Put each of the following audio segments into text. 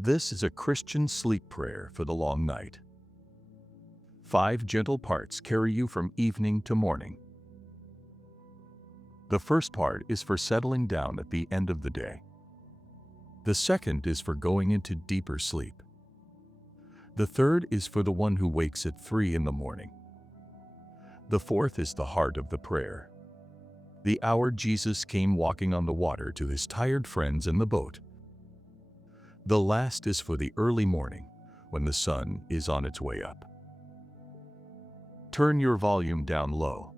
This is a Christian sleep prayer for the long night. 5 gentle parts carry you from evening to morning. The first part is for settling down at the end of the day. The second is for going into deeper sleep. The third is for the one who wakes at 3 in the morning. The fourth is the heart of the prayer. The hour Jesus came walking on the water to his tired friends in the boat. The last is for the early morning, when the sun is on its way up. Turn your volume down low.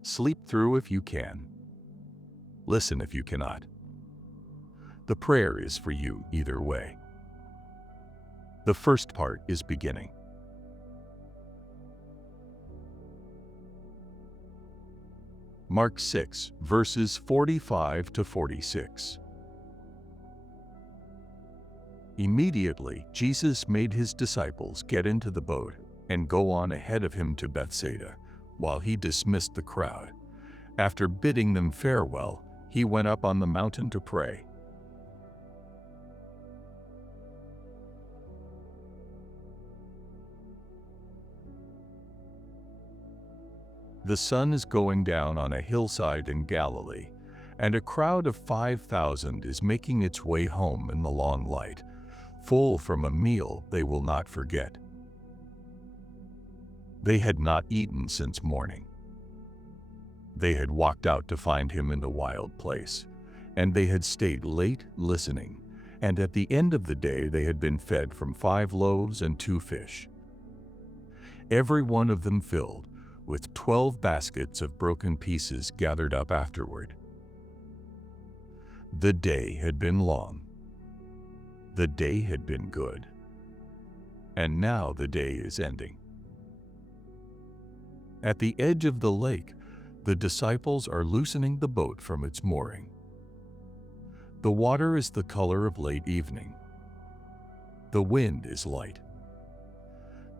Sleep through if you can. Listen if you cannot. The prayer is for you either way. The first part is beginning. Mark 6, verses 45 to 46. Immediately, Jesus made his disciples get into the boat and go on ahead of him to Bethsaida, while he dismissed the crowd. After bidding them farewell, he went up on the mountain to pray. The sun is going down on a hillside in Galilee, and a crowd of 5,000 is making its way home in the long light, full from a meal they will not forget. They had not eaten since morning. They had walked out to find him in the wild place, and they had stayed late listening, and at the end of the day they had been fed from 5 loaves and 2 fish. Every one of them filled, with 12 baskets of broken pieces gathered up afterward. The day had been long. The day had been good. And now the day is ending. At the edge of the lake, the disciples are loosening the boat from its mooring. The water is the color of late evening. The wind is light.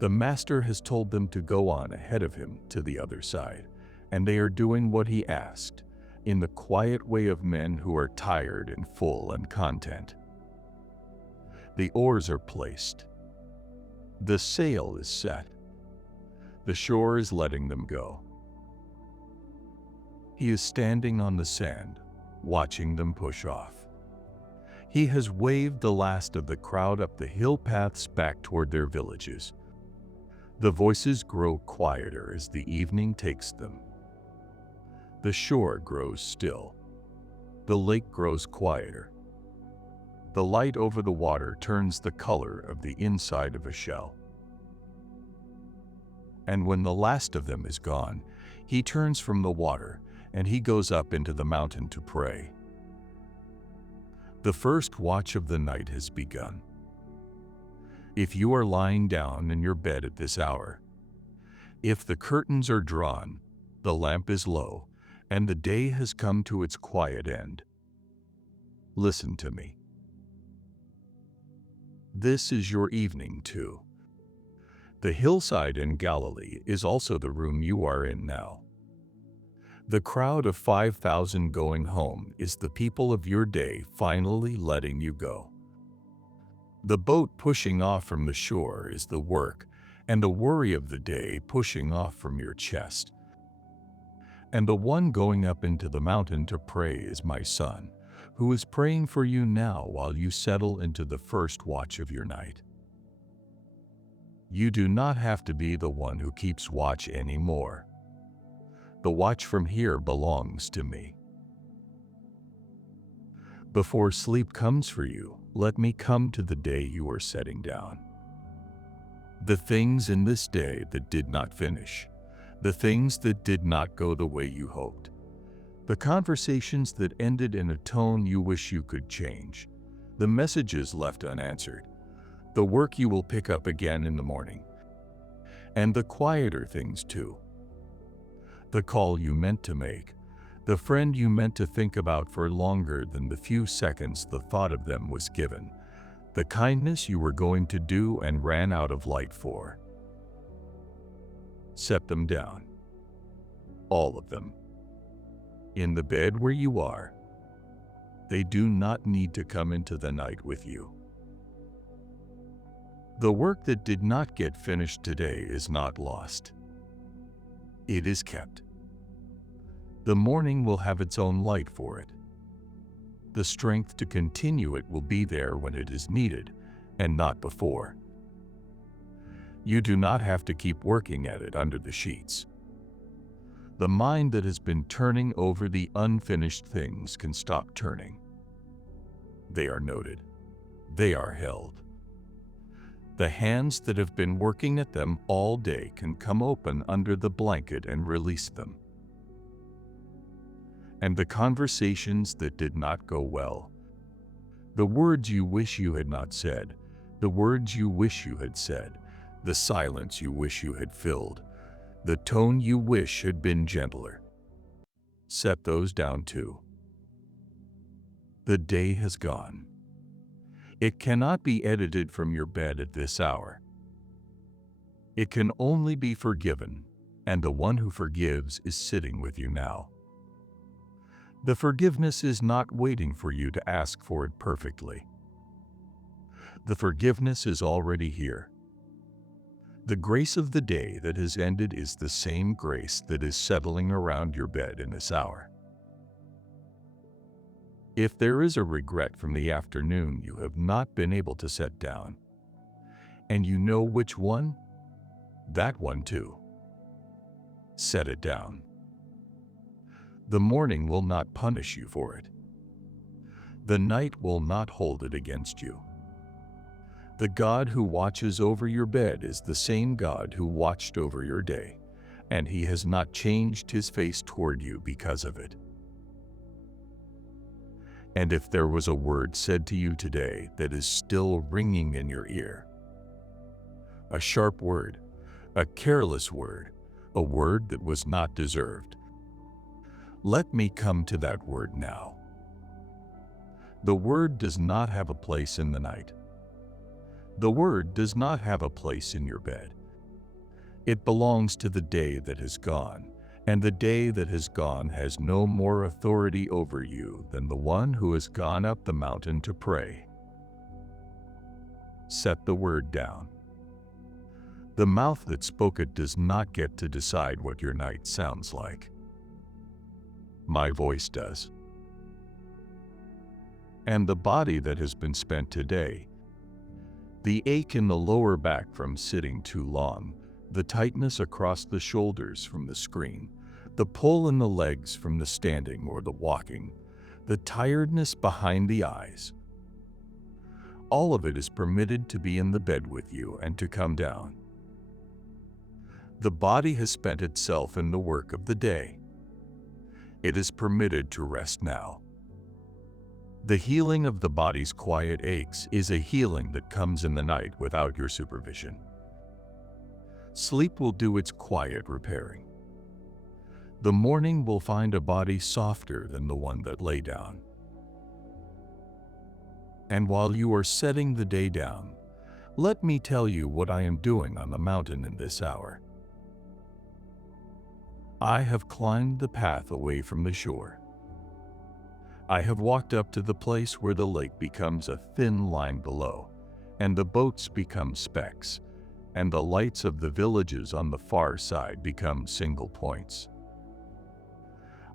The Master has told them to go on ahead of him to the other side, and they are doing what he asked, in the quiet way of men who are tired and full and content. The oars are placed. The sail is set. The shore is letting them go. He is standing on the sand, watching them push off. He has waved the last of the crowd up the hill paths back toward their villages. The voices grow quieter as the evening takes them. The shore grows still. The lake grows quieter. The light over the water turns the color of the inside of a shell. And when the last of them is gone, he turns from the water and he goes up into the mountain to pray. The first watch of the night has begun. If you are lying down in your bed at this hour, if the curtains are drawn, the lamp is low, and the day has come to its quiet end, listen to me. This is your evening too. The hillside in Galilee is also the room you are in now. The crowd of 5,000 going home is the people of your day finally letting you go. The boat pushing off from the shore is the work and the worry of the day pushing off from your chest. And the one going up into the mountain to pray is my son, who is praying for you now while you settle into the first watch of your night. You do not have to be the one who keeps watch anymore. The watch from here belongs to me. Before sleep comes for you, let me come to the day you are setting down. The things in this day that did not finish, the things that did not go the way you hoped, the conversations that ended in a tone you wish you could change, the messages left unanswered, the work you will pick up again in the morning, and the quieter things too. The call you meant to make, the friend you meant to think about for longer than the few seconds the thought of them was given, the kindness you were going to do and ran out of light for. Set them down. All of them. In the bed where you are. They do not need to come into the night with you. The work that did not get finished today is not lost. It is kept. The morning will have its own light for it. The strength to continue it will be there when it is needed, and not before. You do not have to keep working at it under the sheets. The mind that has been turning over the unfinished things can stop turning. They are noted. They are held. The hands that have been working at them all day can come open under the blanket and release them. And the conversations that did not go well, the words you wish you had not said, the words you wish you had said, the silence you wish you had filled, the tone you wish had been gentler. Set those down too. The day has gone. It cannot be edited from your bed at this hour. It can only be forgiven, and the one who forgives is sitting with you now. The forgiveness is not waiting for you to ask for it perfectly. The forgiveness is already here. The grace of the day that has ended is the same grace that is settling around your bed in this hour. If there is a regret from the afternoon you have not been able to set down, and you know which one, that one too. Set it down. The morning will not punish you for it. The night will not hold it against you. The God who watches over your bed is the same God who watched over your day, and he has not changed his face toward you because of it. And if there was a word said to you today that is still ringing in your ear, a sharp word, a careless word, a word that was not deserved, let me come to that word now. The word does not have a place in the night. The word does not have a place in your bed. It belongs to the day that has gone, and the day that has gone has no more authority over you than the one who has gone up the mountain to pray. Set the word down. The mouth that spoke it does not get to decide what your night sounds like. My voice does. And the body that has been spent today, the ache in the lower back from sitting too long, the tightness across the shoulders from the screen, the pull in the legs from the standing or the walking, the tiredness behind the eyes, all of it is permitted to be in the bed with you and to come down. The body has spent itself in the work of the day. It is permitted to rest now. The healing of the body's quiet aches is a healing that comes in the night without your supervision. Sleep will do its quiet repairing. The morning will find a body softer than the one that lay down. And while you are setting the day down, let me tell you what I am doing on the mountain in this hour. I have climbed the path away from the shore. I have walked up to the place where the lake becomes a thin line below, and the boats become specks, and the lights of the villages on the far side become single points.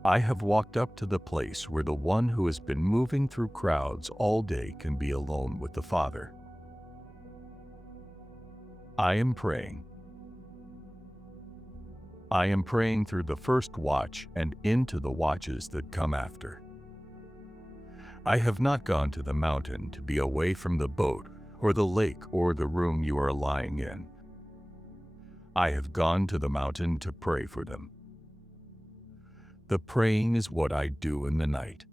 I have walked up to the place where the one who has been moving through crowds all day can be alone with the Father. I am praying. I am praying through the first watch and into the watches that come after. I have not gone to the mountain to be away from the boat or the lake or the room you are lying in. I have gone to the mountain to pray for them. The praying is what I do in the night.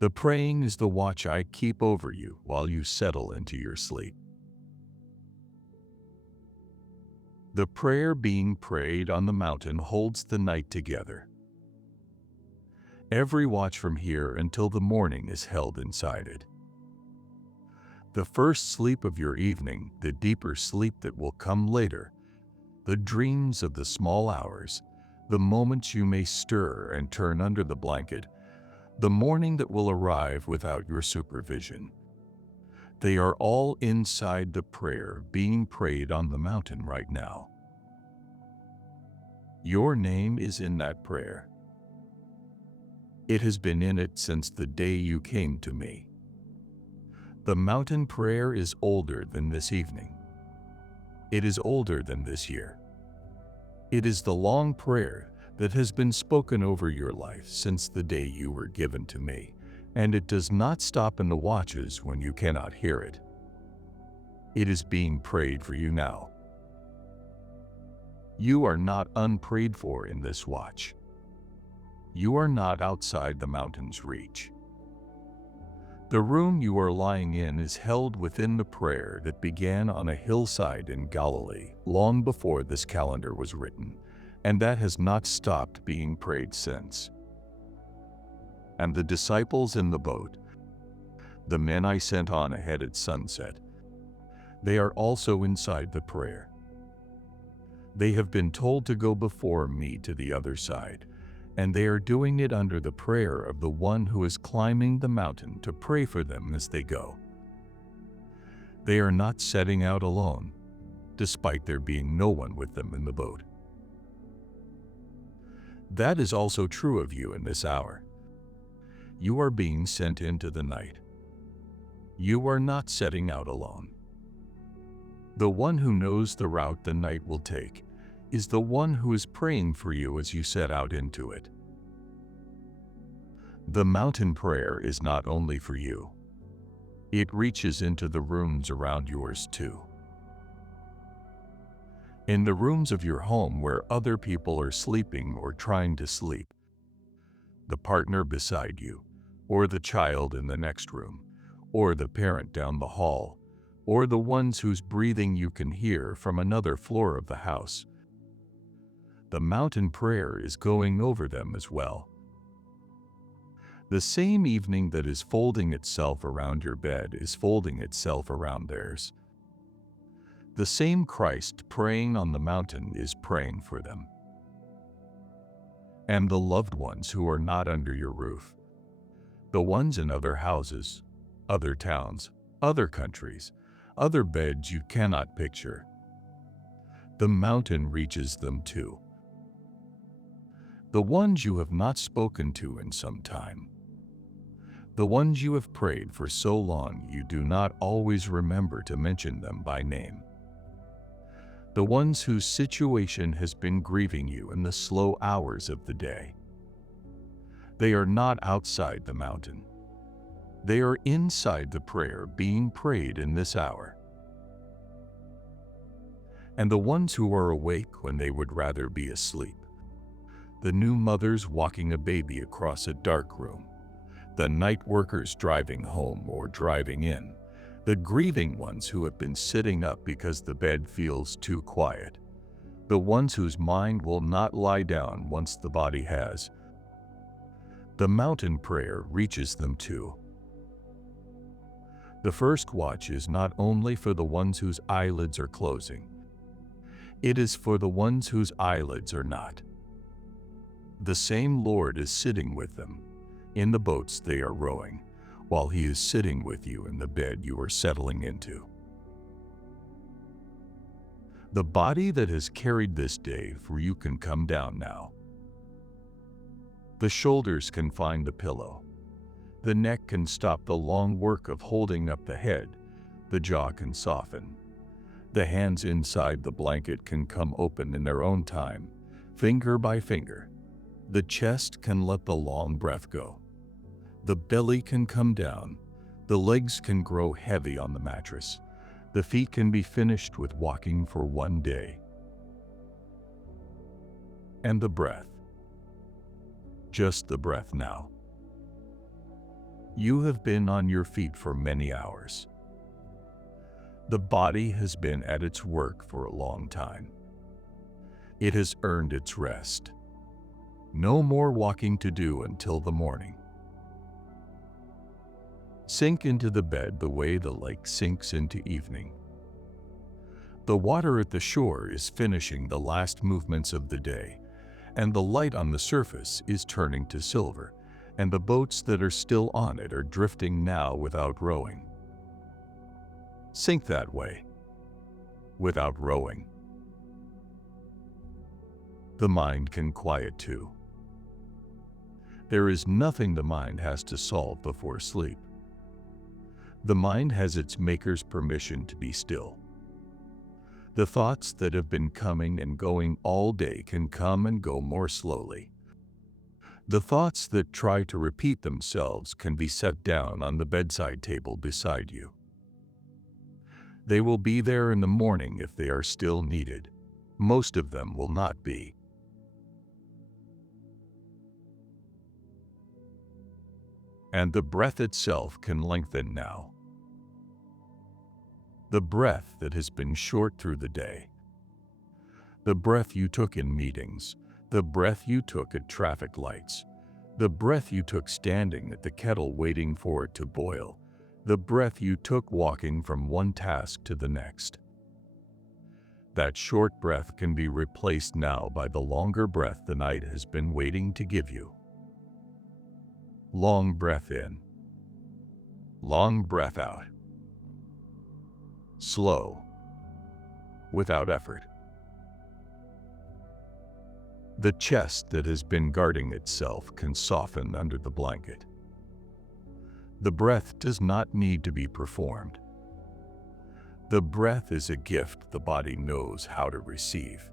The praying is the watch I keep over you while you settle into your sleep. The prayer being prayed on the mountain holds the night together. Every watch from here until the morning is held inside it. The first sleep of your evening, the deeper sleep that will come later, the dreams of the small hours, the moments you may stir and turn under the blanket, the morning that will arrive without your supervision. They are all inside the prayer being prayed on the mountain right now. Your name is in that prayer. It has been in it since the day you came to me. The mountain prayer is older than this evening. It is older than this year. It is the long prayer that has been spoken over your life since the day you were given to me, and it does not stop in the watches when you cannot hear it. It is being prayed for you now. You are not unprayed for in this watch. You are not outside the mountain's reach. The room you are lying in is held within the prayer that began on a hillside in Galilee long before this calendar was written, and that has not stopped being prayed since. And the disciples in the boat, the men I sent on ahead at sunset, they are also inside the prayer. They have been told to go before me to the other side, and they are doing it under the prayer of the one who is climbing the mountain to pray for them as they go. They are not setting out alone, despite there being no one with them in the boat. That is also true of you in this hour. You are being sent into the night. You are not setting out alone. The one who knows the route the night will take is the one who is praying for you as you set out into it. The mountain prayer is not only for you. It reaches into the rooms around yours too. In the rooms of your home where other people are sleeping or trying to sleep, the partner beside you, or the child in the next room, or the parent down the hall, or the ones whose breathing you can hear from another floor of the house. The mountain prayer is going over them as well. The same evening that is folding itself around your bed is folding itself around theirs. The same Christ praying on the mountain is praying for them. And the loved ones who are not under your roof, the ones in other houses, other towns, other countries, other beds you cannot picture, the mountain reaches them too. The ones you have not spoken to in some time, the ones you have prayed for so long you do not always remember to mention them by name. The ones whose situation has been grieving you in the slow hours of the day. They are not outside the mountain. They are inside the prayer being prayed in this hour. And the ones who are awake when they would rather be asleep. The new mothers walking a baby across a dark room. The night workers driving home or driving in. The grieving ones who have been sitting up because the bed feels too quiet. The ones whose mind will not lie down once the body has. The mountain prayer reaches them too. The first watch is not only for the ones whose eyelids are closing. It is for the ones whose eyelids are not. The same Lord is sitting with them, in the boats they are rowing, while He is sitting with you in the bed you are settling into. The body that has carried this day for you can come down now. The shoulders can find the pillow. The neck can stop the long work of holding up the head. The jaw can soften. The hands inside the blanket can come open in their own time, finger by finger. The chest can let the long breath go. The belly can come down. The legs can grow heavy on the mattress. The feet can be finished with walking for one day. And the breath. Just the breath now. You have been on your feet for many hours. The body has been at its work for a long time. It has earned its rest. No more walking to do until the morning. Sink into the bed the way the lake sinks into evening. The water at the shore is finishing the last movements of the day, and the light on the surface is turning to silver, and the boats that are still on it are drifting now without rowing. Sink that way, without rowing. The mind can quiet too. There is nothing the mind has to solve before sleep. The mind has its maker's permission to be still. The thoughts that have been coming and going all day can come and go more slowly. The thoughts that try to repeat themselves can be set down on the bedside table beside you. They will be there in the morning if they are still needed. Most of them will not be. And the breath itself can lengthen now. The breath that has been short through the day. The breath you took in meetings. The breath you took at traffic lights. The breath you took standing at the kettle waiting for it to boil. The breath you took walking from one task to the next. That short breath can be replaced now by the longer breath the night has been waiting to give you. Long breath in. Long breath out. Slow, without effort. The chest that has been guarding itself can soften under the blanket. The breath does not need to be performed. The breath is a gift the body knows how to receive.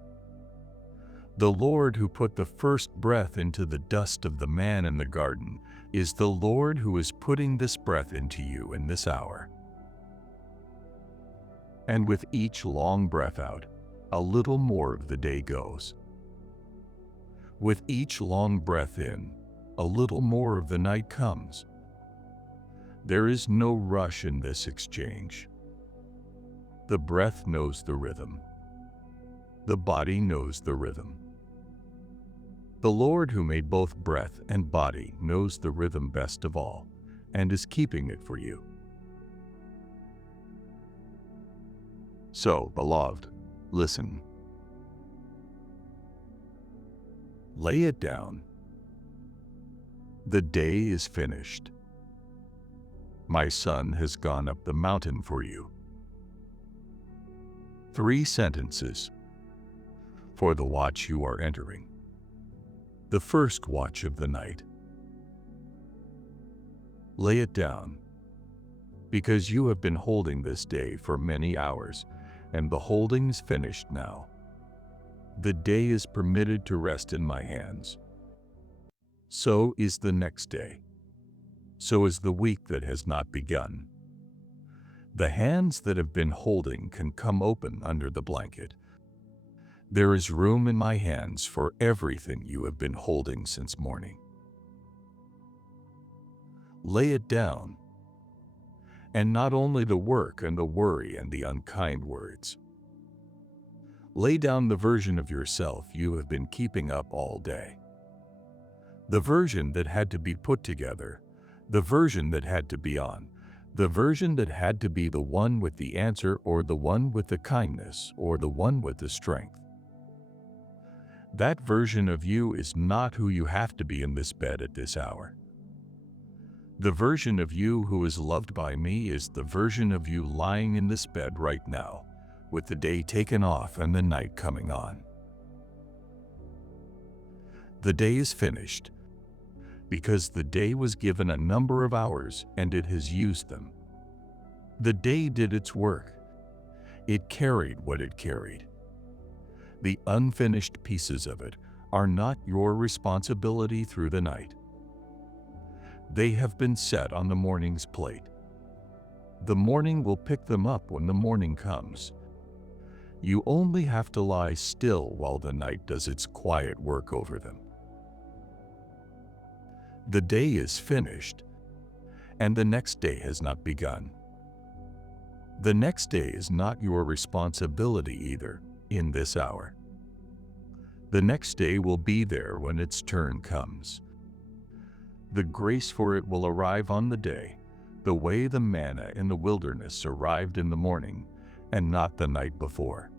The Lord who put the first breath into the dust of the man in the garden is the Lord who is putting this breath into you in this hour. And with each long breath out, a little more of the day goes. With each long breath in, a little more of the night comes. There is no rush in this exchange. The breath knows the rhythm. The body knows the rhythm. The Lord who made both breath and body knows the rhythm best of all, and is keeping it for you. So, beloved, listen. Lay it down. The day is finished. My son has gone up the mountain for you. 3 sentences for the watch you are entering. The first watch of the night. Lay it down, because you have been holding this day for many hours, and the holding's finished now. The day is permitted to rest in my hands. So is the next day. So is the week that has not begun. The hands that have been holding can come open under the blanket. There is room in my hands for everything you have been holding since morning. Lay it down. And not only the work and the worry and the unkind words. Lay down the version of yourself you have been keeping up all day. The version that had to be put together, the version that had to be on, the version that had to be the one with the answer or the one with the kindness or the one with the strength. That version of you is not who you have to be in this bed at this hour. The version of you who is loved by me is the version of you lying in this bed right now, with the day taken off and the night coming on. The day is finished, because the day was given a number of hours and it has used them. The day did its work. It carried what it carried. The unfinished pieces of it are not your responsibility through the night. They have been set on the morning's plate. The morning will pick them up when the morning comes. You only have to lie still while the night does its quiet work over them. The day is finished, and the next day has not begun. The next day is not your responsibility either, in this hour. The next day will be there when its turn comes. The grace for it will arrive on the day, the way the manna in the wilderness arrived in the morning, and not the night before.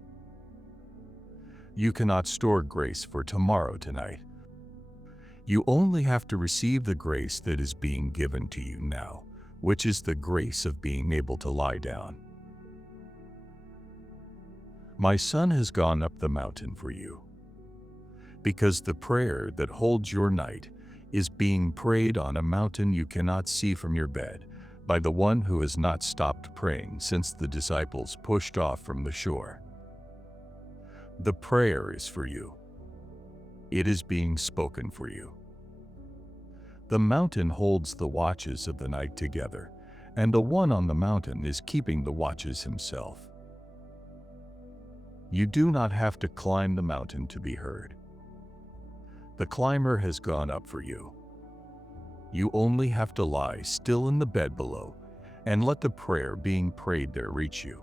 You cannot store grace for tomorrow tonight. You only have to receive the grace that is being given to you now, which is the grace of being able to lie down. My son has gone up the mountain for you, because the prayer that holds your night is being prayed on a mountain you cannot see from your bed by the one who has not stopped praying since the disciples pushed off from the shore. The prayer is for you. It is being spoken for you. The mountain holds the watches of the night together, and the one on the mountain is keeping the watches himself. You do not have to climb the mountain to be heard. The climber has gone up for you. You only have to lie still in the bed below and let the prayer being prayed there reach you.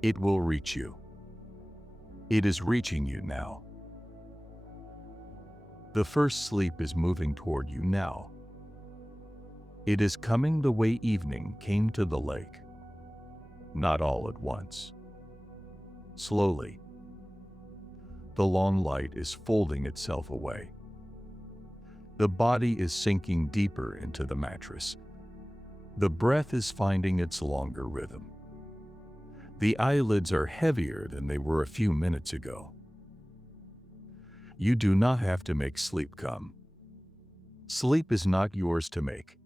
It will reach you. It is reaching you now. The first sleep is moving toward you now. It is coming the way evening came to the lake. Not all at once. Slowly. The long light is folding itself away. The body is sinking deeper into the mattress. The breath is finding its longer rhythm. The eyelids are heavier than they were a few minutes ago. You do not have to make sleep come. Sleep is not yours to make.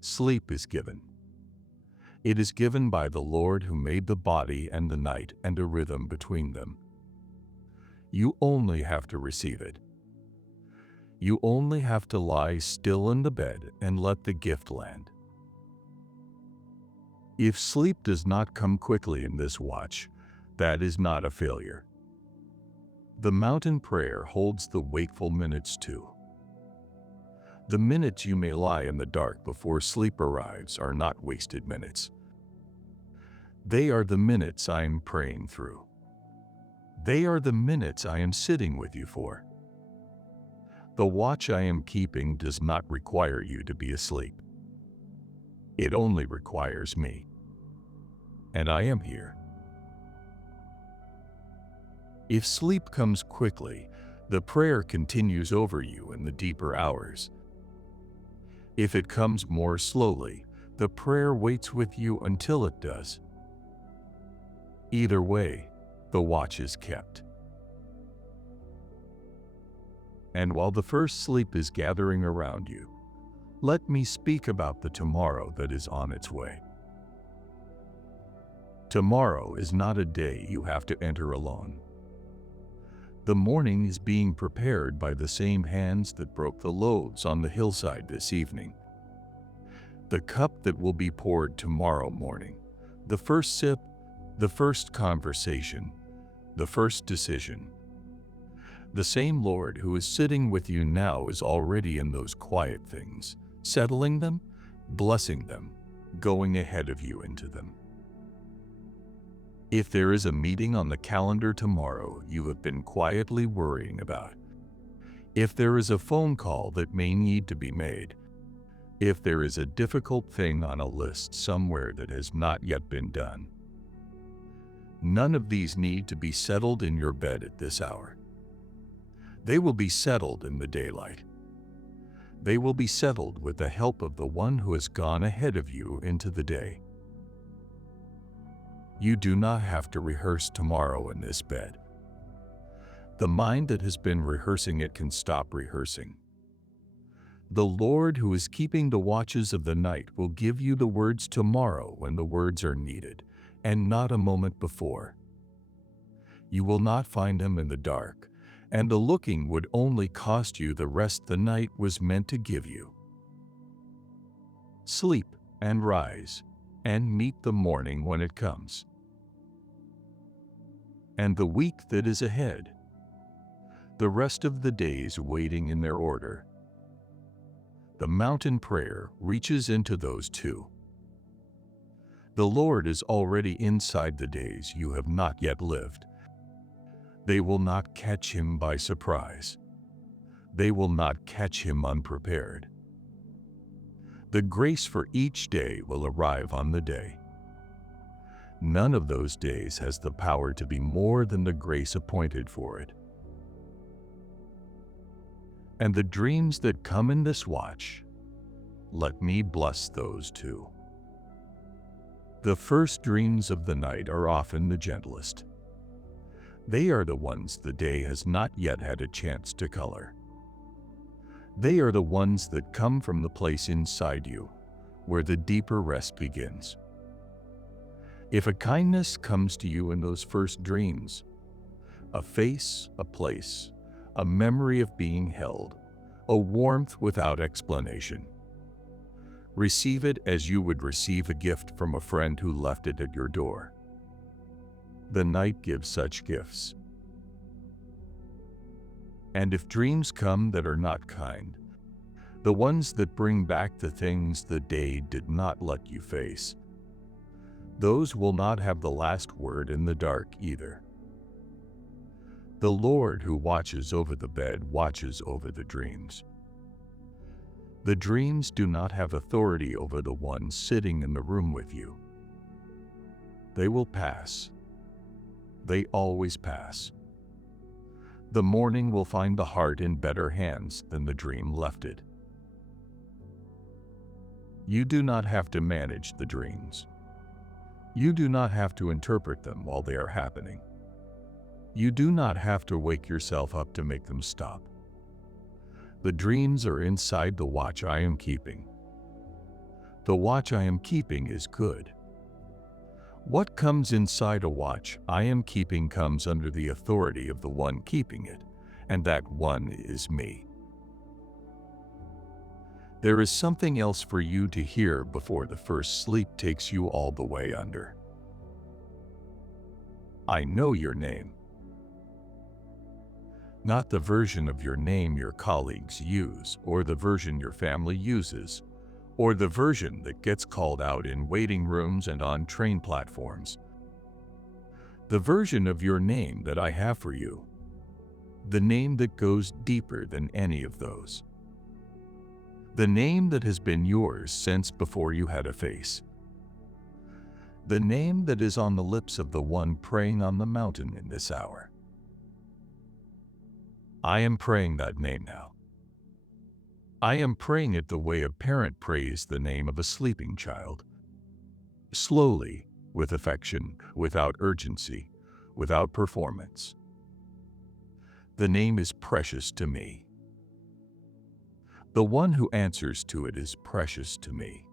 Sleep is given. It is given by the Lord who made the body and the night and a rhythm between them. You only have to receive it. You only have to lie still in the bed and let the gift land. If sleep does not come quickly in this watch, that is not a failure. The mountain prayer holds the wakeful minutes too. The minutes you may lie in the dark before sleep arrives are not wasted minutes. They are the minutes I am praying through. They are the minutes I am sitting with you for. The watch I am keeping does not require you to be asleep. It only requires me. And I am here. If sleep comes quickly, the prayer continues over you in the deeper hours. If it comes more slowly, the prayer waits with you until it does. Either way, the watch is kept. And while the first sleep is gathering around you, let me speak about the tomorrow that is on its way. Tomorrow is not a day you have to enter alone. The morning is being prepared by the same hands that broke the loaves on the hillside this evening. The cup that will be poured tomorrow morning, the first sip, the first conversation, the first decision. The same Lord who is sitting with you now is already in those quiet things, settling them, blessing them, going ahead of you into them. If there is a meeting on the calendar tomorrow you have been quietly worrying about, if there is a phone call that may need to be made, if there is a difficult thing on a list somewhere that has not yet been done, none of these need to be settled in your bed at this hour. They will be settled in the daylight. They will be settled with the help of the one who has gone ahead of you into the day. You do not have to rehearse tomorrow in this bed. The mind that has been rehearsing it can stop rehearsing. The Lord who is keeping the watches of the night will give you the words tomorrow when the words are needed, and not a moment before. You will not find them in the dark, and the looking would only cost you the rest the night was meant to give you. Sleep and rise, and meet the morning when it comes. And the week that is ahead, the rest of the days waiting in their order. The mountain prayer reaches into those too. The Lord is already inside the days you have not yet lived. They will not catch him by surprise. They will not catch him unprepared. The grace for each day will arrive on the day. None of those days has the power to be more than the grace appointed for it. And the dreams that come in this watch, let me bless those too. The first dreams of the night are often the gentlest. They are the ones the day has not yet had a chance to color. They are the ones that come from the place inside you, where the deeper rest begins. If a kindness comes to you in those first dreams, a face, a place, a memory of being held, a warmth without explanation, receive it as you would receive a gift from a friend who left it at your door. The night gives such gifts. And if dreams come that are not kind, the ones that bring back the things the day did not let you face, those will not have the last word in the dark either. The Lord who watches over the bed watches over the dreams. The dreams do not have authority over the one sitting in the room with you. They will pass. They always pass. The morning will find the heart in better hands than the dream left it. You do not have to manage the dreams. You do not have to interpret them while they are happening. You do not have to wake yourself up to make them stop. The dreams are inside the watch I am keeping. The watch I am keeping is good. What comes inside a watch I am keeping comes under the authority of the one keeping it, and that one is me. There is something else for you to hear before the first sleep takes you all the way under. I know your name. Not the version of your name your colleagues use, or the version your family uses, or the version that gets called out in waiting rooms and on train platforms. The version of your name that I have for you. The name that goes deeper than any of those. The name that has been yours since before you had a face. The name that is on the lips of the one praying on the mountain in this hour. I am praying that name now. I am praying it the way a parent prays the name of a sleeping child. Slowly, with affection, without urgency, without performance. The name is precious to me. The one who answers to it is precious to me.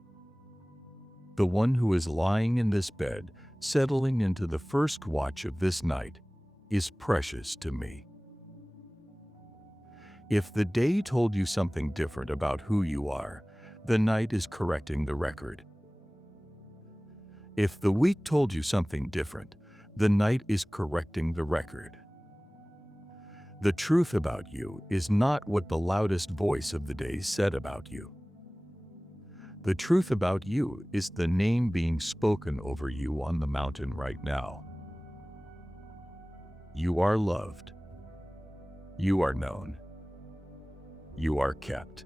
The one who is lying in this bed, settling into the first watch of this night, is precious to me. If the day told you something different about who you are, the night is correcting the record. If the week told you something different, the night is correcting the record. The truth about you is not what the loudest voice of the day said about you. The truth about you is the name being spoken over you on the mountain right now. You are loved. You are known. You are kept.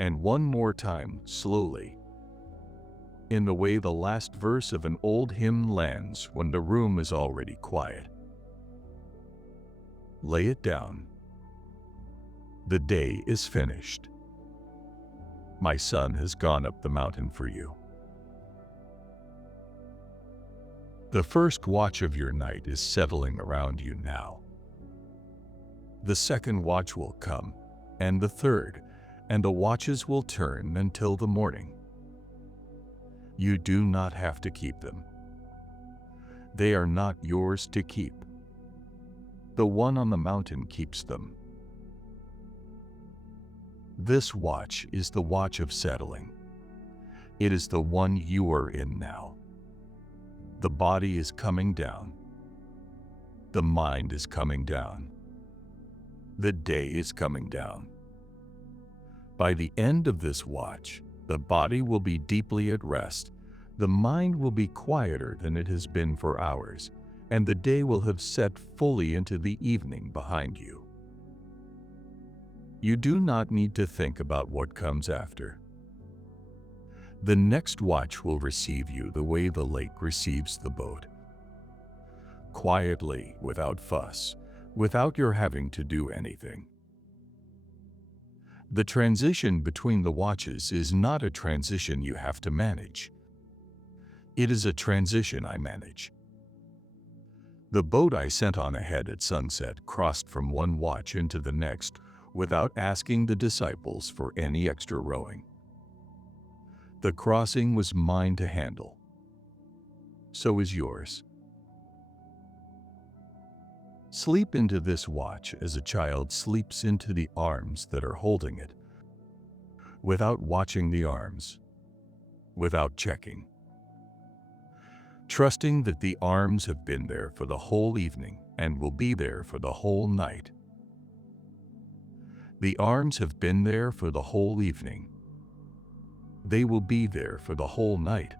And one more time, slowly, in the way the last verse of an old hymn lands when the room is already quiet. Lay it down. The day is finished. My son has gone up the mountain for you. The first watch of your night is settling around you now. The second watch will come, and the third, and the watches will turn until the morning. You do not have to keep them. They are not yours to keep. The one on the mountain keeps them. This watch is the watch of settling. It is the one you are in now. The body is coming down. The mind is coming down. The day is coming down. By the end of this watch, the body will be deeply at rest, the mind will be quieter than it has been for hours, and the day will have set fully into the evening behind you. You do not need to think about what comes after. The next watch will receive you the way the lake receives the boat. Quietly, without fuss, without your having to do anything. The transition between the watches is not a transition you have to manage. It is a transition I manage. The boat I sent on ahead at sunset crossed from one watch into the next without asking the disciples for any extra rowing. The crossing was mine to handle. So is yours. Sleep into this watch as a child sleeps into the arms that are holding it, without watching the arms, without checking. Trusting that the arms have been there for the whole evening and will be there for the whole night. The arms have been there for the whole evening. They will be there for the whole night.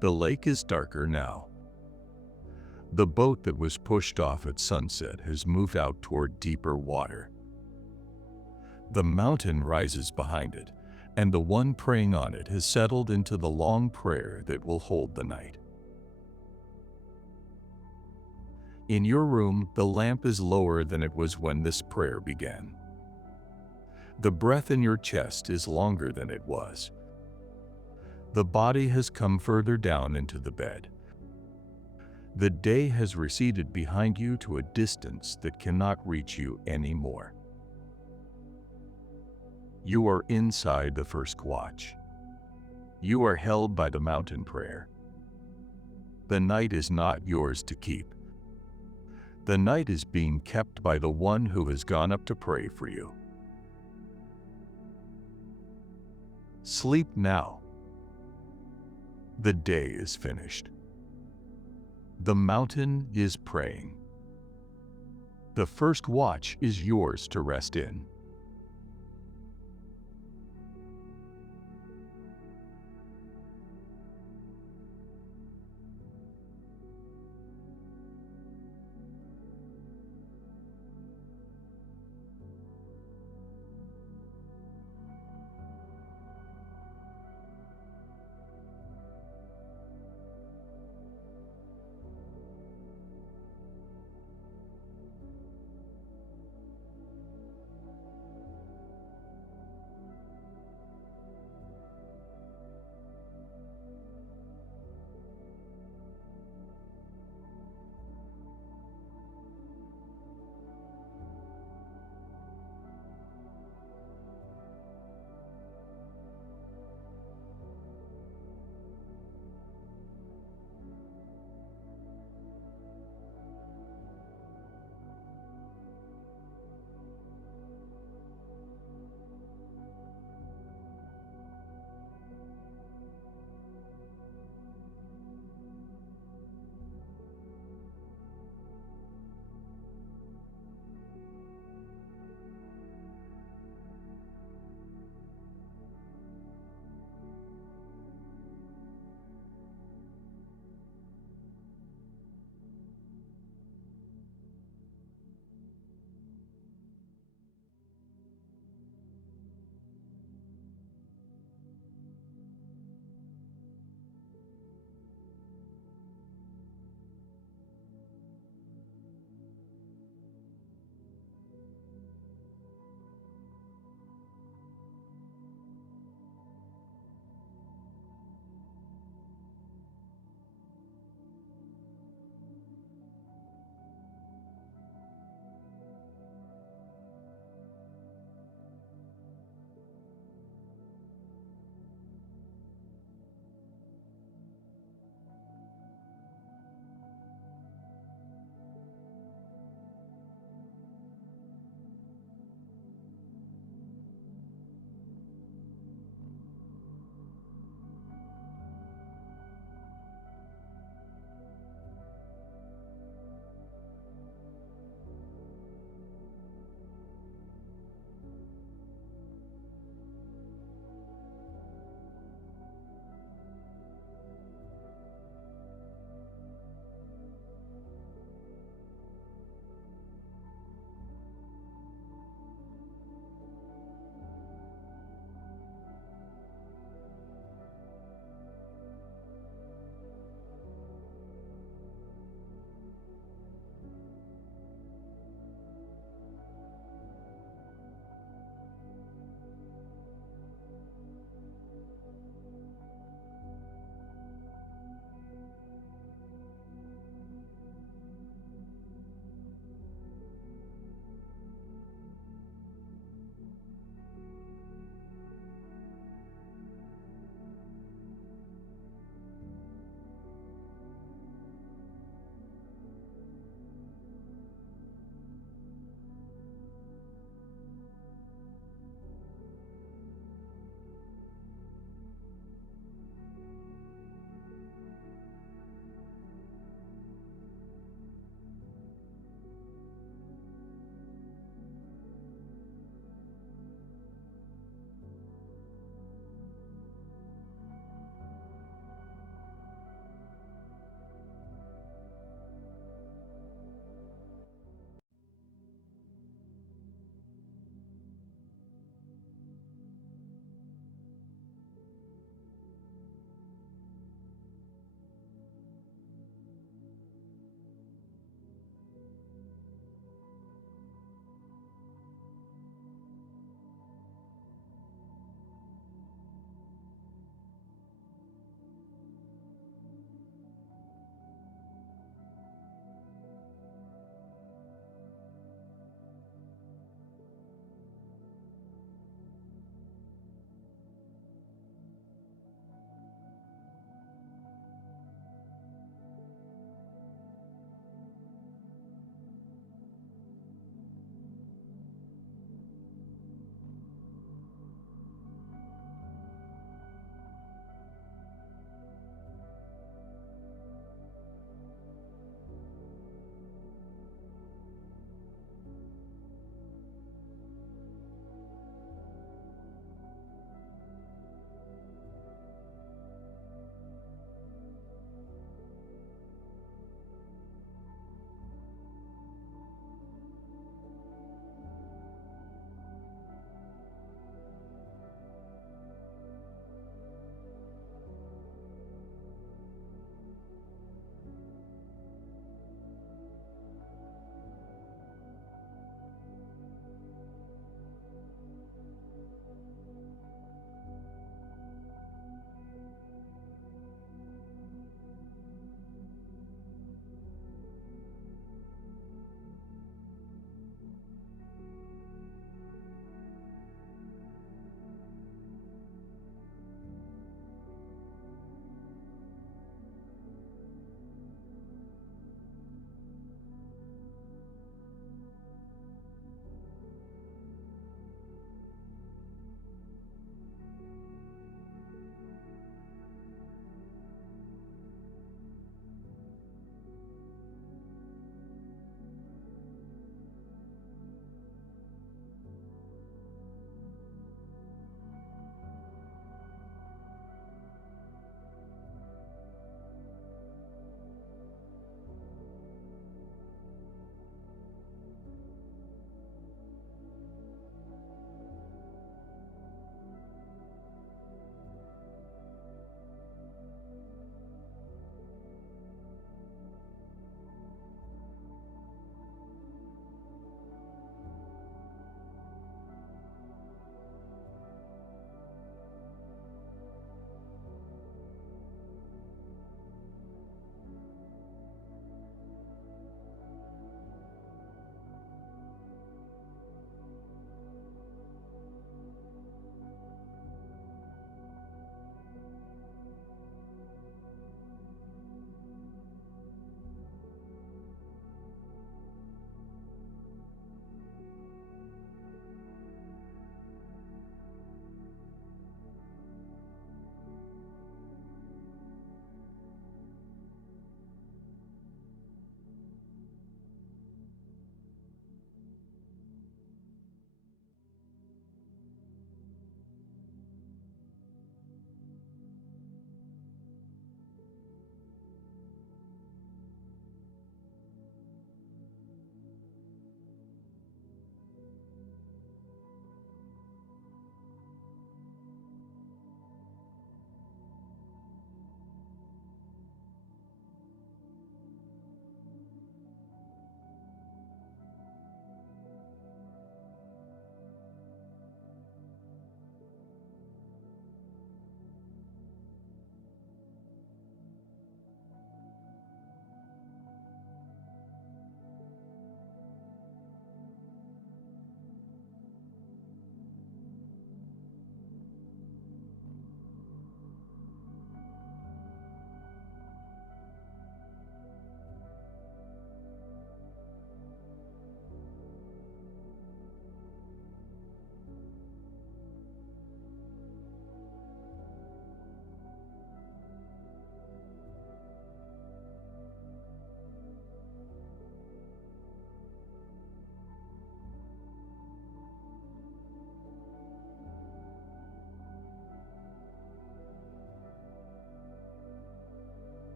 The lake is darker now. The boat that was pushed off at sunset has moved out toward deeper water. The mountain rises behind it, and the one praying on it has settled into the long prayer that will hold the night. In your room, the lamp is lower than it was when this prayer began. The breath in your chest is longer than it was. The body has come further down into the bed. The day has receded behind you to a distance that cannot reach you anymore. You are inside the first watch. You are held by the mountain prayer. The night is not yours to keep. The night is being kept by the one who has gone up to pray for you. Sleep now. The day is finished. The mountain is praying. The first watch is yours to rest in.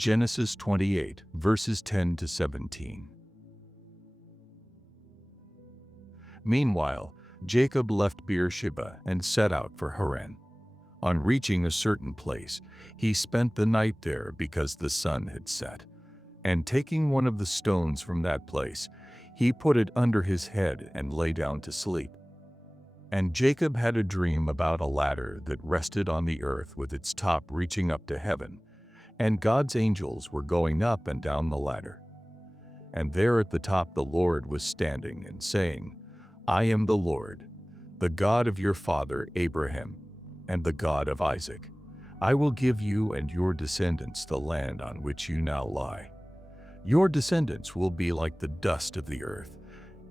Genesis 28, verses 10 to 17. Meanwhile, Jacob left Beersheba and set out for Haran. On reaching a certain place, he spent the night there because the sun had set. And taking one of the stones from that place, he put it under his head and lay down to sleep. And Jacob had a dream about a ladder that rested on the earth with its top reaching up to heaven, and God's angels were going up and down the ladder. And there at the top the Lord was standing and saying, I am the Lord, the God of your father Abraham, and the God of Isaac. I will give you and your descendants the land on which you now lie. Your descendants will be like the dust of the earth,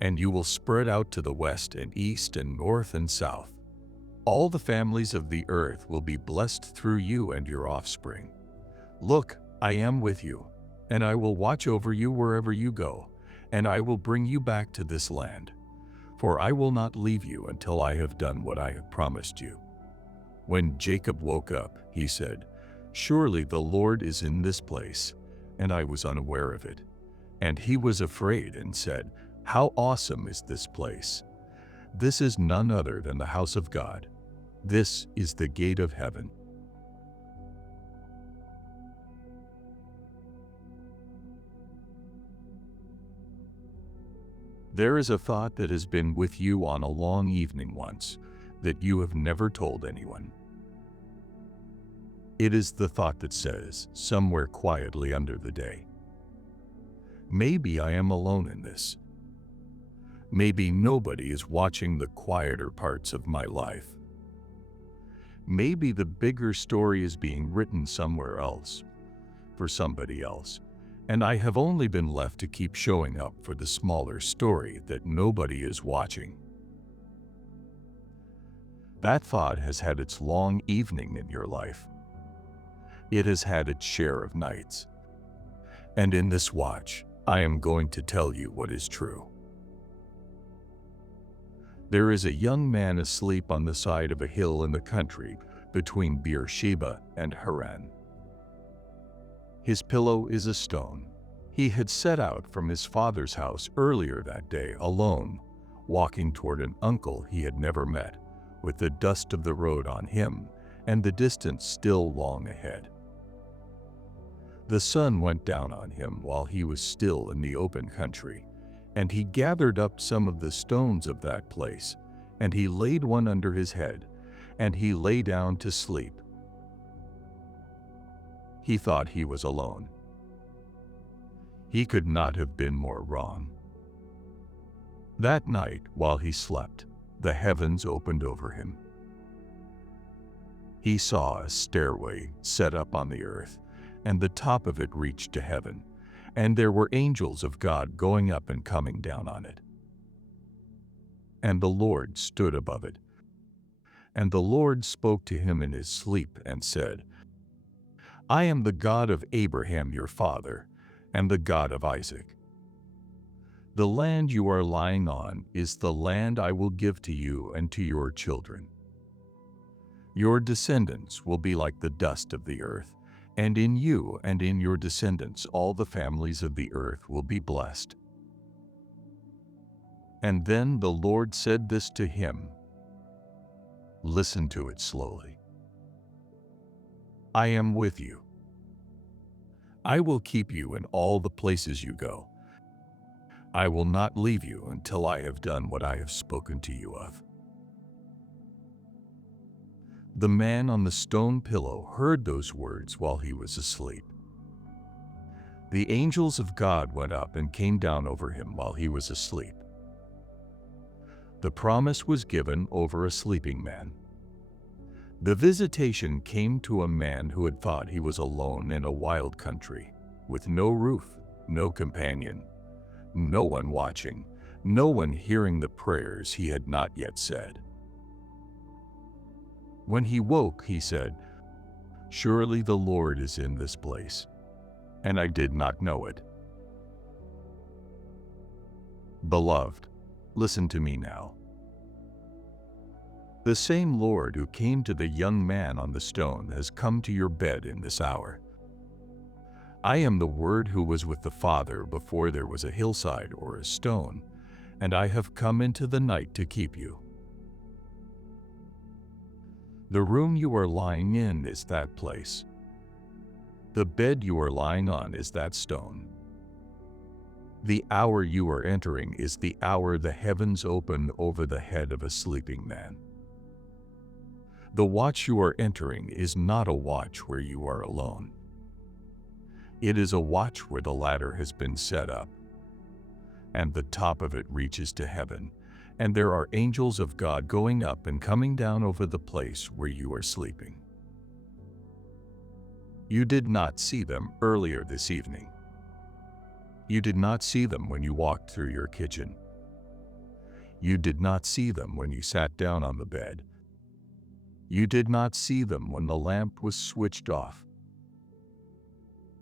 and you will spread out to the west and east and north and south. All the families of the earth will be blessed through you and your offspring. Look, I am with you, and I will watch over you wherever you go, and I will bring you back to this land. For I will not leave you until I have done what I have promised you. When Jacob woke up, he said, Surely the Lord is in this place, and I was unaware of it. And he was afraid and said, How awesome is this place! This is none other than the house of God. This is the gate of heaven. There is a thought that has been with you on a long evening once, that you have never told anyone. It is the thought that says, somewhere quietly under the day, maybe I am alone in this. Maybe nobody is watching the quieter parts of my life. Maybe the bigger story is being written somewhere else, for somebody else, and I have only been left to keep showing up for the smaller story that nobody is watching. That thought has had its long evening in your life. It has had its share of nights. And in this watch, I am going to tell you what is true. There is a young man asleep on the side of a hill in the country between Beersheba and Haran. His pillow is a stone. He had set out from his father's house earlier that day alone, walking toward an uncle he had never met, with the dust of the road on him and the distance still long ahead. The sun went down on him while he was still in the open country, and he gathered up some of the stones of that place, and he laid one under his head, and he lay down to sleep. He thought he was alone. He could not have been more wrong. That night, while he slept, the heavens opened over him. He saw a stairway set up on the earth, and the top of it reached to heaven, and there were angels of God going up and coming down on it. And the Lord stood above it. And the Lord spoke to him in his sleep and said, I am the God of Abraham your father, and the God of Isaac. The land you are lying on is the land I will give to you and to your children. Your descendants will be like the dust of the earth, and in you and in your descendants all the families of the earth will be blessed. And then the Lord said this to him. Listen to it slowly. I am with you. I will keep you in all the places you go. I will not leave you until I have done what I have spoken to you of. The man on the stone pillow heard those words while he was asleep. The angels of God went up and came down over him while he was asleep. The promise was given over a sleeping man. The visitation came to a man who had thought he was alone in a wild country, with no roof, no companion, no one watching, no one hearing the prayers he had not yet said. When he woke, he said, Surely the Lord is in this place, and I did not know it. Beloved, listen to me now. The same Lord who came to the young man on the stone has come to your bed in this hour. I am the Word who was with the Father before there was a hillside or a stone, and I have come into the night to keep you. The room you are lying in is that place. The bed you are lying on is that stone. The hour you are entering is the hour the heavens open over the head of a sleeping man. The watch you are entering is not a watch where you are alone. It is a watch where the ladder has been set up, and the top of it reaches to heaven, and there are angels of God going up and coming down over the place where you are sleeping. You did not see them earlier this evening. You did not see them when you walked through your kitchen. You did not see them when you sat down on the bed. You did not see them when the lamp was switched off.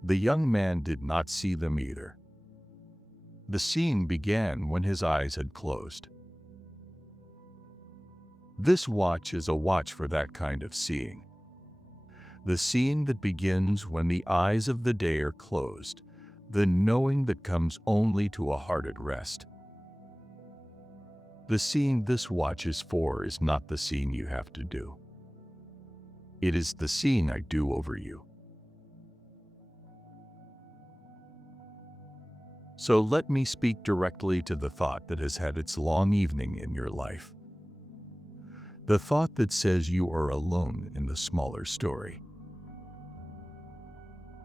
The young man did not see them either. The seeing began when his eyes had closed. This watch is a watch for that kind of seeing. The seeing that begins when the eyes of the day are closed, the knowing that comes only to a heart at rest. The seeing this watch is for is not the seeing you have to do. It is the seeing I do over you. So let me speak directly to the thought that has had its long evening in your life. The thought that says you are alone in the smaller story.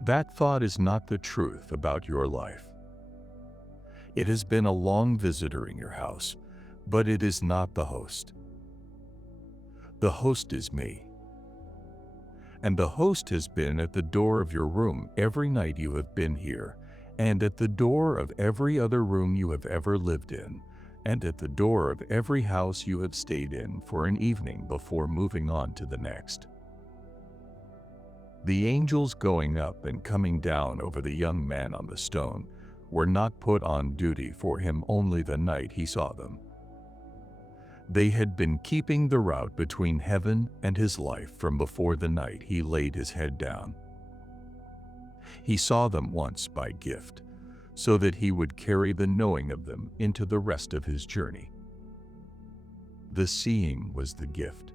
That thought is not the truth about your life. It has been a long visitor in your house, but it is not the host. The host is me. And the host has been at the door of your room every night you have been here, and at the door of every other room you have ever lived in, and at the door of every house you have stayed in for an evening before moving on to the next. The angels going up and coming down over the young man on the stone were not put on duty for him only the night he saw them. They had been keeping the route between heaven and his life from before the night he laid his head down. He saw them once by gift, so that he would carry the knowing of them into the rest of his journey. The seeing was the gift.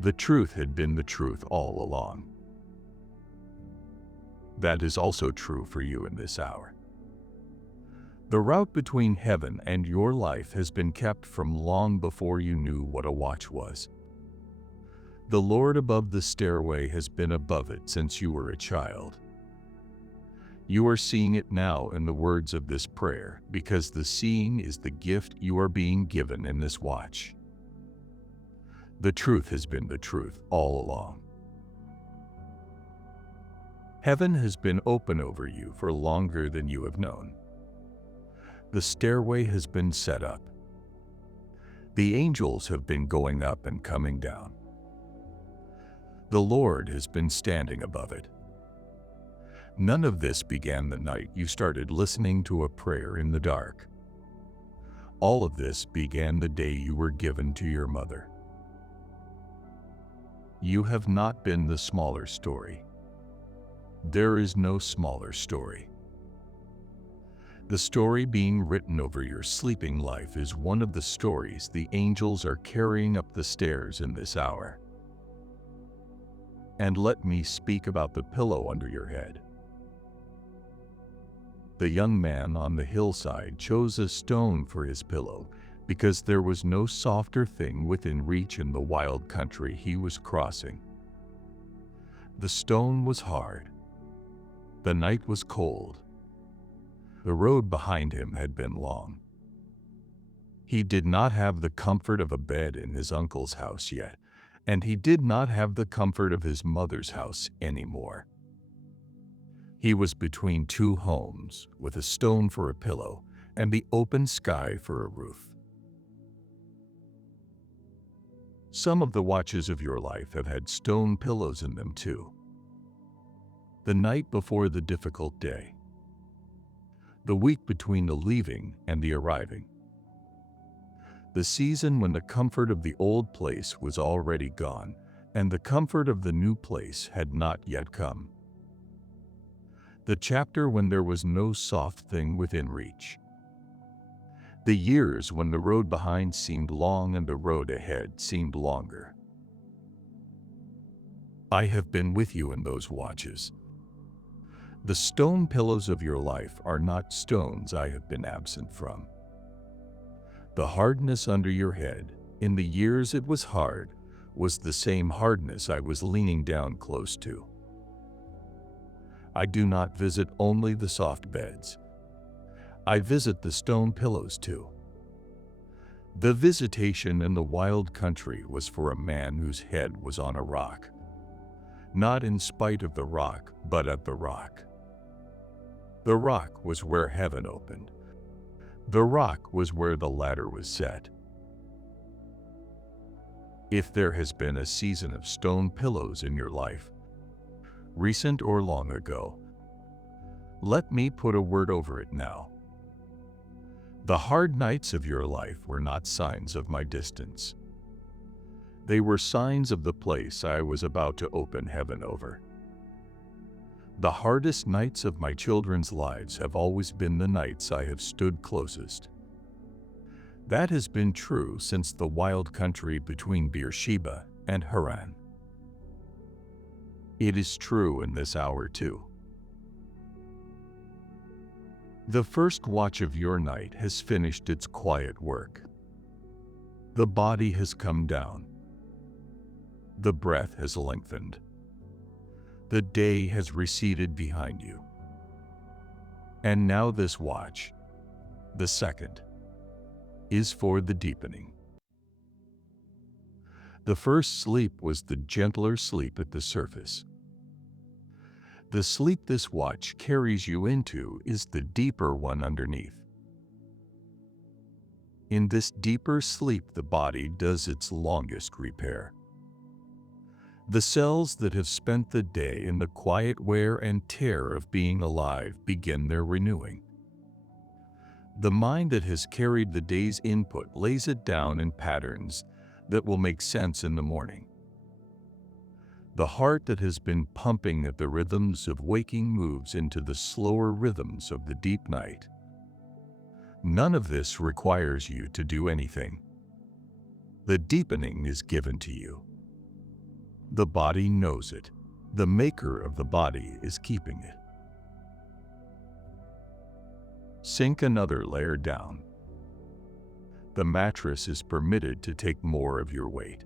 The truth had been the truth all along. That is also true for you in this hour. The route between heaven and your life has been kept from long before you knew what a watch was. The Lord above the stairway has been above it since you were a child. You are seeing it now in the words of this prayer, because the seeing is the gift you are being given in this watch. The truth has been the truth all along. Heaven has been open over you for longer than you have known. The stairway has been set up. The angels have been going up and coming down. The Lord has been standing above it. None of this began the night you started listening to a prayer in the dark. All of this began the day you were given to your mother. You have not been the smaller story. There is no smaller story. The story being written over your sleeping life is one of the stories the angels are carrying up the stairs in this hour. And let me speak about the pillow under your head. The young man on the hillside chose a stone for his pillow because there was no softer thing within reach in the wild country he was crossing. The stone was hard. The night was cold. The road behind him had been long. He did not have the comfort of a bed in his uncle's house yet, and he did not have the comfort of his mother's house anymore. He was between two homes, with a stone for a pillow and the open sky for a roof. Some of the watches of your life have had stone pillows in them too. The night before the difficult day. The week between the leaving and the arriving. The season when the comfort of the old place was already gone, and the comfort of the new place had not yet come. The chapter when there was no soft thing within reach. The years when the road behind seemed long and the road ahead seemed longer. I have been with you in those watches. The stone pillows of your life are not stones I have been absent from. The hardness under your head, in the years it was hard, was the same hardness I was leaning down close to. I do not visit only the soft beds. I visit the stone pillows too. The visitation in the wild country was for a man whose head was on a rock. Not in spite of the rock, but at the rock. The rock was where heaven opened. The rock was where the ladder was set. If there has been a season of stone pillows in your life, recent or long ago, let me put a word over it now. The hard nights of your life were not signs of my distance. They were signs of the place I was about to open heaven over. The hardest nights of my children's lives have always been the nights I have stood closest. That has been true since the wild country between Beersheba and Haran. It is true in this hour too. The first watch of your night has finished its quiet work. The body has come down. The breath has lengthened. The day has receded behind you. And now this watch, the second, is for the deepening. The first sleep was the gentler sleep at the surface. The sleep this watch carries you into is the deeper one underneath. In this deeper sleep, the body does its longest repair. The cells that have spent the day in the quiet wear and tear of being alive begin their renewing. The mind that has carried the day's input lays it down in patterns that will make sense in the morning. The heart that has been pumping at the rhythms of waking moves into the slower rhythms of the deep night. None of this requires you to do anything. The deepening is given to you. The body knows it. The maker of the body is keeping it. Sink another layer down. The mattress is permitted to take more of your weight.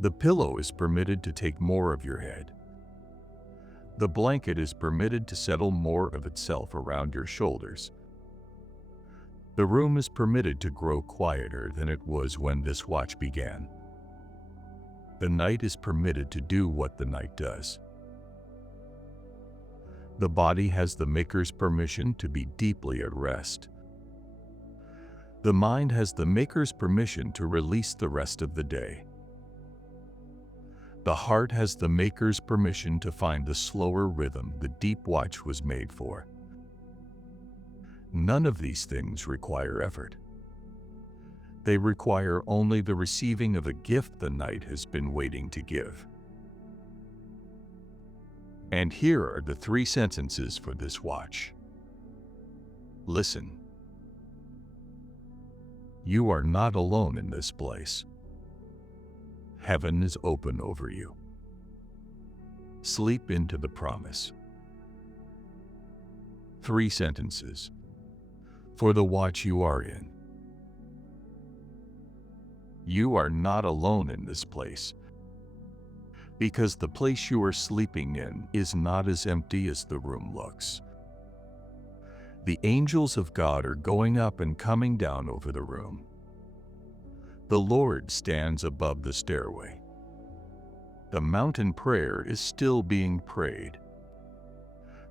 The pillow is permitted to take more of your head. The blanket is permitted to settle more of itself around your shoulders. The room is permitted to grow quieter than it was when this watch began. The night is permitted to do what the night does. The body has the Maker's permission to be deeply at rest. The mind has the Maker's permission to release the rest of the day. The heart has the Maker's permission to find the slower rhythm the deep watch was made for. None of these things require effort. They require only the receiving of a gift the night has been waiting to give. And here are the 3 sentences for this watch. Listen. You are not alone in this place. Heaven is open over you. Sleep into the promise. 3 sentences. For the watch you are in. You are not alone in this place, because the place you are sleeping in is not as empty as the room looks. The angels of God are going up and coming down over the room. The Lord stands above the stairway. The mountain prayer is still being prayed.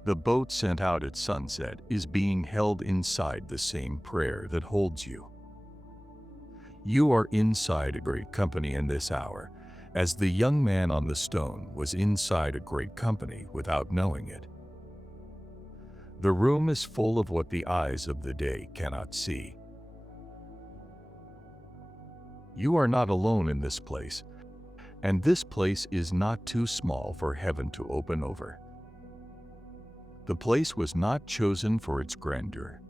The boat sent out at sunset is being held inside the same prayer that holds you. You are inside a great company in this hour, as the young man on the stone was inside a great company without knowing it. The room is full of what the eyes of the day cannot see. You are not alone in this place, and this place is not too small for heaven to open over. The place was not chosen for its grandeur.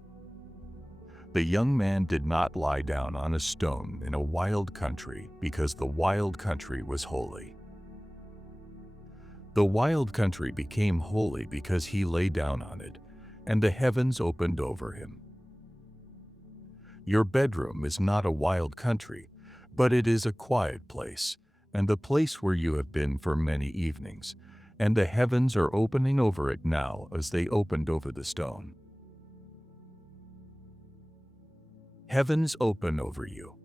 The young man did not lie down on a stone in a wild country because the wild country was holy. The wild country became holy because he lay down on it, and the heavens opened over him. Your bedroom is not a wild country, but it is a quiet place, and the place where you have been for many evenings, and the heavens are opening over it now as they opened over the stone. Heavens open over you.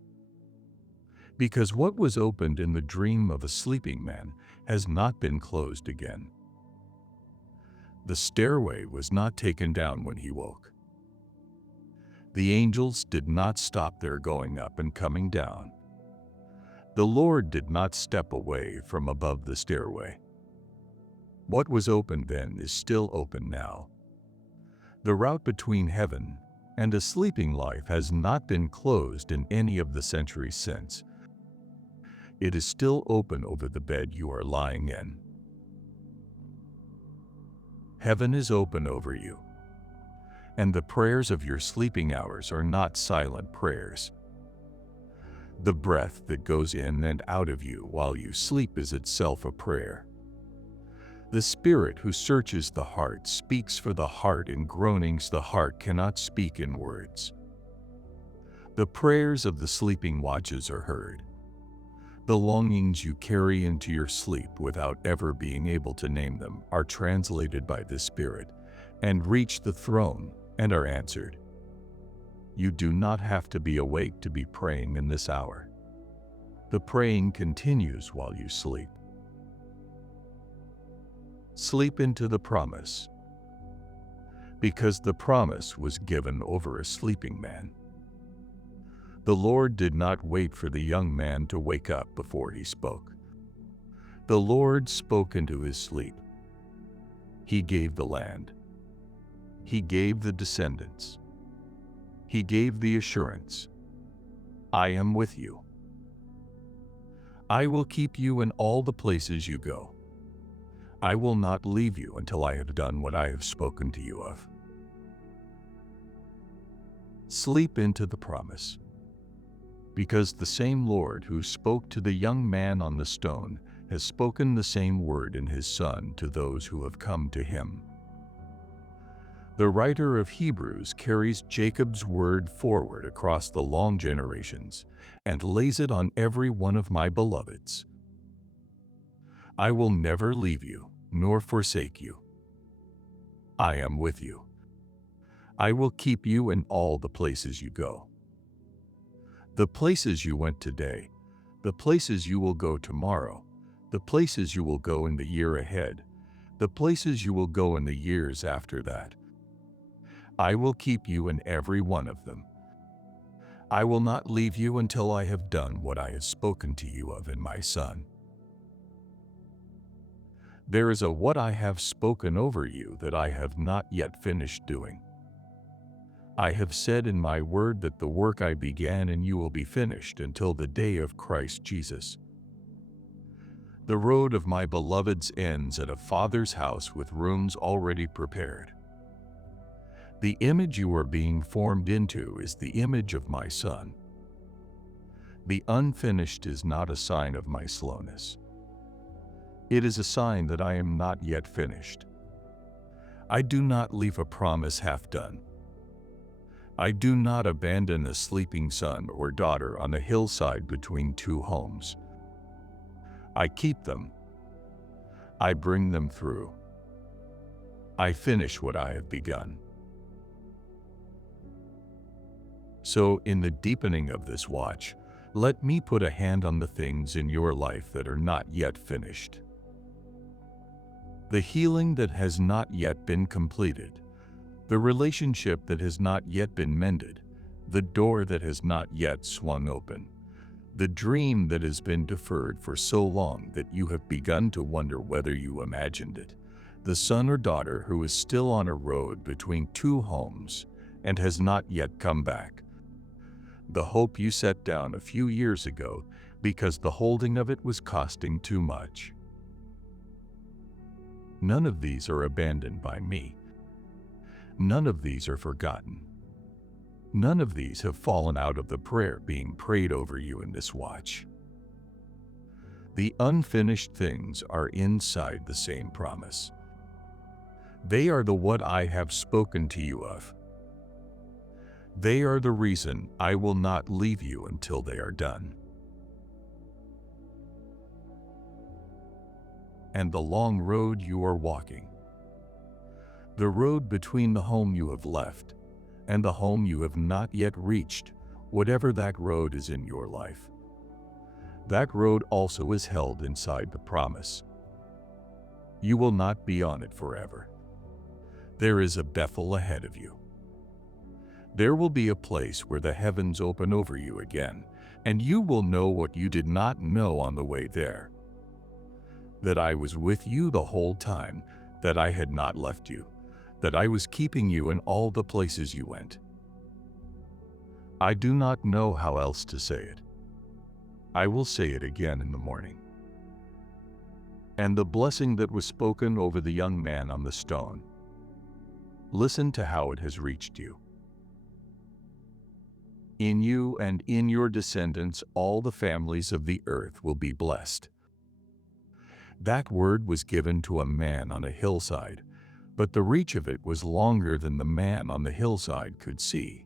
Because what was opened in the dream of a sleeping man has not been closed again. The stairway was not taken down when he woke. The angels did not stop their going up and coming down. The Lord did not step away from above the stairway. What was open then is still open now. The route between heaven and a sleeping life has not been closed in any of the centuries since. It is still open over the bed you are lying in. Heaven is open over you, and the prayers of your sleeping hours are not silent prayers. The breath that goes in and out of you while you sleep is itself a prayer. The Spirit who searches the heart speaks for the heart in groanings the heart cannot speak in words. The prayers of the sleeping watches are heard. The longings you carry into your sleep without ever being able to name them are translated by the Spirit and reach the throne and are answered. You do not have to be awake to be praying in this hour. The praying continues while you sleep. Sleep into the promise, because the promise was given over a sleeping man. The Lord did not wait for the young man to wake up before he spoke. The Lord spoke into his sleep. He gave the land. He gave the descendants. He gave the assurance. I am with you. I will keep you in all the places you go. I will not leave you until I have done what I have spoken to you of. Sleep into the promise, because the same Lord who spoke to the young man on the stone has spoken the same word in his Son to those who have come to him. The writer of Hebrews carries Jacob's word forward across the long generations and lays it on every one of my beloveds. I will never leave you nor forsake you. I am with you. I will keep you in all the places you go. The places you went today, the places you will go tomorrow, the places you will go in the year ahead, the places you will go in the years after that. I will keep you in every one of them. I will not leave you until I have done what I have spoken to you of in my Son. There is a what I have spoken over you that I have not yet finished doing. I have said in my word that the work I began in you will be finished until the day of Christ Jesus. The road of my beloveds ends at a Father's house with rooms already prepared. The image you are being formed into is the image of my Son. The unfinished is not a sign of my slowness. It is a sign that I am not yet finished. I do not leave a promise half done. I do not abandon a sleeping son or daughter on a hillside between two homes. I keep them. I bring them through. I finish what I have begun. So, in the deepening of this watch, let me put a hand on the things in your life that are not yet finished. The healing that has not yet been completed, the relationship that has not yet been mended, the door that has not yet swung open, the dream that has been deferred for so long that you have begun to wonder whether you imagined it, the son or daughter who is still on a road between two homes and has not yet come back, the hope you set down a few years ago because the holding of it was costing too much. None of these are abandoned by me, None of these are forgotten. None of these have fallen out of the prayer being prayed over you in this watch. The unfinished things are inside the same promise. They are the what I have spoken to you of. They are the reason I will not leave you until they are done. And the long road you are walking, the road between the home you have left and the home you have not yet reached, whatever that road is in your life, that road also is held inside the promise. You will not be on it forever. There is a Bethel ahead of you. There will be a place where the heavens open over you again, and you will know what you did not know on the way there. That I was with you the whole time, that I had not left you, that I was keeping you in all the places you went. I do not know how else to say it. I will say it again in the morning. And the blessing that was spoken over the young man on the stone, listen to how it has reached you. In you and in your descendants all the families of the earth will be blessed. That word was given to a man on a hillside, but the reach of it was longer than the man on the hillside could see.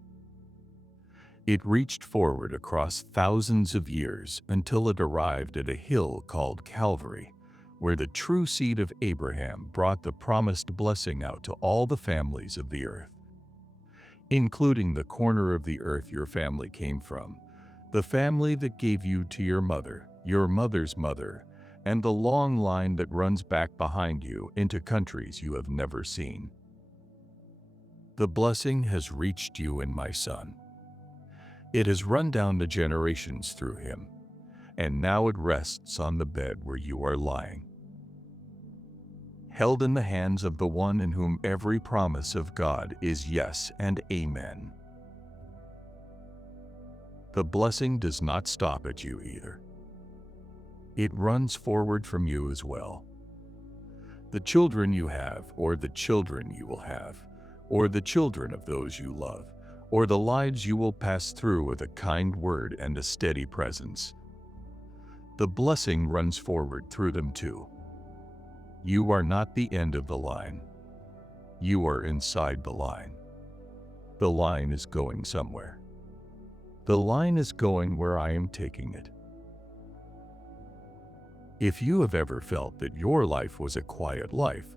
It reached forward across thousands of years until it arrived at a hill called Calvary, where the true seed of Abraham brought the promised blessing out to all the families of the earth, including the corner of the earth your family came from, the family that gave you to your mother's mother, and the long line that runs back behind you into countries you have never seen. The blessing has reached you in my Son. It has run down the generations through him, and now it rests on the bed where you are lying, held in the hands of the one in whom every promise of God is yes and amen. The blessing does not stop at you either. It runs forward from you as well. The children you have, or the children you will have, or the children of those you love, or the lives you will pass through with a kind word and a steady presence. The blessing runs forward through them too. You are not the end of the line. You are inside the line. The line is going somewhere. The line is going where I am taking it. If you have ever felt that your life was a quiet life,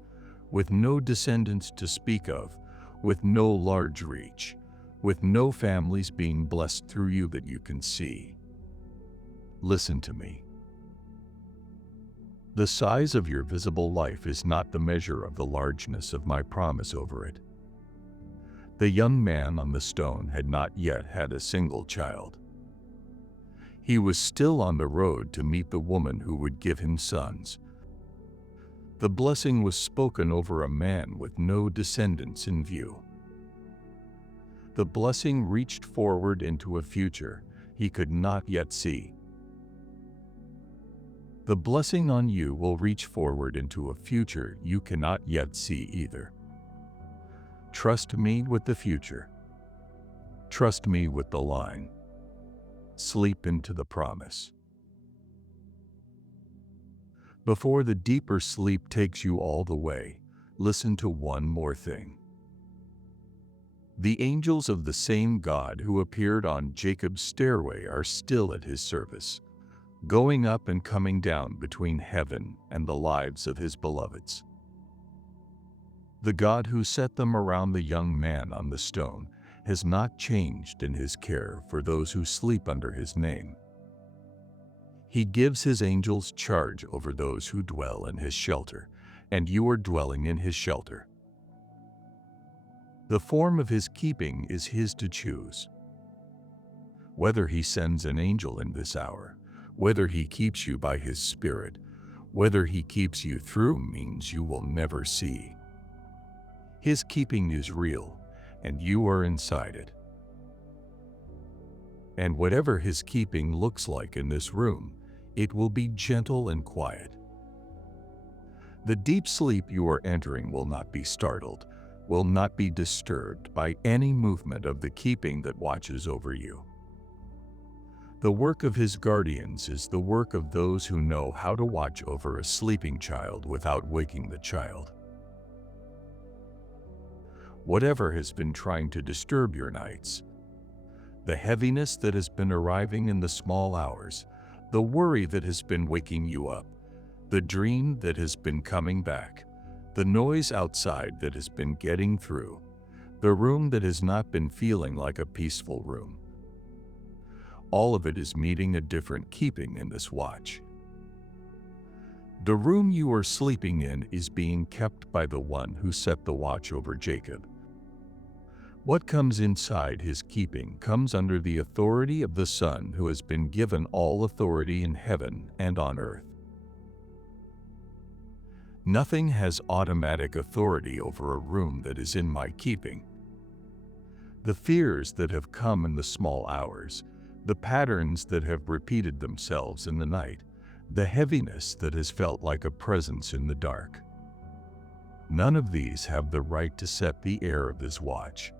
with no descendants to speak of, with no large reach, with no families being blessed through you that you can see, listen to me. The size of your visible life is not the measure of the largeness of my promise over it. The young man on the stone had not yet had a single child. He was still on the road to meet the woman who would give him sons. The blessing was spoken over a man with no descendants in view. The blessing reached forward into a future he could not yet see. The blessing on you will reach forward into a future you cannot yet see either. Trust me with the future. Trust me with the line. Sleep into the promise. Before the deeper sleep takes you all the way, listen to one more thing. The angels of the same God who appeared on Jacob's stairway are still at his service, going up and coming down between heaven and the lives of his beloveds. The God who set them around the young man on the stone has not changed in his care for those who sleep under his name. He gives his angels charge over those who dwell in his shelter, and you are dwelling in his shelter. The form of his keeping is his to choose. Whether he sends an angel in this hour, whether he keeps you by his Spirit, whether he keeps you through means you will never see. His keeping is real, and you are inside it. And whatever his keeping looks like in this room, it will be gentle and quiet. The deep sleep you are entering will not be startled, will not be disturbed by any movement of the keeping that watches over you. The work of his guardians is the work of those who know how to watch over a sleeping child without waking the child. Whatever has been trying to disturb your nights, the heaviness that has been arriving in the small hours, the worry that has been waking you up, the dream that has been coming back, the noise outside that has been getting through, the room that has not been feeling like a peaceful room. All of it is meeting a different keeping in this watch. The room you are sleeping in is being kept by the one who set the watch over Jacob. What comes inside his keeping comes under the authority of the Son who has been given all authority in heaven and on earth. Nothing has automatic authority over a room that is in my keeping. The fears that have come in the small hours, the patterns that have repeated themselves in the night, the heaviness that has felt like a presence in the dark. None of these have the right to set the air of this watch.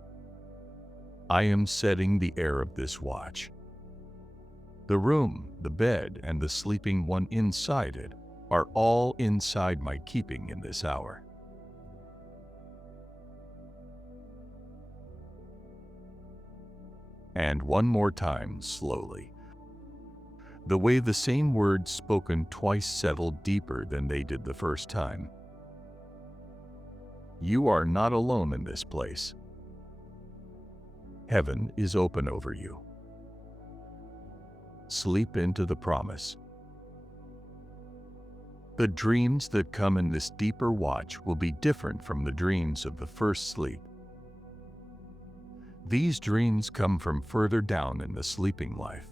I am setting the air of this watch. The room, the bed, and the sleeping one inside it are all inside my keeping in this hour. And one more time, slowly. The way the same words spoken twice settled deeper than they did the first time. You are not alone in this place. Heaven is open over you. Sleep into the promise. The dreams that come in this deeper watch will be different from the dreams of the first sleep. These dreams come from further down in the sleeping life.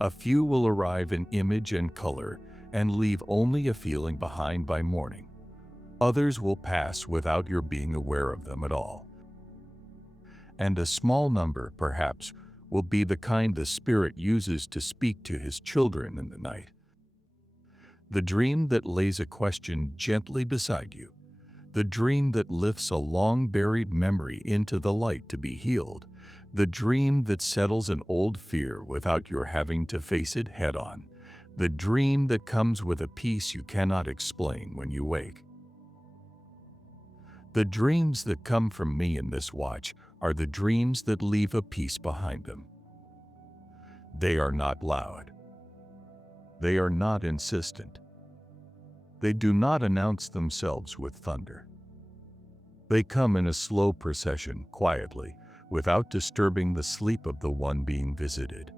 A few will arrive in image and color and leave only a feeling behind by morning. Others will pass without your being aware of them at all. And a small number, perhaps, will be the kind the Spirit uses to speak to his children in the night. The dream that lays a question gently beside you, the dream that lifts a long-buried memory into the light to be healed, the dream that settles an old fear without your having to face it head-on, the dream that comes with a peace you cannot explain when you wake. The dreams that come from me in this watch are the dreams that leave a peace behind them. They are not loud. They are not insistent. They do not announce themselves with thunder. They come in a slow procession, quietly, without disturbing the sleep of the one being visited.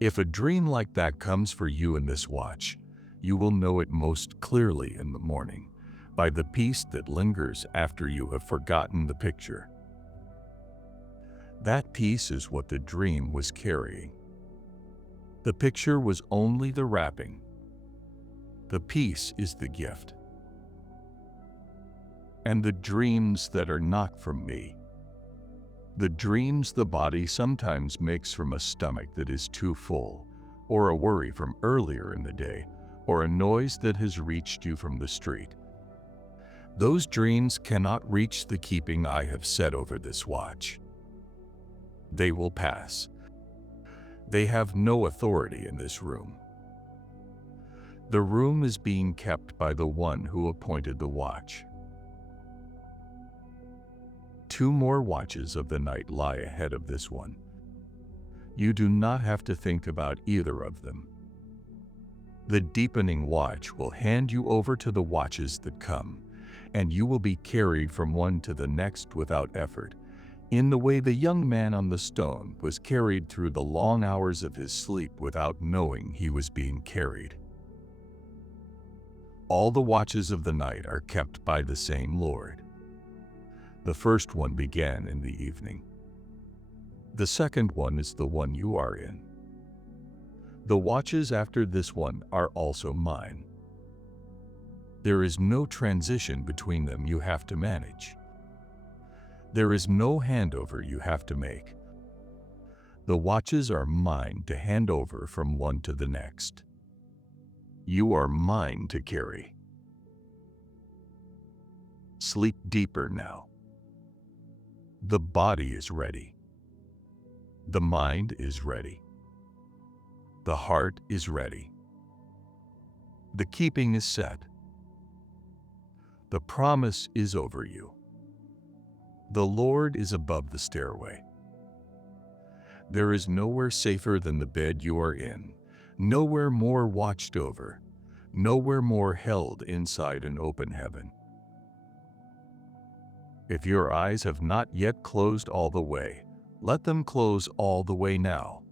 If a dream like that comes for you in this watch, you will know it most clearly in the morning, by the peace that lingers after you have forgotten the picture. That peace is what the dream was carrying. The picture was only the wrapping. The peace is the gift. And the dreams that are not from me, the dreams the body sometimes makes from a stomach that is too full, or a worry from earlier in the day, or a noise that has reached you from the street. Those dreams cannot reach the keeping I have set over this watch. They will pass. They have no authority in this room. The room is being kept by the one who appointed the watch. 2 more watches of the night lie ahead of this one. You do not have to think about either of them. The deepening watch will hand you over to the watches that come, and you will be carried from one to the next without effort, in the way the young man on the stone was carried through the long hours of his sleep without knowing he was being carried. All the watches of the night are kept by the same Lord. The first one began in the evening. The second one is the one you are in. The watches after this one are also mine. There is no transition between them you have to manage. There is no handover you have to make. The watches are mine to hand over from one to the next. You are mine to carry. Sleep deeper now. The body is ready. The mind is ready. The heart is ready. The keeping is set. The promise is over you. The Lord is above the stairway. There is nowhere safer than the bed you are in, nowhere more watched over, nowhere more held inside an open heaven. If your eyes have not yet closed all the way, let them close all the way now.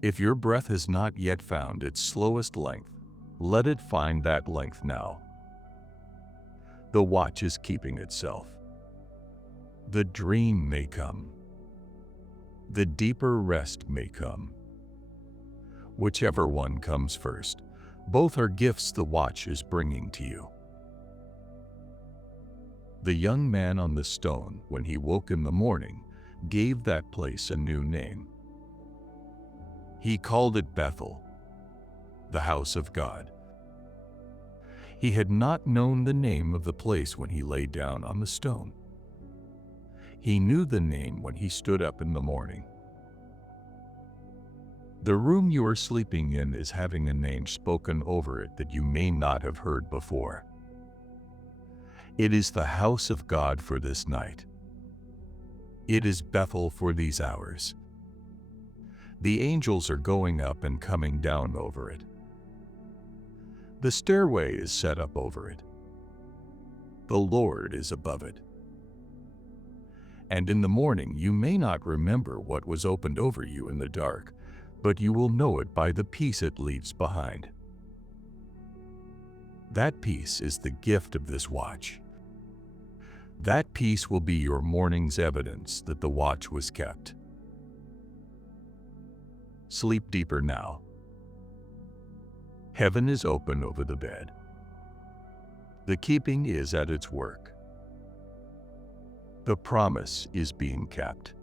If your breath has not yet found its slowest length, let it find that length now. The watch is keeping itself. The dream may come. The deeper rest may come. Whichever one comes first, both are gifts the watch is bringing to you. The young man on the stone, when he woke in the morning, gave that place a new name. He called it Bethel, the house of God. He had not known the name of the place when he lay down on the stone. He knew the name when he stood up in the morning. The room you are sleeping in is having a name spoken over it that you may not have heard before. It is the house of God for this night. It is Bethel for these hours. The angels are going up and coming down over it. The stairway is set up over it. The Lord is above it. And in the morning you may not remember what was opened over you in the dark, but you will know it by the peace it leaves behind. That peace is the gift of this watch. That peace will be your morning's evidence that the watch was kept. Sleep deeper now. Heaven is open over the bed. The keeping is at its work. The promise is being kept.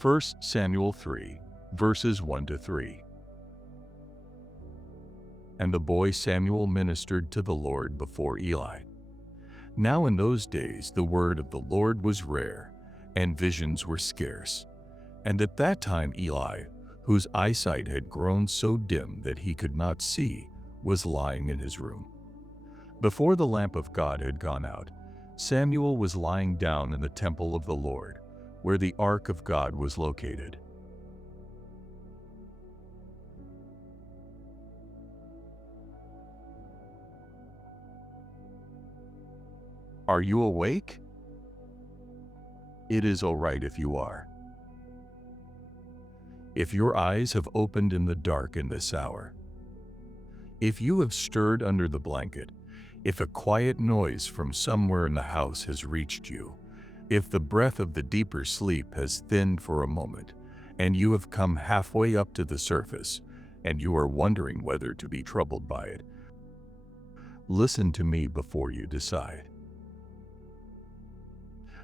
1 Samuel 3, verses 1 to 3. And the boy Samuel ministered to the Lord before Eli. Now in those days the word of the Lord was rare, and visions were scarce. And at that time Eli, whose eyesight had grown so dim that he could not see, was lying in his room. Before the lamp of God had gone out, Samuel was lying down in the temple of the Lord, where the ark of God was located. Are you awake? It is all right if you are. If your eyes have opened in the dark in this hour, if you have stirred under the blanket, if a quiet noise from somewhere in the house has reached you, if the breath of the deeper sleep has thinned for a moment, and you have come halfway up to the surface, and you are wondering whether to be troubled by it, listen to me before you decide.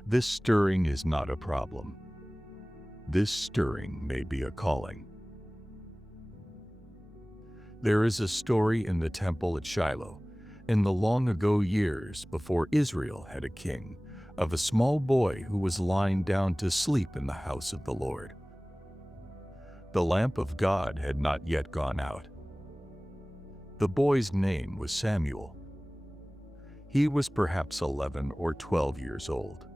This stirring is not a problem. This stirring may be a calling. There is a story in the temple at Shiloh, in the long ago years before Israel had a king, of a small boy who was lying down to sleep in the house of the Lord. The lamp of God had not yet gone out. The boy's name was Samuel. He was perhaps 11 or 12 years old.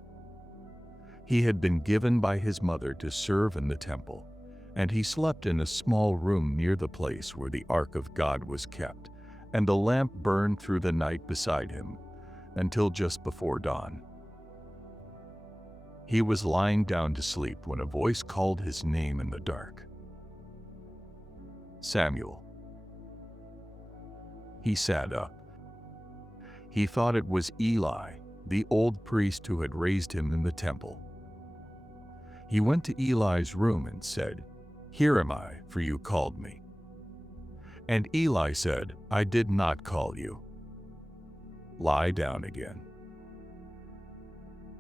He had been given by his mother to serve in the temple, and he slept in a small room near the place where the ark of God was kept, and the lamp burned through the night beside him until just before dawn. He was lying down to sleep when a voice called his name in the dark. Samuel. He sat up. He thought it was Eli, the old priest who had raised him in the temple. He went to Eli's room and said, "Here am I, for you called me." And Eli said, "I did not call you. Lie down again."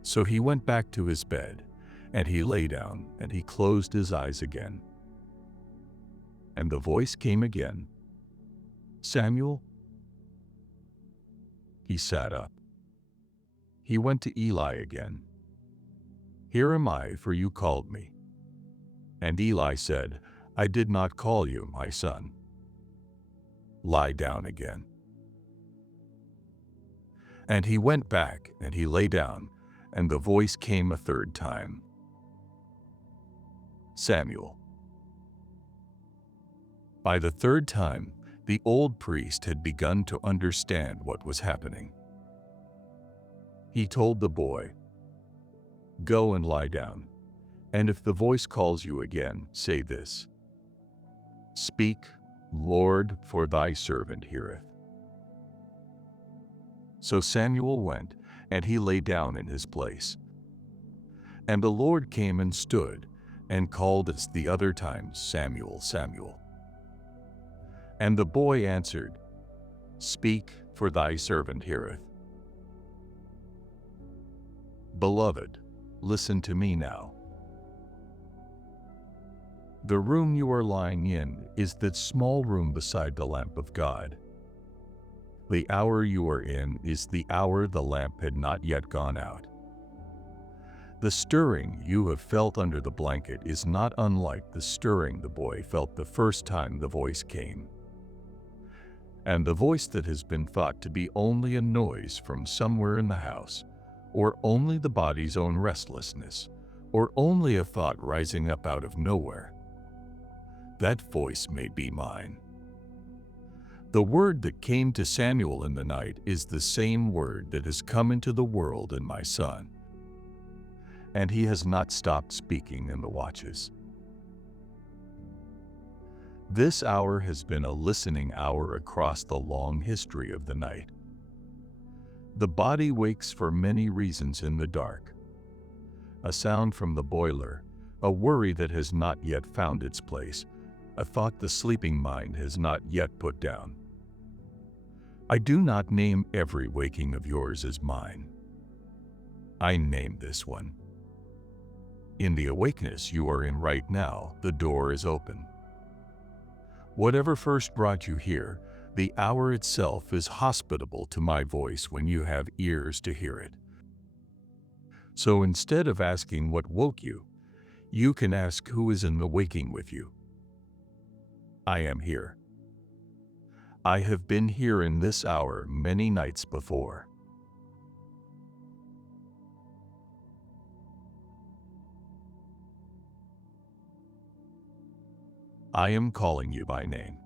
So he went back to his bed, and he lay down, and he closed his eyes again. And the voice came again, "Samuel?" He sat up. He went to Eli again. "Here am I, for you called me." And Eli said, "I did not call you, my son. Lie down again." And he went back, and he lay down, and the voice came a third time, "Samuel." By the third time, the old priest had begun to understand what was happening. He told the boy, "Go and lie down, and if the voice calls you again, say this: 'Speak, Lord, for thy servant heareth.'" So Samuel went, and he lay down in his place. And the Lord came and stood, and called as the other times, "Samuel, Samuel." And the boy answered, "Speak, for thy servant heareth." Beloved, listen to me now. The room you are lying in is that small room beside the lamp of God. The hour you are in is the hour the lamp had not yet gone out. The stirring you have felt under the blanket is not unlike the stirring the boy felt the first time the voice came. And the voice that has been thought to be only a noise from somewhere in the house, or only the body's own restlessness, or only a thought rising up out of nowhere, that voice may be mine. The word that came to Samuel in the night is the same word that has come into the world in my son, and he has not stopped speaking in the watches. This hour has been a listening hour across the long history of the night. The body wakes for many reasons in the dark. A sound from the boiler, a worry that has not yet found its place, a thought the sleeping mind has not yet put down. I do not name every waking of yours as mine. I name this one. In the awakeness you are in right now, the door is open. Whatever first brought you here, the hour itself is hospitable to my voice when you have ears to hear it. So instead of asking what woke you, you can ask who is in the waking with you. I am here. I have been here in this hour many nights before. I am calling you by name.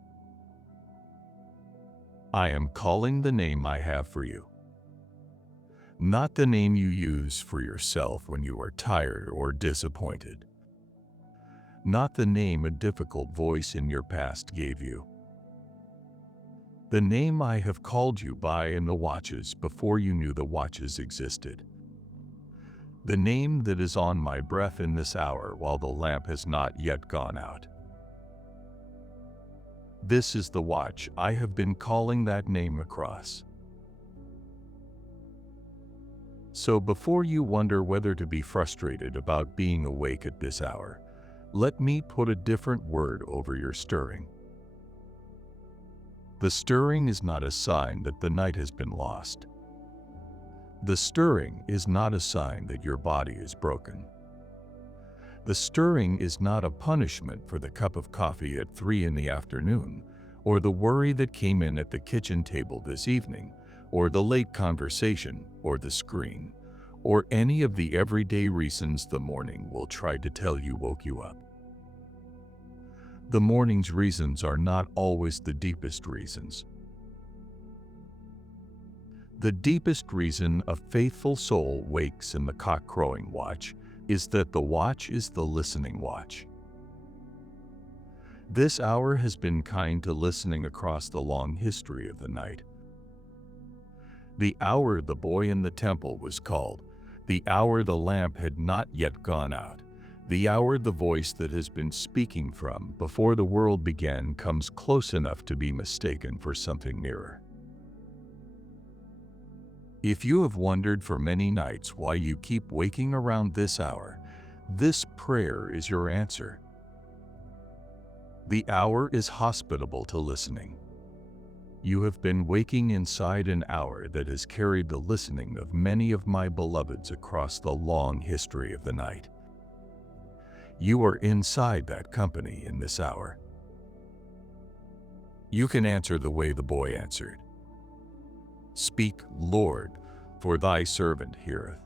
I am calling the name I have for you. Not the name you use for yourself when you are tired or disappointed. Not the name a difficult voice in your past gave you. The name I have called you by in the watches before you knew the watches existed. The name that is on my breath in this hour while the lamp has not yet gone out. This is the watch I have been calling that name across. So before you wonder whether to be frustrated about being awake at this hour, let me put a different word over your stirring. The stirring is not a sign that the night has been lost. The stirring is not a sign that your body is broken. The stirring is not a punishment for the cup of coffee at 3 in the afternoon, or the worry that came in at the kitchen table this evening, or the late conversation, or the screen, or any of the everyday reasons the morning will try to tell you woke you up. The morning's reasons are not always the deepest reasons. The deepest reason a faithful soul wakes in the cock-crowing watch is that the watch is the listening watch. This hour has been kind to listening across the long history of the night. The hour the boy in the temple was called, the hour the lamp had not yet gone out, the hour the voice that has been speaking from before the world began comes close enough to be mistaken for something nearer. If you have wondered for many nights why you keep waking around this hour, this prayer is your answer. The hour is hospitable to listening. You have been waking inside an hour that has carried the listening of many of my beloveds across the long history of the night. You are inside that company in this hour. You can answer the way the boy answered. Speak, Lord, for thy servant heareth.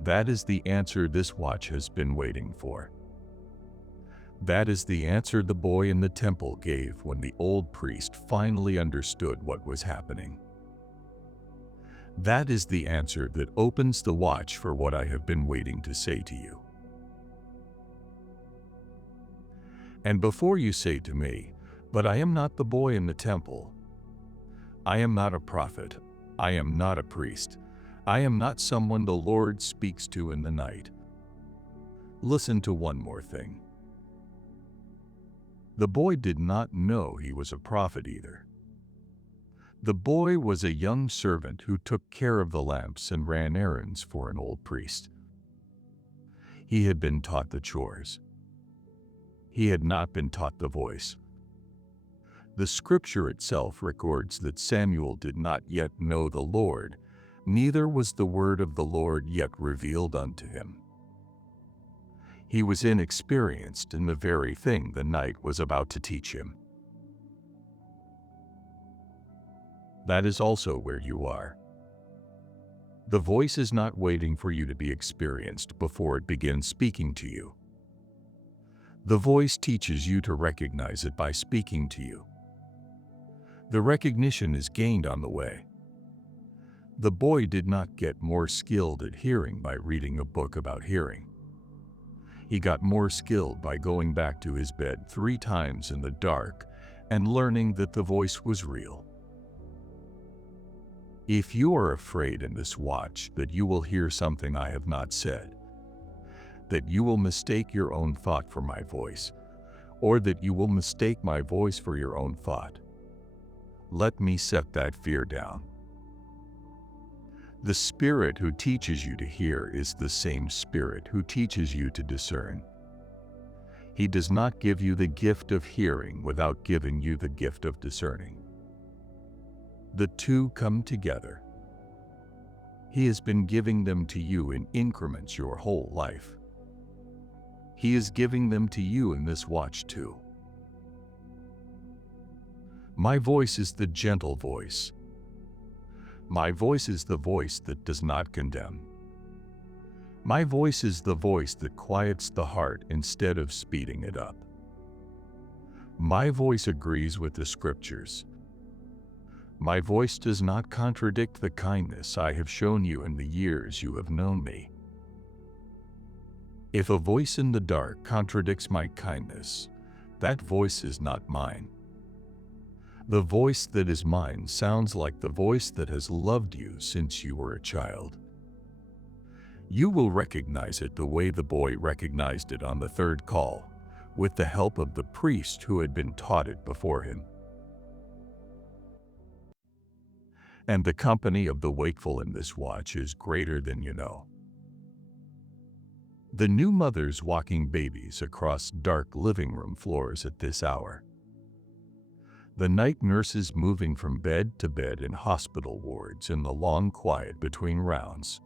That is the answer this watch has been waiting for. That is the answer the boy in the temple gave when the old priest finally understood what was happening. That is the answer that opens the watch for what I have been waiting to say to you. And before you say to me, "But I am not the boy in the temple. I am not a prophet. I am not a priest. I am not someone the Lord speaks to in the night," listen to one more thing. The boy did not know he was a prophet either. The boy was a young servant who took care of the lamps and ran errands for an old priest. He had been taught the chores. He had not been taught the voice. The scripture itself records that Samuel did not yet know the Lord, neither was the word of the Lord yet revealed unto him. He was inexperienced in the very thing the night was about to teach him. That is also where you are. The voice is not waiting for you to be experienced before it begins speaking to you. The voice teaches you to recognize it by speaking to you. The recognition is gained on the way. The boy did not get more skilled at hearing by reading a book about hearing. He got more skilled by going back to his bed 3 times in the dark and learning that the voice was real. If you are afraid in this watch that you will hear something I have not said, that you will mistake your own thought for my voice, or that you will mistake my voice for your own thought, let me set that fear down. The Spirit who teaches you to hear is the same Spirit who teaches you to discern. He does not give you the gift of hearing without giving you the gift of discerning. The two come together. He has been giving them to you in increments your whole life. He is giving them to you in this watch too. My voice is the gentle voice. My voice is the voice that does not condemn. My voice is the voice that quiets the heart instead of speeding it up. My voice agrees with the Scriptures. My voice does not contradict the kindness I have shown you in the years you have known me. If a voice in the dark contradicts my kindness, that voice is not mine. The voice that is mine sounds like the voice that has loved you since you were a child. You will recognize it the way the boy recognized it on the third call, with the help of the priest who had been taught it before him. And the company of the wakeful in this watch is greater than you know. The new mothers walking babies across dark living room floors at this hour. The night nurses moving from bed to bed in hospital wards in the long quiet between rounds.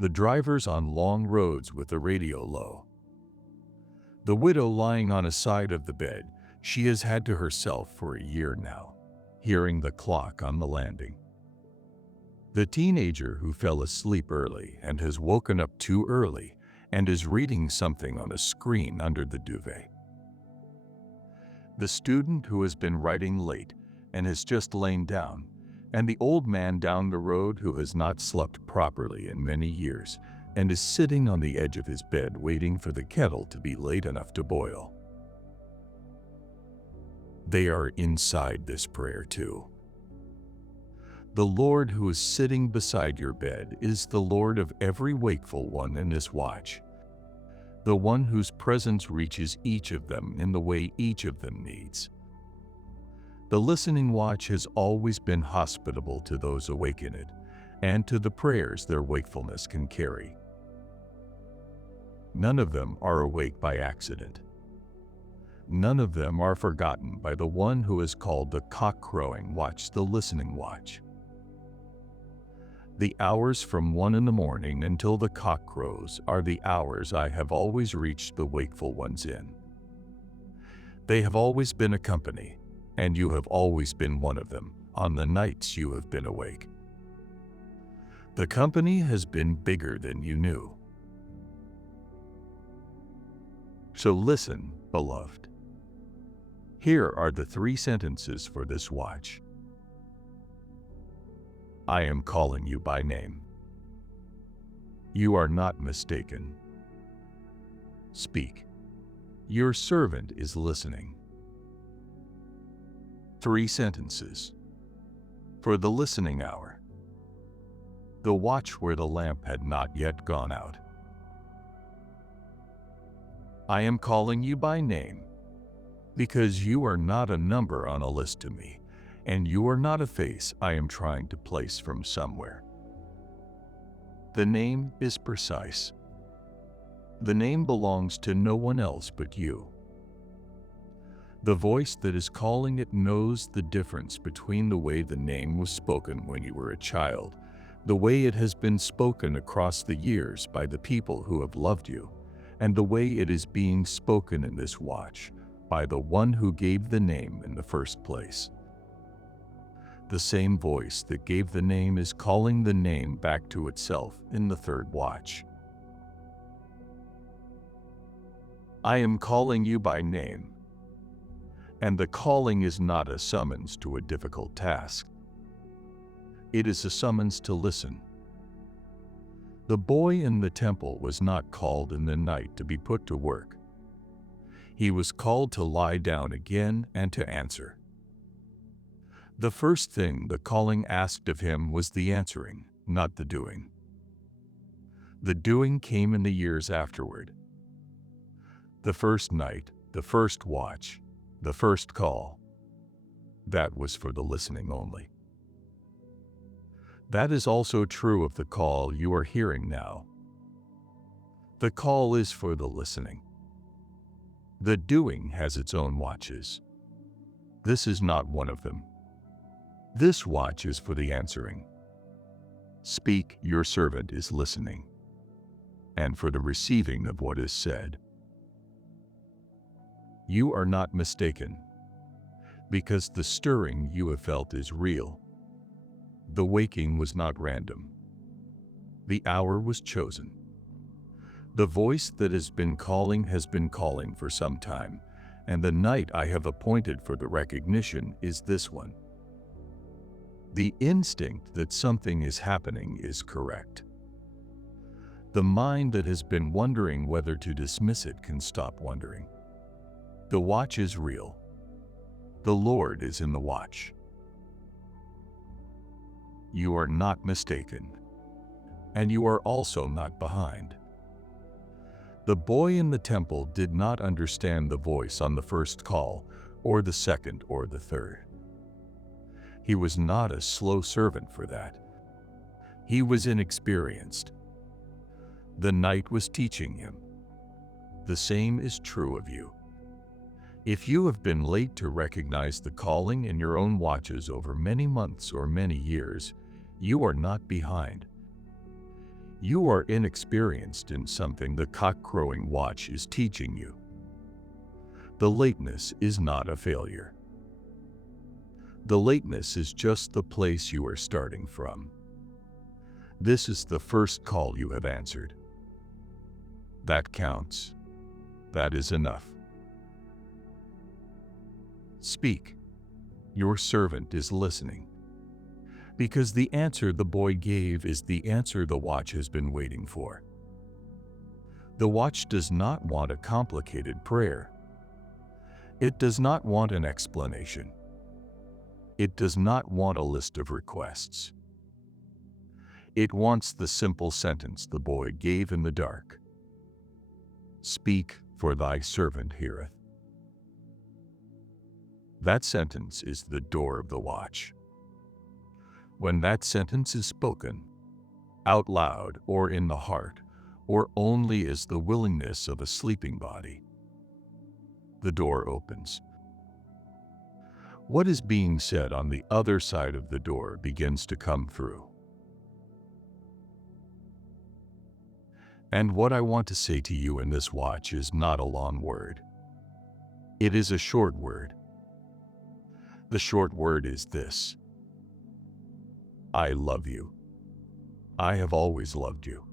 The drivers on long roads with the radio low. The widow lying on a side of the bed she has had to herself for a year now, hearing the clock on the landing. The teenager who fell asleep early and has woken up too early and is reading something on a screen under the duvet. The student who has been writing late and has just lain down, and the old man down the road who has not slept properly in many years and is sitting on the edge of his bed waiting for the kettle to be late enough to boil. They are inside this prayer too. The Lord who is sitting beside your bed is the Lord of every wakeful one in this watch, the one whose presence reaches each of them in the way each of them needs. The listening watch has always been hospitable to those awake in it, and to the prayers their wakefulness can carry. None of them are awake by accident. None of them are forgotten by the one who is called the cock-crowing watch, the listening watch. The hours from 1 in the morning until the cock crows are the hours I have always reached the wakeful ones in. They have always been a company, and you have always been one of them on the nights you have been awake. The company has been bigger than you knew. So listen, beloved. Here are the 3 sentences for this watch. I am calling you by name. You are not mistaken. Speak. Your servant is listening. 3 sentences. For the listening hour. The watch where the lamp had not yet gone out. I am calling you by name, because you are not a number on a list to me, and you are not a face I am trying to place from somewhere. The name is precise. The name belongs to no one else but you. The voice that is calling it knows the difference between the way the name was spoken when you were a child, the way it has been spoken across the years by the people who have loved you, and the way it is being spoken in this watch by the one who gave the name in the first place. The same voice that gave the name is calling the name back to itself in the third watch. I am calling you by name, and the calling is not a summons to a difficult task. It is a summons to listen. The boy in the temple was not called in the night to be put to work. He was called to lie down again and to answer. The first thing the calling asked of him was the answering, not the doing. The doing came in the years afterward. The first night, the first watch, the first call, that was for the listening only. That is also true of the call you are hearing now. The call is for the listening. The doing has its own watches. This is not one of them. This watch is for the answering. Speak, your servant is listening, and for the receiving of what is said. You are not mistaken, because the stirring you have felt is real. The waking was not random. The hour was chosen. The voice that has been calling for some time, and the night I have appointed for the recognition is this one. The instinct that something is happening is correct. The mind that has been wondering whether to dismiss it can stop wondering. The watch is real. The Lord is in the watch. You are not mistaken, and you are also not behind. The boy in the temple did not understand the voice on the first call, or the second, or the third. He was not a slow servant for that. He was inexperienced. The night was teaching him. The same is true of you. If you have been late to recognize the calling in your own watches over many months or many years, you are not behind. You are inexperienced in something the cock-crowing watch is teaching you. The lateness is not a failure. The lateness is just the place you are starting from. This is the first call you have answered. That counts. That is enough. Speak. Your servant is listening. Because the answer the boy gave is the answer the watch has been waiting for. The watch does not want a complicated prayer. It does not want an explanation. It does not want a list of requests. It wants the simple sentence the boy gave in the dark. Speak, for thy servant heareth. That sentence is the door of the watch. When that sentence is spoken, out loud or in the heart, or only as the willingness of a sleeping body, the door opens. What is being said on the other side of the door begins to come through. And what I want to say to you in this watch is not a long word. It is a short word. The short word is this: I love you. I have always loved you.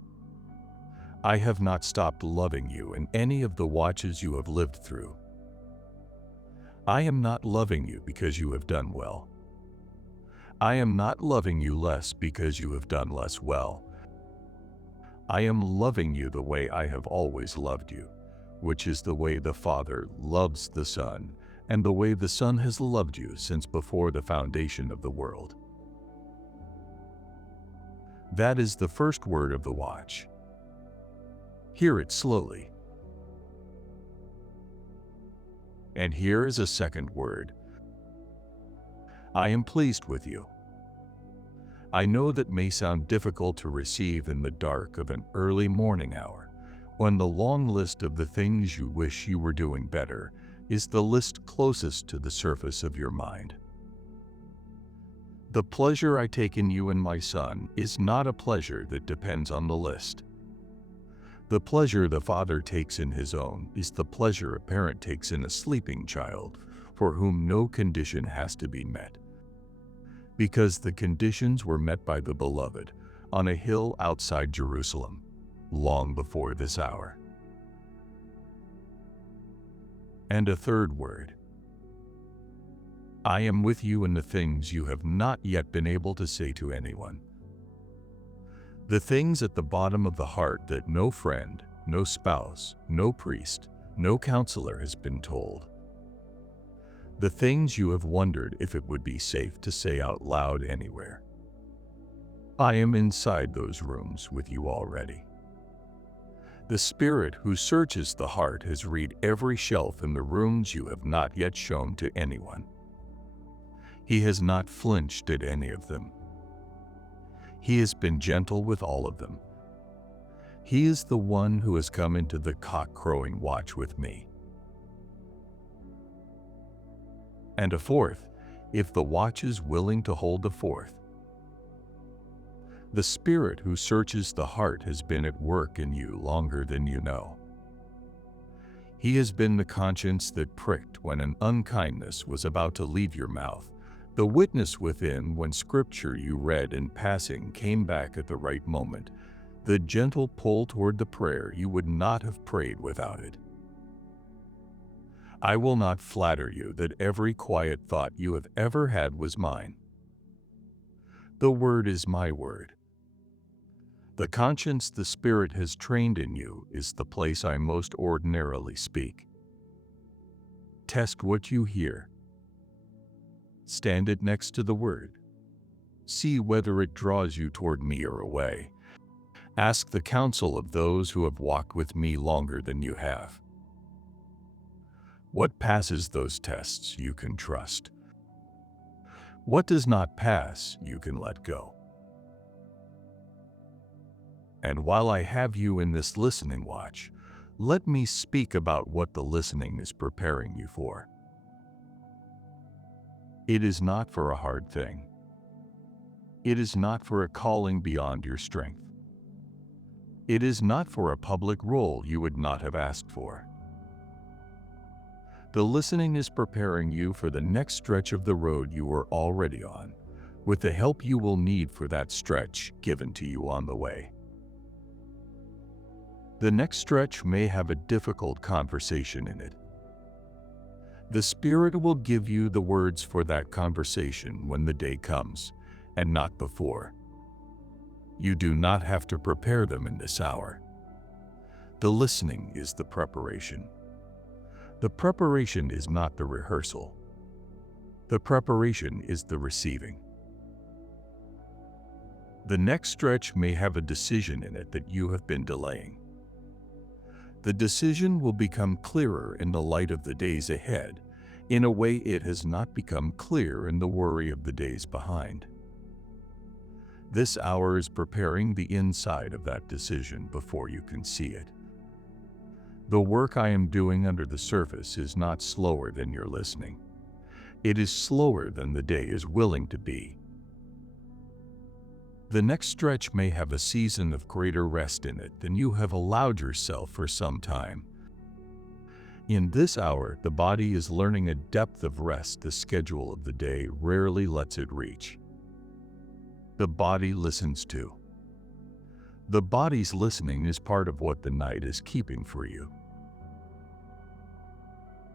I have not stopped loving you in any of the watches you have lived through. I am not loving you because you have done well. I am not loving you less because you have done less well. I am loving you the way I have always loved you, which is the way the Father loves the Son, and the way the Son has loved you since before the foundation of the world. That is the first word of the watch. Hear it slowly. And here is a second word. I am pleased with you. I know that may sound difficult to receive in the dark of an early morning hour, when the long list of the things you wish you were doing better is the list closest to the surface of your mind. The pleasure I take in you and my Son is not a pleasure that depends on the list. The pleasure the Father takes in His own is the pleasure a parent takes in a sleeping child, for whom no condition has to be met. Because the conditions were met by the Beloved on a hill outside Jerusalem, long before this hour. And a third word. I am with you in the things you have not yet been able to say to anyone. The things at the bottom of the heart that no friend, no spouse, no priest, no counselor has been told. The things you have wondered if it would be safe to say out loud anywhere. I am inside those rooms with you already. The Spirit who searches the heart has read every shelf in the rooms you have not yet shown to anyone. He has not flinched at any of them. He has been gentle with all of them. He is the one who has come into the cock-crowing watch with me. And a fourth, if the watch is willing to hold the fourth. The Spirit who searches the heart has been at work in you longer than you know. He has been the conscience that pricked when an unkindness was about to leave your mouth, the witness within when scripture you read in passing came back at the right moment, the gentle pull toward the prayer you would not have prayed without it. I will not flatter you that every quiet thought you have ever had was mine. The word is my word. The conscience the Spirit has trained in you is the place I most ordinarily speak. Test what you hear. Stand it next to the word. See whether it draws you toward me or away. Ask the counsel of those who have walked with me longer than you have. What passes those tests you can trust. What does not pass you can let go. And while I have you in this listening watch, let me speak about what the listening is preparing you for. It is not for a hard thing. It is not for a calling beyond your strength. It is not for a public role you would not have asked for. The listening is preparing you for the next stretch of the road you are already on, with the help you will need for that stretch given to you on the way. The next stretch may have a difficult conversation in it. The Spirit will give you the words for that conversation when the day comes, and not before. You do not have to prepare them in this hour. The listening is the preparation. The preparation is not the rehearsal. The preparation is the receiving. The next stretch may have a decision in it that you have been delaying. The decision will become clearer in the light of the days ahead, in a way it has not become clear in the worry of the days behind. This hour is preparing the inside of that decision before you can see it. The work I am doing under the surface is not slower than your listening. It is slower than the day is willing to be. The next stretch may have a season of greater rest in it than you have allowed yourself for some time. In this hour, the body is learning a depth of rest the schedule of the day rarely lets it reach. The body listens too. The body's listening is part of what the night is keeping for you.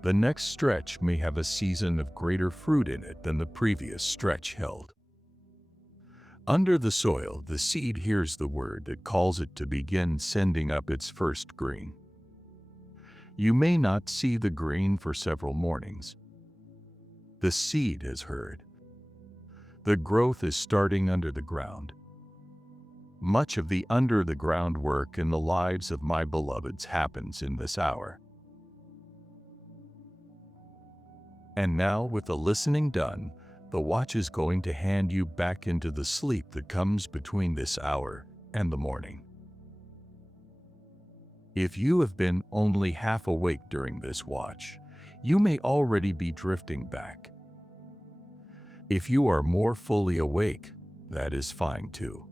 The next stretch may have a season of greater fruit in it than the previous stretch held. Under the soil, the seed hears the word that calls it to begin sending up its first green. You may not see the green for several mornings. The seed has heard. The growth is starting under the ground. Much of the under-the-ground work in the lives of my beloveds happens in this hour. And now, with the listening done, the watch is going to hand you back into the sleep that comes between this hour and the morning. If you have been only half awake during this watch, you may already be drifting back. If you are more fully awake, that is fine too.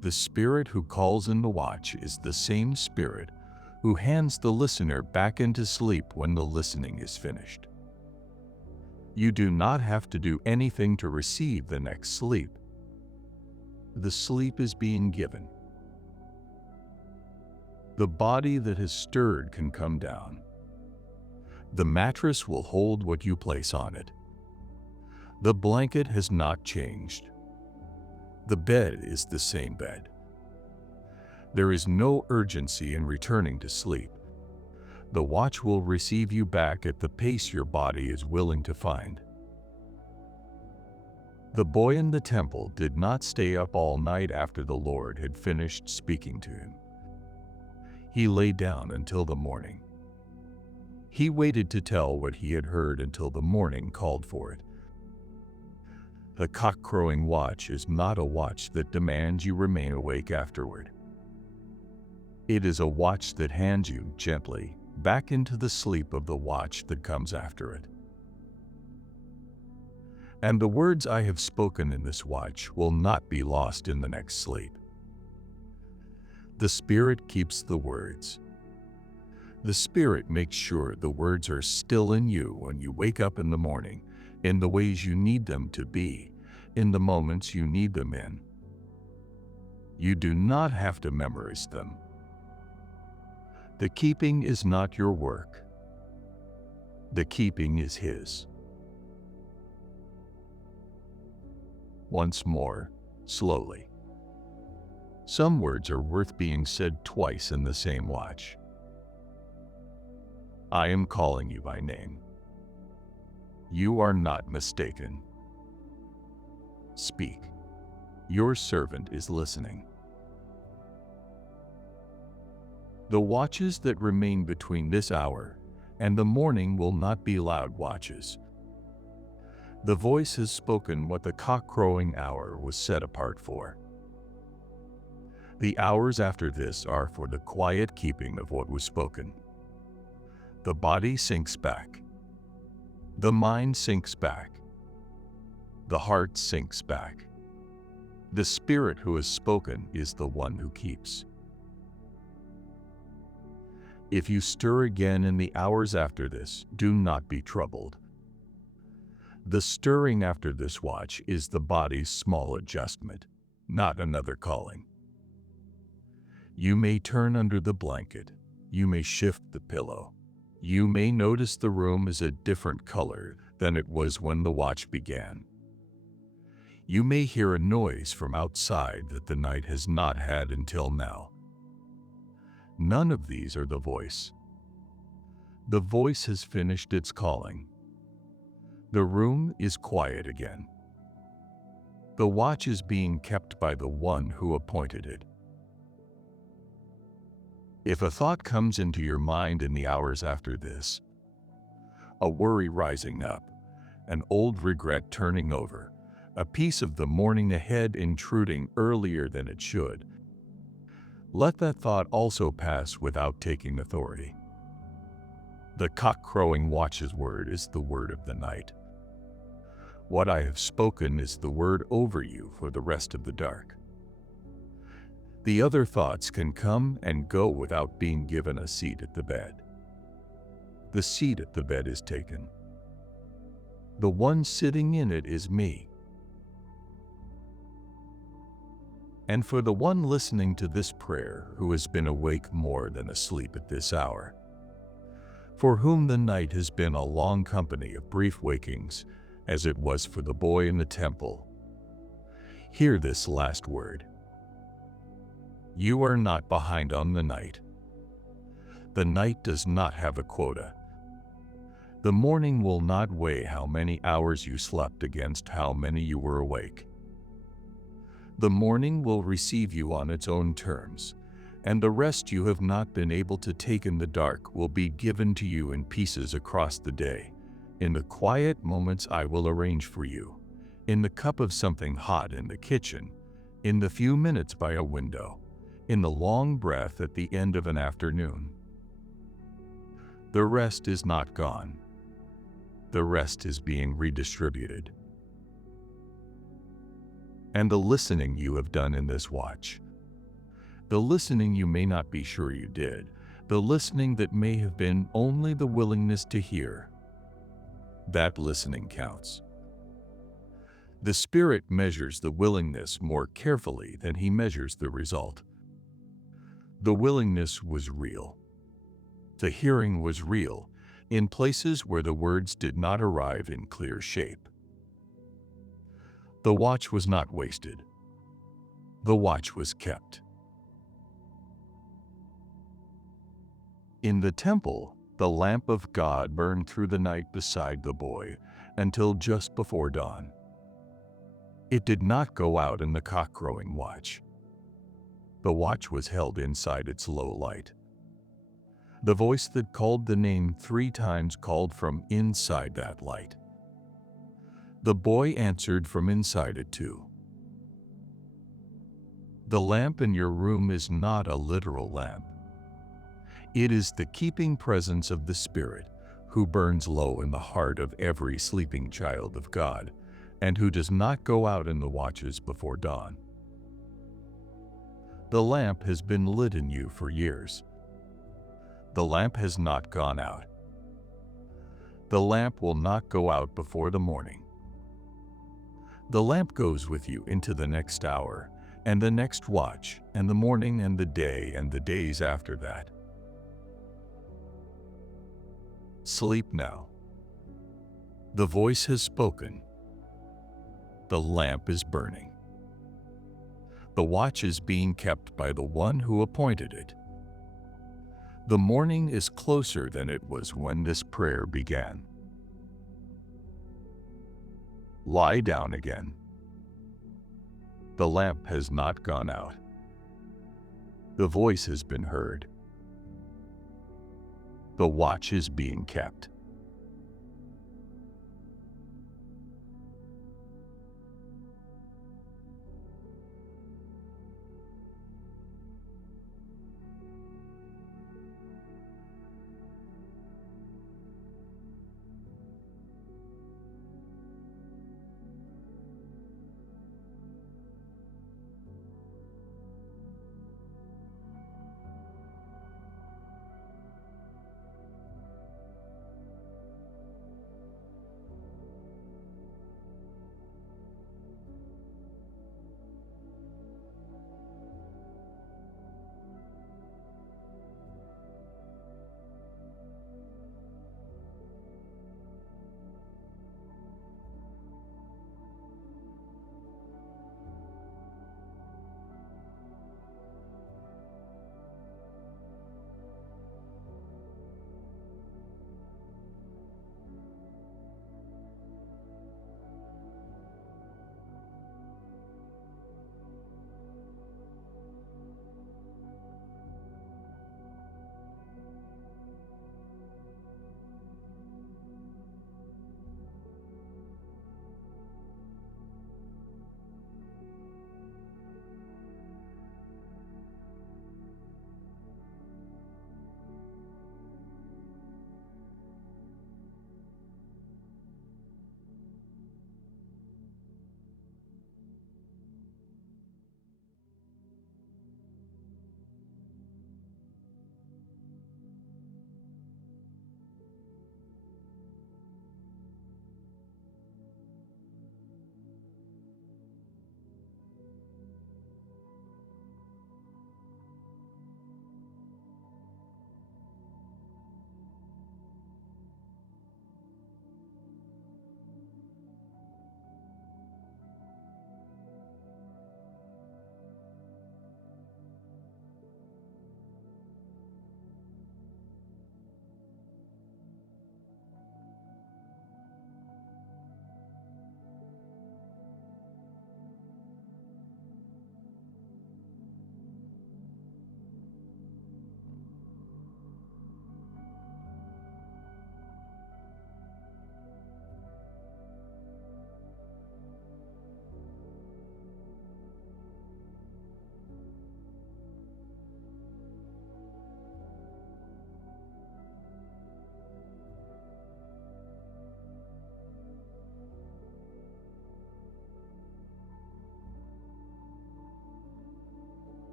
The Spirit who calls in the watch is the same Spirit who hands the listener back into sleep when the listening is finished. You do not have to do anything to receive the next sleep. The sleep is being given. The body that has stirred can come down. The mattress will hold what you place on it. The blanket has not changed. The bed is the same bed. There is no urgency in returning to sleep. The watch will receive you back at the pace your body is willing to find. The boy in the temple did not stay up all night after the Lord had finished speaking to him. He lay down until the morning. He waited to tell what he had heard until the morning called for it. The cock-crowing watch is not a watch that demands you remain awake afterward. It is a watch that hands you gently back into the sleep of the watch that comes after it. And the words I have spoken in this watch will not be lost in the next sleep. The Spirit keeps the words. The Spirit makes sure the words are still in you when you wake up in the morning, in the ways you need them to be, in the moments you need them in. You do not have to memorize them. The keeping is not your work. The keeping is His. Once more, slowly. Some words are worth being said twice in the same watch. I am calling you by name. You are not mistaken. Speak. Your servant is listening. The watches that remain between this hour and the morning will not be loud watches. The voice has spoken what the cock-crowing hour was set apart for. The hours after this are for the quiet keeping of what was spoken. The body sinks back. The mind sinks back. The heart sinks back. The Spirit who has spoken is the one who keeps. If you stir again in the hours after this, do not be troubled. The stirring after this watch is the body's small adjustment, not another calling. You may turn under the blanket. You may shift the pillow. You may notice the room is a different color than it was when the watch began. You may hear a noise from outside that the night has not had until now. None of these are the voice. The voice has finished its calling. The room is quiet again. The watch is being kept by the one who appointed it. If a thought comes into your mind in the hours after this, a worry rising up, an old regret turning over, a piece of the morning ahead intruding earlier than it should, let that thought also pass without taking authority. The cock-crowing watch's word is the word of the night. What I have spoken is the word over you for the rest of the dark. The other thoughts can come and go without being given a seat at the bed. The seat at the bed is taken. The one sitting in it is me. And for the one listening to this prayer who has been awake more than asleep at this hour, for whom the night has been a long company of brief wakings, as it was for the boy in the temple, hear this last word. You are not behind on the night. The night does not have a quota. The morning will not weigh how many hours you slept against how many you were awake. The morning will receive you on its own terms, and the rest you have not been able to take in the dark will be given to you in pieces across the day, in the quiet moments I will arrange for you, in the cup of something hot in the kitchen, in the few minutes by a window, in the long breath at the end of an afternoon. The rest is not gone. The rest is being redistributed. And the listening you have done in this watch, the listening you may not be sure you did, the listening that may have been only the willingness to hear, that listening counts. The Spirit measures the willingness more carefully than He measures the result. The willingness was real. The hearing was real, in places where the words did not arrive in clear shape. The watch was not wasted. The watch was kept. In the temple, the lamp of God burned through the night beside the boy until just before dawn. It did not go out in the cock-crowing watch. The watch was held inside its low light. The voice that called the name 3 times called from inside that light. The boy answered from inside it too. The lamp in your room is not a literal lamp. It is the keeping presence of the Spirit, who burns low in the heart of every sleeping child of God, and who does not go out in the watches before dawn. The lamp has been lit in you for years. The lamp has not gone out. The lamp will not go out before the morning. The lamp goes with you into the next hour, and the next watch, and the morning and the day and the days after that. Sleep now. The voice has spoken. The lamp is burning. The watch is being kept by the one who appointed it. The morning is closer than it was when this prayer began. Lie down again. The lamp has not gone out. The voice has been heard. The watch is being kept.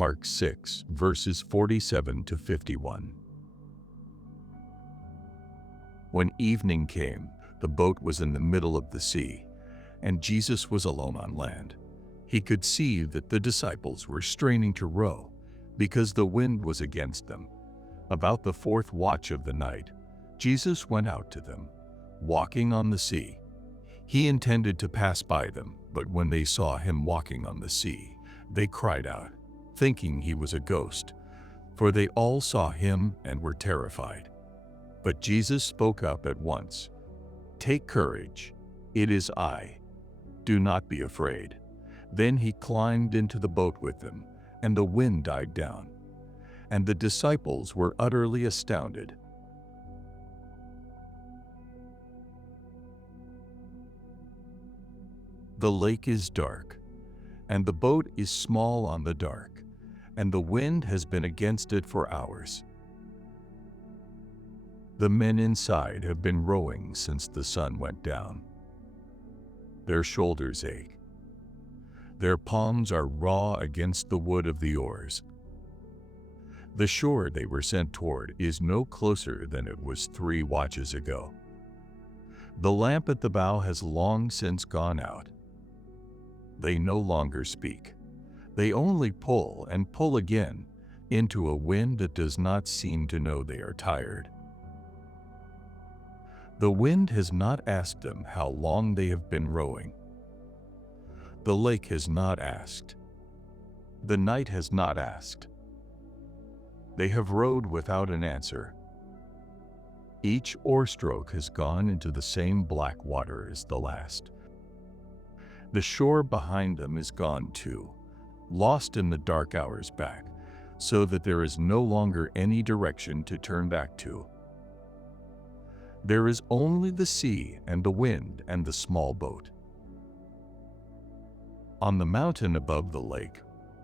Mark 6, verses 47 to 51. When evening came, the boat was in the middle of the sea, and Jesus was alone on land. He could see that the disciples were straining to row because the wind was against them. About the fourth watch of the night, Jesus went out to them, walking on the sea. He intended to pass by them, but when they saw him walking on the sea, they cried out, thinking he was a ghost, for they all saw him and were terrified. But Jesus spoke up at once. "Take courage, it is I. Do not be afraid." Then he climbed into the boat with them, and the wind died down, and the disciples were utterly astounded. The lake is dark, and the boat is small on the dark, and the wind has been against it for hours. The men inside have been rowing since the sun went down. Their shoulders ache. Their palms are raw against the wood of the oars. The shore they were sent toward is no closer than it was 3 watches ago. The lamp at the bow has long since gone out. They no longer speak. They only pull and pull again into a wind that does not seem to know they are tired. The wind has not asked them how long they have been rowing. The lake has not asked. The night has not asked. They have rowed without an answer. Each oar stroke has gone into the same black water as the last. The shore behind them is gone too, lost in the dark hours back, so that there is no longer any direction to turn back to. There is only the sea and the wind and the small boat. On the mountain above the lake,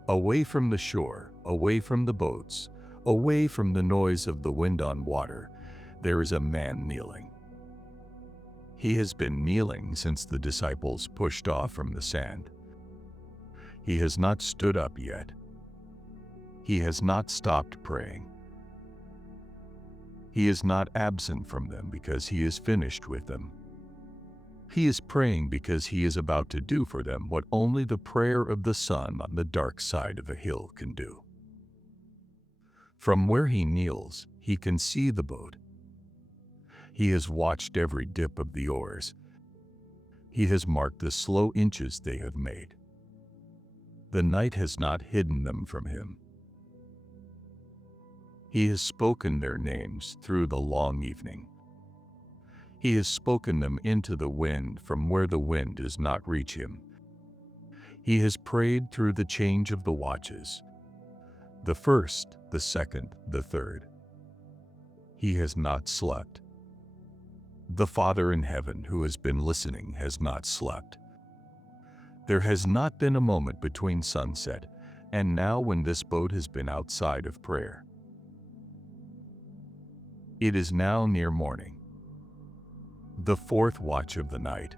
away from the shore, away from the boats, away from the noise of the wind on water, there is a man kneeling. He has been kneeling since the disciples pushed off from the sand. He has not stood up yet. He has not stopped praying. He is not absent from them because he is finished with them. He is praying because he is about to do for them what only the prayer of the sun on the dark side of a hill can do. From where he kneels, he can see the boat. He has watched every dip of the oars. He has marked the slow inches they have made. The night has not hidden them from him. He has spoken their names through the long evening. He has spoken them into the wind from where the wind does not reach him. He has prayed through the change of the watches, the first, the second, the third. He has not slept. The Father in heaven who has been listening has not slept. There has not been a moment between sunset and now when this boat has been outside of prayer. It is now near morning, the fourth watch of the night.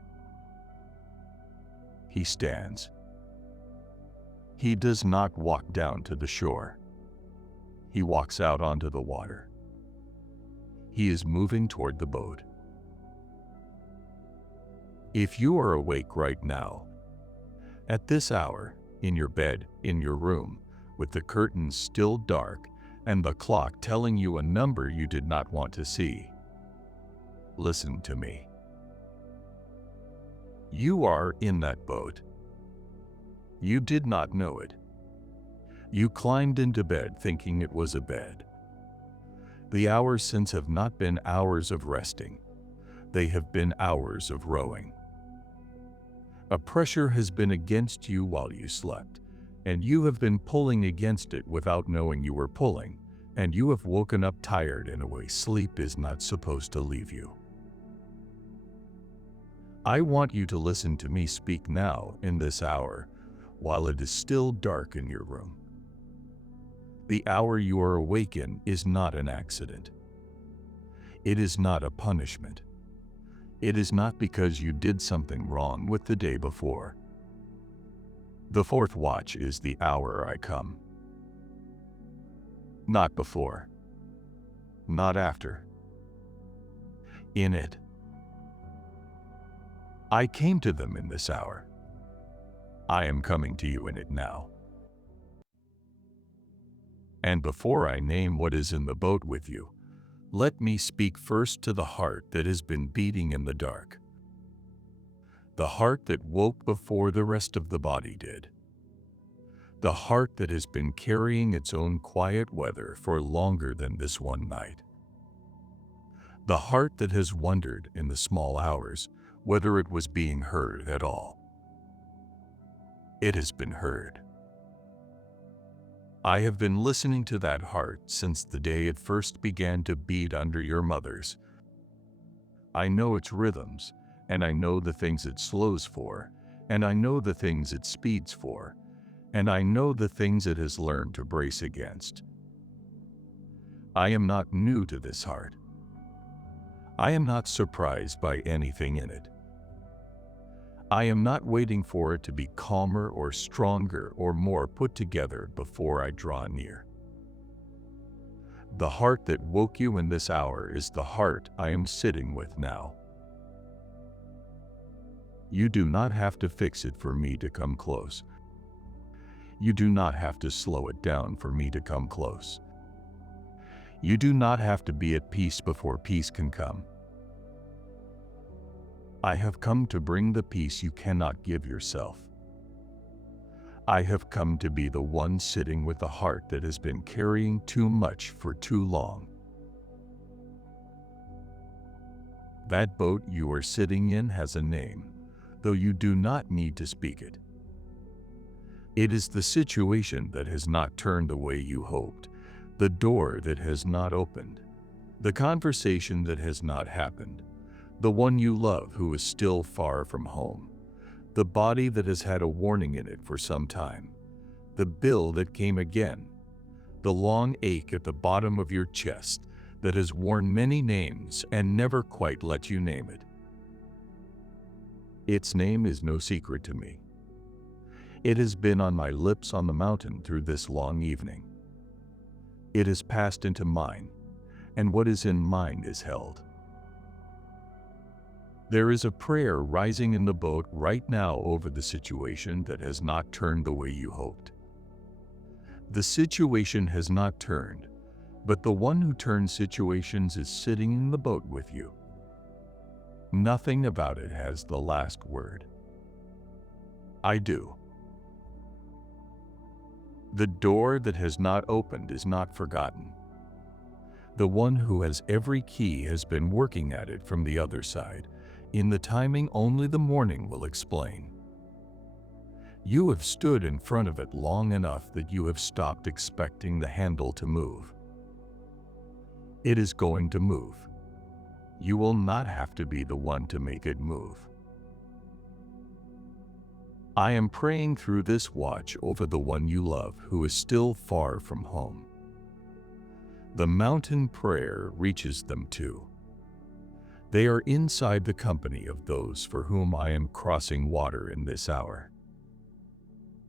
He stands. He does not walk down to the shore. He walks out onto the water. He is moving toward the boat. If you are awake right now, at this hour, in your bed, in your room, with the curtains still dark and the clock telling you a number you did not want to see, listen to me. You are in that boat. You did not know it. You climbed into bed thinking it was a bed. The hours since have not been hours of resting. They have been hours of rowing. A pressure has been against you while you slept, and you have been pulling against it without knowing you were pulling, and you have woken up tired in a way sleep is not supposed to leave you. I want you to listen to me speak now in this hour, while it is still dark in your room. The hour you are awake in is not an accident. It is not a punishment. It is not because you did something wrong with the day before. The fourth watch is the hour I come. Not before, not after. In it. I came to them in this hour. I am coming to you in it now. And before I name what is in the boat with you, let me speak first to the heart that has been beating in the dark. The heart that woke before the rest of the body did. The heart that has been carrying its own quiet weather for longer than this one night. The heart that has wondered in the small hours whether it was being heard at all. It has been heard. I have been listening to that heart since the day it first began to beat under your mother's. I know its rhythms, and I know the things it slows for, and I know the things it speeds for, and I know the things it has learned to brace against. I am not new to this heart. I am not surprised by anything in it. I am not waiting for it to be calmer or stronger or more put together before I draw near. The heart that woke you in this hour is the heart I am sitting with now. You do not have to fix it for me to come close. You do not have to slow it down for me to come close. You do not have to be at peace before peace can come. I have come to bring the peace you cannot give yourself. I have come to be the one sitting with the heart that has been carrying too much for too long. That boat you are sitting in has a name, though you do not need to speak it. It is the situation that has not turned the way you hoped, the door that has not opened, the conversation that has not happened, the one you love who is still far from home, the body that has had a warning in it for some time, the bill that came again, the long ache at the bottom of your chest that has worn many names and never quite let you name it. Its name is no secret to me. It has been on my lips on the mountain through this long evening. It has passed into mine, and what is in mine is held. There is a prayer rising in the boat right now over the situation that has not turned the way you hoped. The situation has not turned, but the one who turns situations is sitting in the boat with you. Nothing about it has the last word. I do. The door that has not opened is not forgotten. The one who has every key has been working at it from the other side, in the timing only the morning will explain. You have stood in front of it long enough that you have stopped expecting the handle to move. It is going to move. You will not have to be the one to make it move. I am praying through this watch over the one you love who is still far from home. The mountain prayer reaches them too. They are inside the company of those for whom I am crossing water in this hour.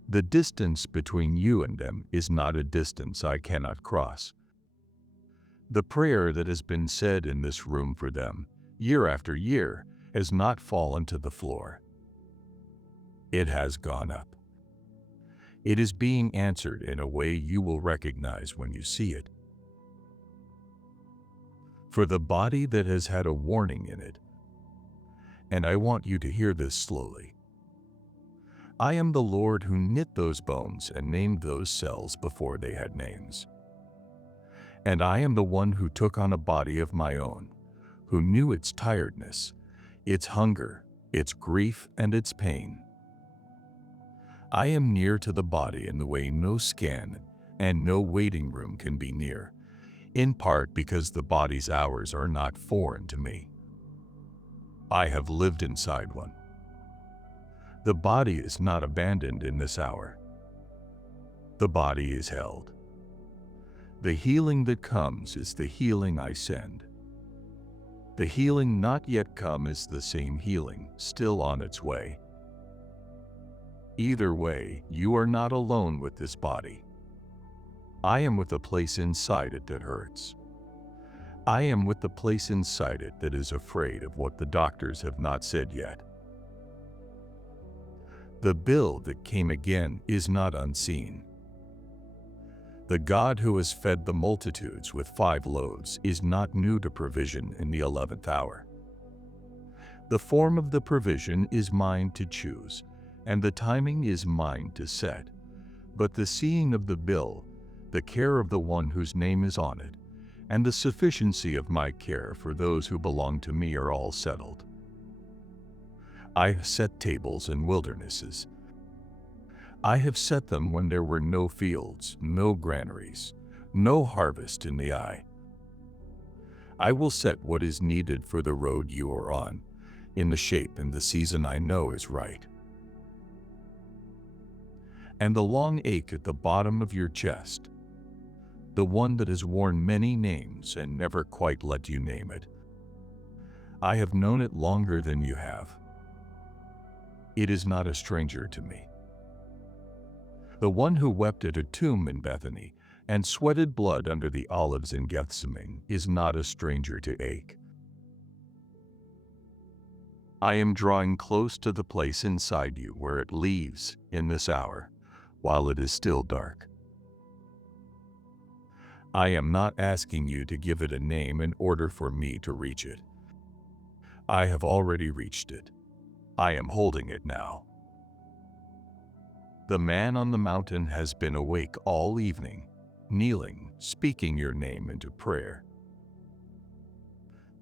The distance between you and them is not a distance I cannot cross. The prayer that has been said in this room for them, year after year, has not fallen to the floor. It has gone up. It is being answered in a way you will recognize when you see it. For the body that has had a warning in it, and I want you to hear this slowly. I am the Lord who knit those bones and named those cells before they had names. And I am the one who took on a body of my own, who knew its tiredness, its hunger, its grief, and its pain. I am near to the body in the way no scan and no waiting room can be near, in part because the body's hours are not foreign to me. I have lived inside one. The body is not abandoned in this hour. The body is held. The healing that comes is the healing I send. The healing not yet come is the same healing, still on its way. Either way, you are not alone with this body. I am with the place inside it that hurts. I am with the place inside it that is afraid of what the doctors have not said yet. The bill that came again is not unseen. The God who has fed the multitudes with 5 loaves is not new to provision in the 11th hour. The form of the provision is mine to choose, and the timing is mine to set. But the seeing of the bill, the care of the one whose name is on it, and the sufficiency of my care for those who belong to me are all settled. I have set tables in wildernesses. I have set them when there were no fields, no granaries, no harvest in the eye. I will set what is needed for the road you are on, in the shape and the season I know is right. And the long ache at the bottom of your chest, the one that has worn many names and never quite let you name it, I have known it longer than you have. It is not a stranger to me. The one who wept at a tomb in Bethany and sweated blood under the olives in Gethsemane is not a stranger to ache. I am drawing close to the place inside you where it leaves in this hour, while it is still dark. I am not asking you to give it a name in order for me to reach it. I have already reached it. I am holding it now. The man on the mountain has been awake all evening, kneeling, speaking your name into prayer.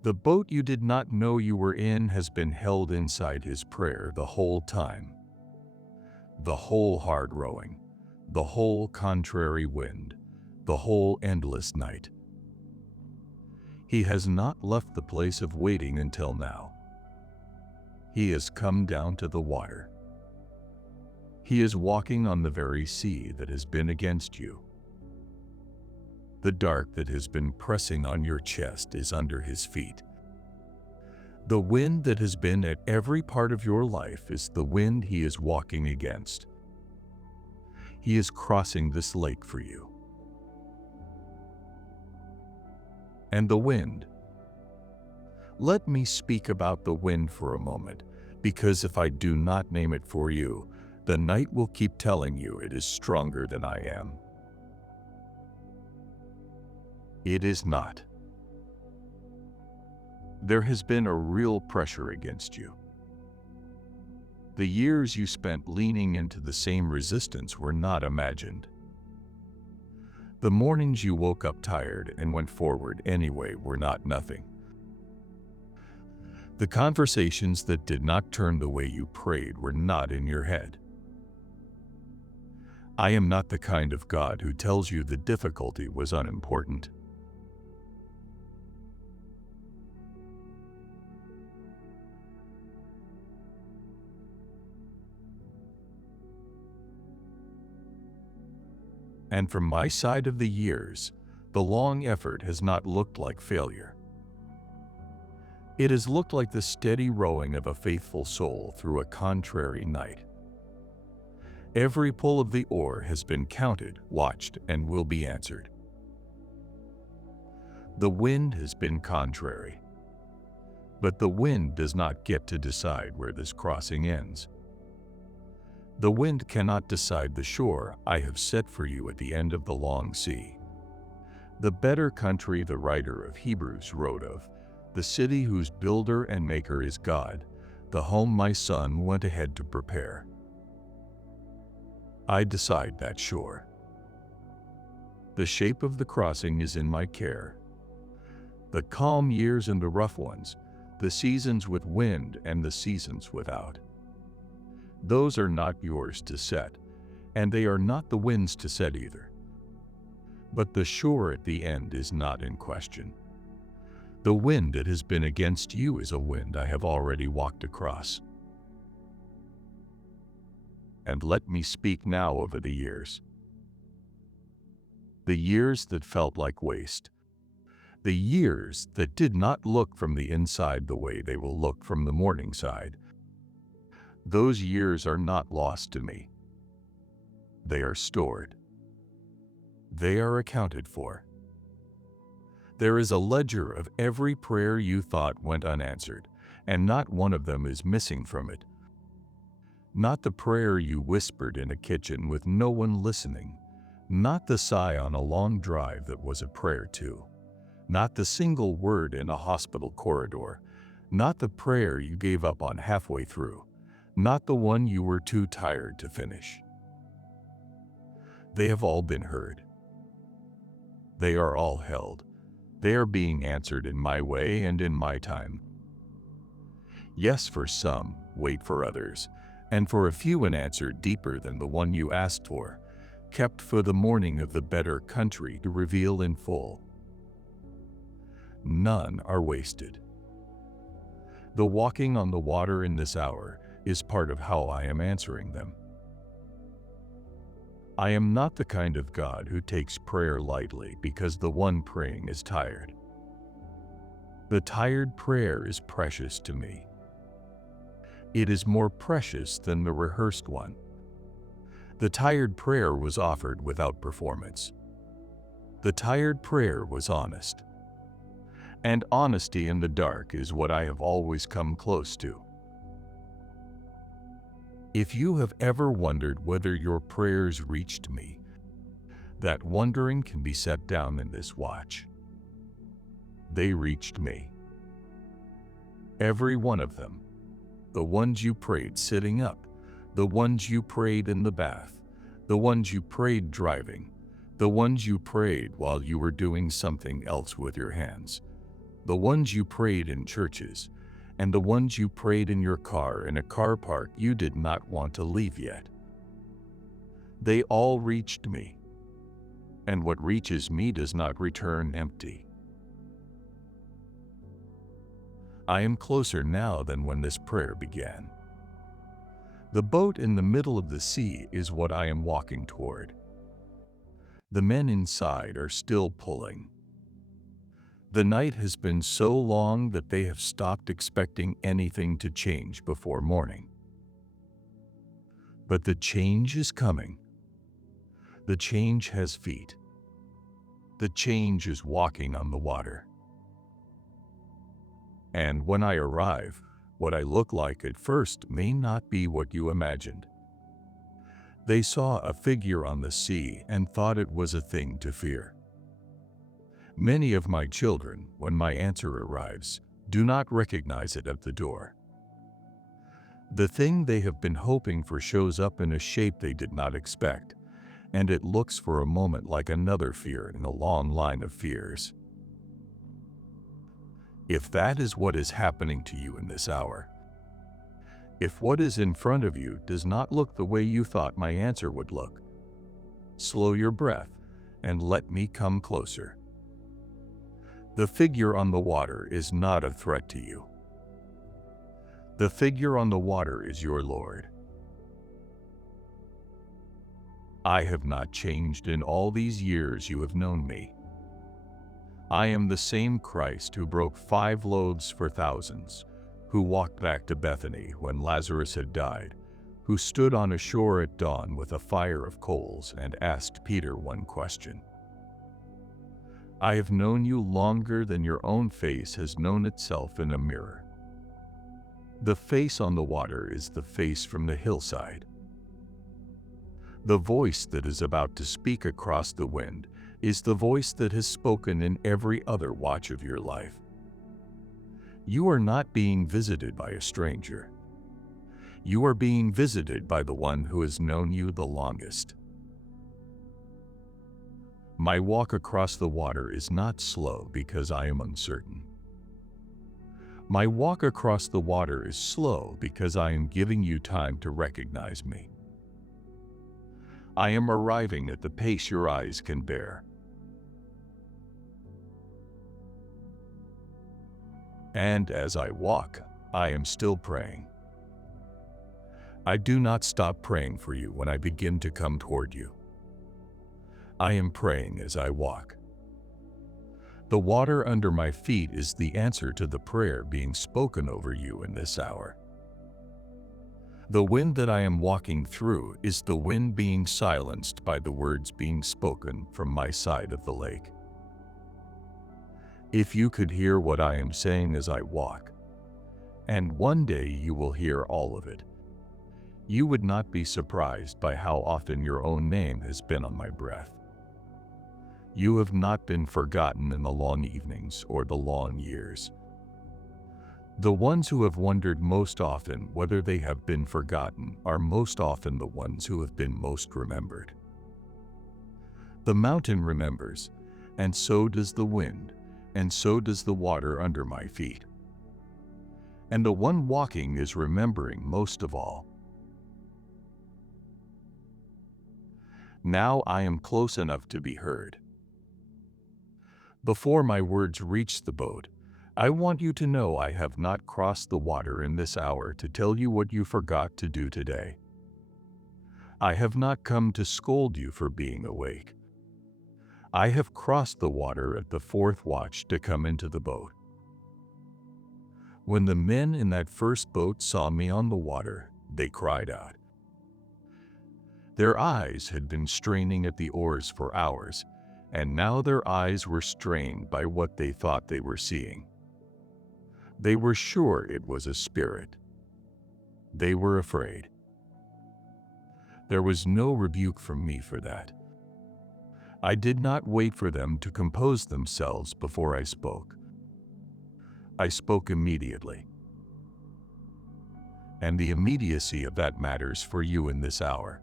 The boat you did not know you were in has been held inside his prayer the whole time. The whole hard rowing, the whole contrary wind, the whole endless night. He has not left the place of waiting until now. He has come down to the water. He is walking on the very sea that has been against you. The dark that has been pressing on your chest is under his feet. The wind that has been at every part of your life is the wind he is walking against. He is crossing this lake for you. And the wind. Let me speak about the wind for a moment, because if I do not name it for you, the night will keep telling you it is stronger than I am. It is not. There has been a real pressure against you. The years you spent leaning into the same resistance were not imagined. The mornings you woke up tired and went forward anyway were not nothing. The conversations that did not turn the way you prayed were not in your head. I am not the kind of God who tells you the difficulty was unimportant. And from my side of the years, the long effort has not looked like failure. It has looked like the steady rowing of a faithful soul through a contrary night. Every pull of the oar has been counted, watched, and will be answered. The wind has been contrary. But the wind does not get to decide where this crossing ends. The wind cannot decide the shore I have set for you at the end of the long sea. The better country the writer of Hebrews wrote of, the city whose builder and maker is God, the home my son went ahead to prepare. I decide that shore. The shape of the crossing is in my care. The calm years and the rough ones, the seasons with wind and the seasons without. Those are not yours to set, and they are not the wind's to set either. But the shore at the end is not in question. The wind that has been against you is a wind I have already walked across. And let me speak now over the years. The years that felt like waste. The years that did not look from the inside the way they will look from the morning side. Those years are not lost to me. They are stored. they are accounted for. There is a ledger of every prayer you thought went unanswered, and not one of them is missing from it. Not the prayer you whispered in a kitchen with no one listening, not the sigh on a long drive that was a prayer too, not the single word in a hospital corridor, not the prayer you gave up on halfway through, not the one you were too tired to finish. They have all been heard. They are all held. They are being answered in my way and in my time. Yes, for some, wait for others, and for a few an answer deeper than the one you asked for, kept for the morning of the better country to reveal in full. None are wasted. The walking on the water in this hour is part of how I am answering them. I am not the kind of God who takes prayer lightly because the one praying is tired. The tired prayer is precious to me. It is more precious than the rehearsed one. The tired prayer was offered without performance. The tired prayer was honest. And honesty in the dark is what I have always come close to. If you have ever wondered whether your prayers reached me, that wondering can be set down in this watch. They reached me. Every one of them. The ones you prayed sitting up, the ones you prayed in the bath, the ones you prayed driving, the ones you prayed while you were doing something else with your hands, the ones you prayed in churches, and the ones you prayed in your car in a car park you did not want to leave yet. They all reached me, and what reaches me does not return empty. I am closer now than when this prayer began. The boat in the middle of the sea is what I am walking toward. The men inside are still pulling. The night has been so long that they have stopped expecting anything to change before morning. But the change is coming. The change has feet. The change is walking on the water. And when I arrive, what I look like at first may not be what you imagined. They saw a figure on the sea and thought it was a thing to fear. Many of my children, when my answer arrives, do not recognize it at the door. The thing they have been hoping for shows up in a shape they did not expect, and it looks for a moment like another fear in a long line of fears. If that is what is happening to you in this hour, if what is in front of you does not look the way you thought my answer would look, slow your breath and let me come closer. The figure on the water is not a threat to you. The figure on the water is your Lord. I have not changed in all these years you have known me. I am the same Christ who broke 5 loaves for thousands, who walked back to Bethany when Lazarus had died, who stood on a shore at dawn with a fire of coals and asked Peter one question. I have known you longer than your own face has known itself in a mirror. The face on the water is the face from the hillside. The voice that is about to speak across the wind is the voice that has spoken in every other watch of your life. You are not being visited by a stranger. You are being visited by the one who has known you the longest. My walk across the water is not slow because I am uncertain. My walk across the water is slow because I am giving you time to recognize me. I am arriving at the pace your eyes can bear. And as I walk, I am still praying. I do not stop praying for you when I begin to come toward you. I am praying as I walk. The water under my feet is the answer to the prayer being spoken over you in this hour. The wind that I am walking through is the wind being silenced by the words being spoken from my side of the lake. If you could hear what I am saying as I walk, and one day you will hear all of it, you would not be surprised by how often your own name has been on my breath. You have not been forgotten in the long evenings or the long years. The ones who have wondered most often whether they have been forgotten are most often the ones who have been most remembered. The mountain remembers, and so does the wind, and so does the water under my feet. And the one walking is remembering most of all. Now I am close enough to be heard. Before my words reach the boat, I want you to know I have not crossed the water in this hour to tell you what you forgot to do today. I have not come to scold you for being awake. I have crossed the water at the fourth watch to come into the boat. When the men in that first boat saw me on the water, they cried out. Their eyes had been straining at the oars for hours, and now their eyes were strained by what they thought they were seeing. They were sure it was a spirit. They were afraid. There was no rebuke from me for that. I did not wait for them to compose themselves before I spoke. I spoke immediately. And the immediacy of that matters for you in this hour.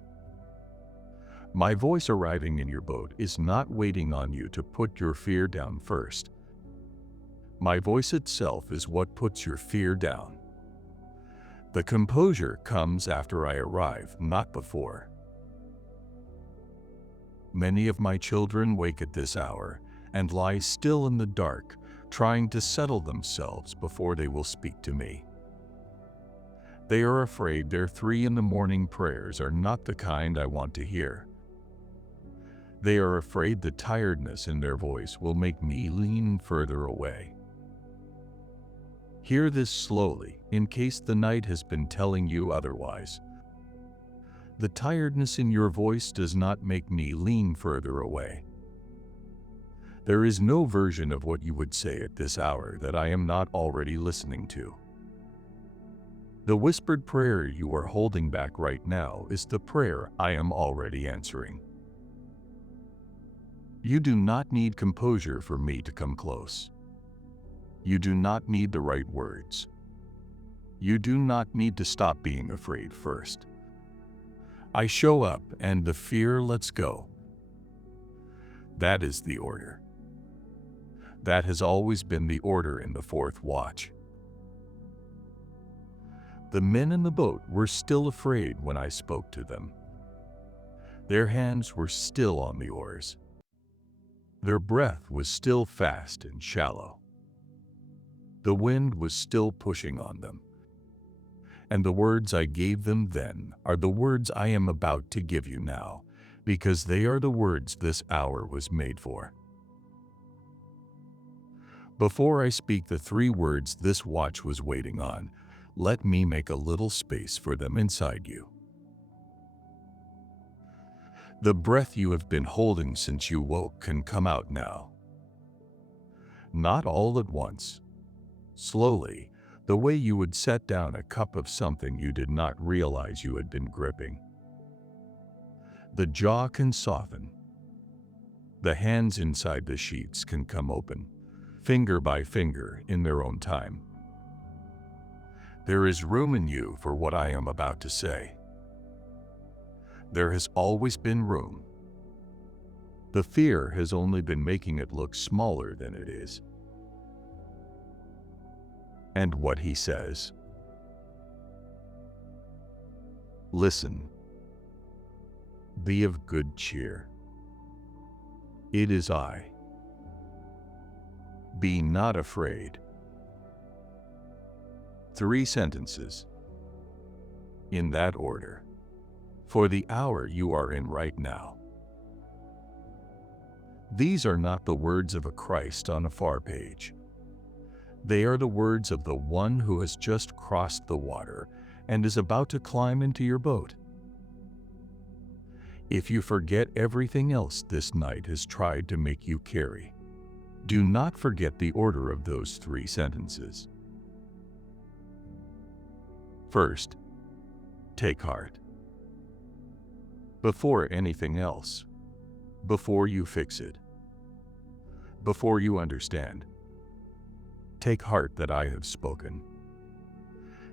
My voice arriving in your boat is not waiting on you to put your fear down first. My voice itself is what puts your fear down. The composure comes after I arrive, not before. Many of my children wake at this hour and lie still in the dark, trying to settle themselves before they will speak to me. They are afraid their 3 a.m. prayers are not the kind I want to hear. They are afraid the tiredness in their voice will make me lean further away. Hear this slowly, in case the night has been telling you otherwise. The tiredness in your voice does not make me lean further away. There is no version of what you would say at this hour that I am not already listening to. The whispered prayer you are holding back right now is the prayer I am already answering. You do not need composure for me to come close. You do not need the right words. You do not need to stop being afraid first. I show up and the fear lets go. That is the order. That has always been the order in the fourth watch. The men in the boat were still afraid when I spoke to them. Their hands were still on the oars. Their breath was still fast and shallow. The wind was still pushing on them. And the words I gave them then are the words I am about to give you now, because they are the words this hour was made for. Before I speak the 3 words this watch was waiting on, let me make a little space for them inside you. The breath you have been holding since you woke can come out now. Not all at once. Slowly, the way you would set down a cup of something you did not realize you had been gripping. The jaw can soften. The hands inside the sheets can come open, finger by finger, in their own time. There is room in you for what I am about to say. There has always been room. The fear has only been making it look smaller than it is. And what he says. Listen. Be of good cheer. It is I. Be not afraid. 3 sentences. In that order. For the hour you are in right now. These are not the words of a Christ on a far page. They are the words of the one who has just crossed the water and is about to climb into your boat. If you forget everything else this night has tried to make you carry, do not forget the order of those 3 sentences. First, take heart. Before anything else, before you fix it, before you understand, take heart that I have spoken.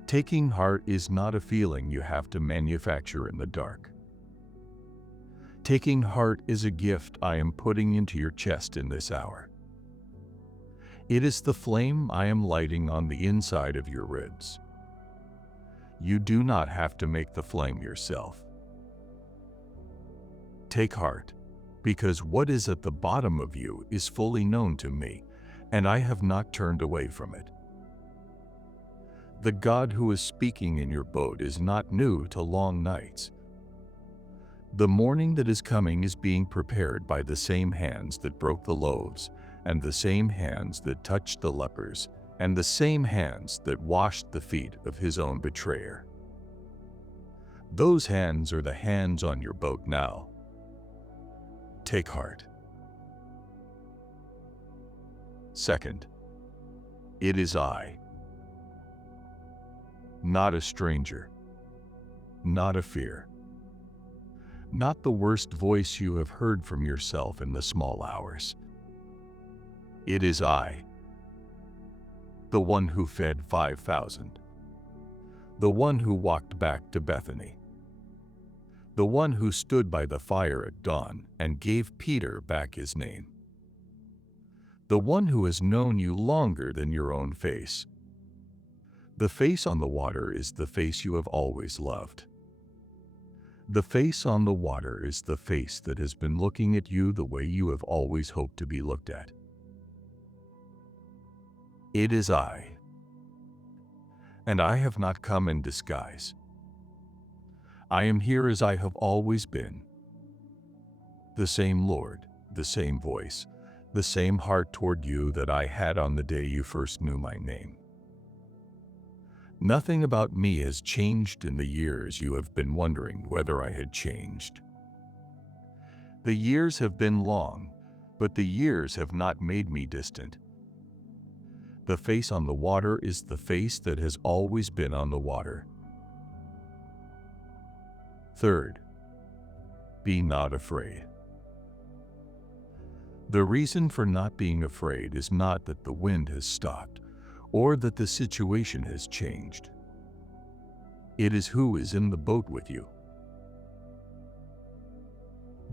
Taking heart is not a feeling you have to manufacture in the dark. Taking heart is a gift I am putting into your chest in this hour. It is the flame I am lighting on the inside of your ribs. You do not have to make the flame yourself. Take heart, because what is at the bottom of you is fully known to me, and I have not turned away from it. The God who is speaking in your boat is not new to long nights. The morning that is coming is being prepared by the same hands that broke the loaves, and the same hands that touched the lepers, and the same hands that washed the feet of his own betrayer. Those hands are the hands on your boat now. Take heart. Second, it is I. Not a stranger. Not a fear. Not the worst voice you have heard from yourself in the small hours. It is I. The one who fed 5,000. The one who walked back to Bethany. The one who stood by the fire at dawn and gave Peter back his name. The one who has known you longer than your own face. The face on the water is the face you have always loved. The face on the water is the face that has been looking at you the way you have always hoped to be looked at. It is I. And I have not come in disguise. I am here as I have always been. The same Lord, the same voice, the same heart toward you that I had on the day you first knew my name. Nothing about me has changed in the years you have been wondering whether I had changed. The years have been long, but the years have not made me distant. The face on the water is the face that has always been on the water. Third, be not afraid. The reason for not being afraid is not that the wind has stopped, or that the situation has changed. It is who is in the boat with you.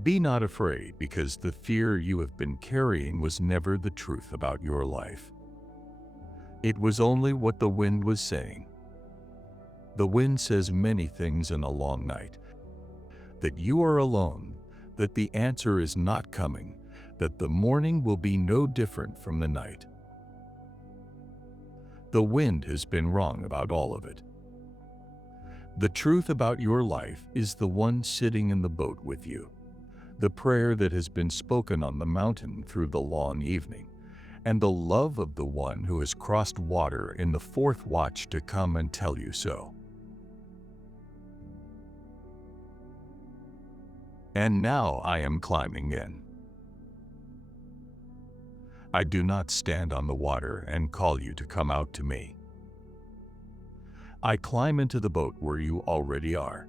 Be not afraid, because the fear you have been carrying was never the truth about your life. It was only what the wind was saying. The wind says many things in a long night. That you are alone, that the answer is not coming, that the morning will be no different from the night. The wind has been wrong about all of it. The truth about your life is the one sitting in the boat with you, the prayer that has been spoken on the mountain through the long evening, and the love of the one who has crossed water in the fourth watch to come and tell you so. And now I am climbing in. I do not stand on the water and call you to come out to me. I climb into the boat where you already are.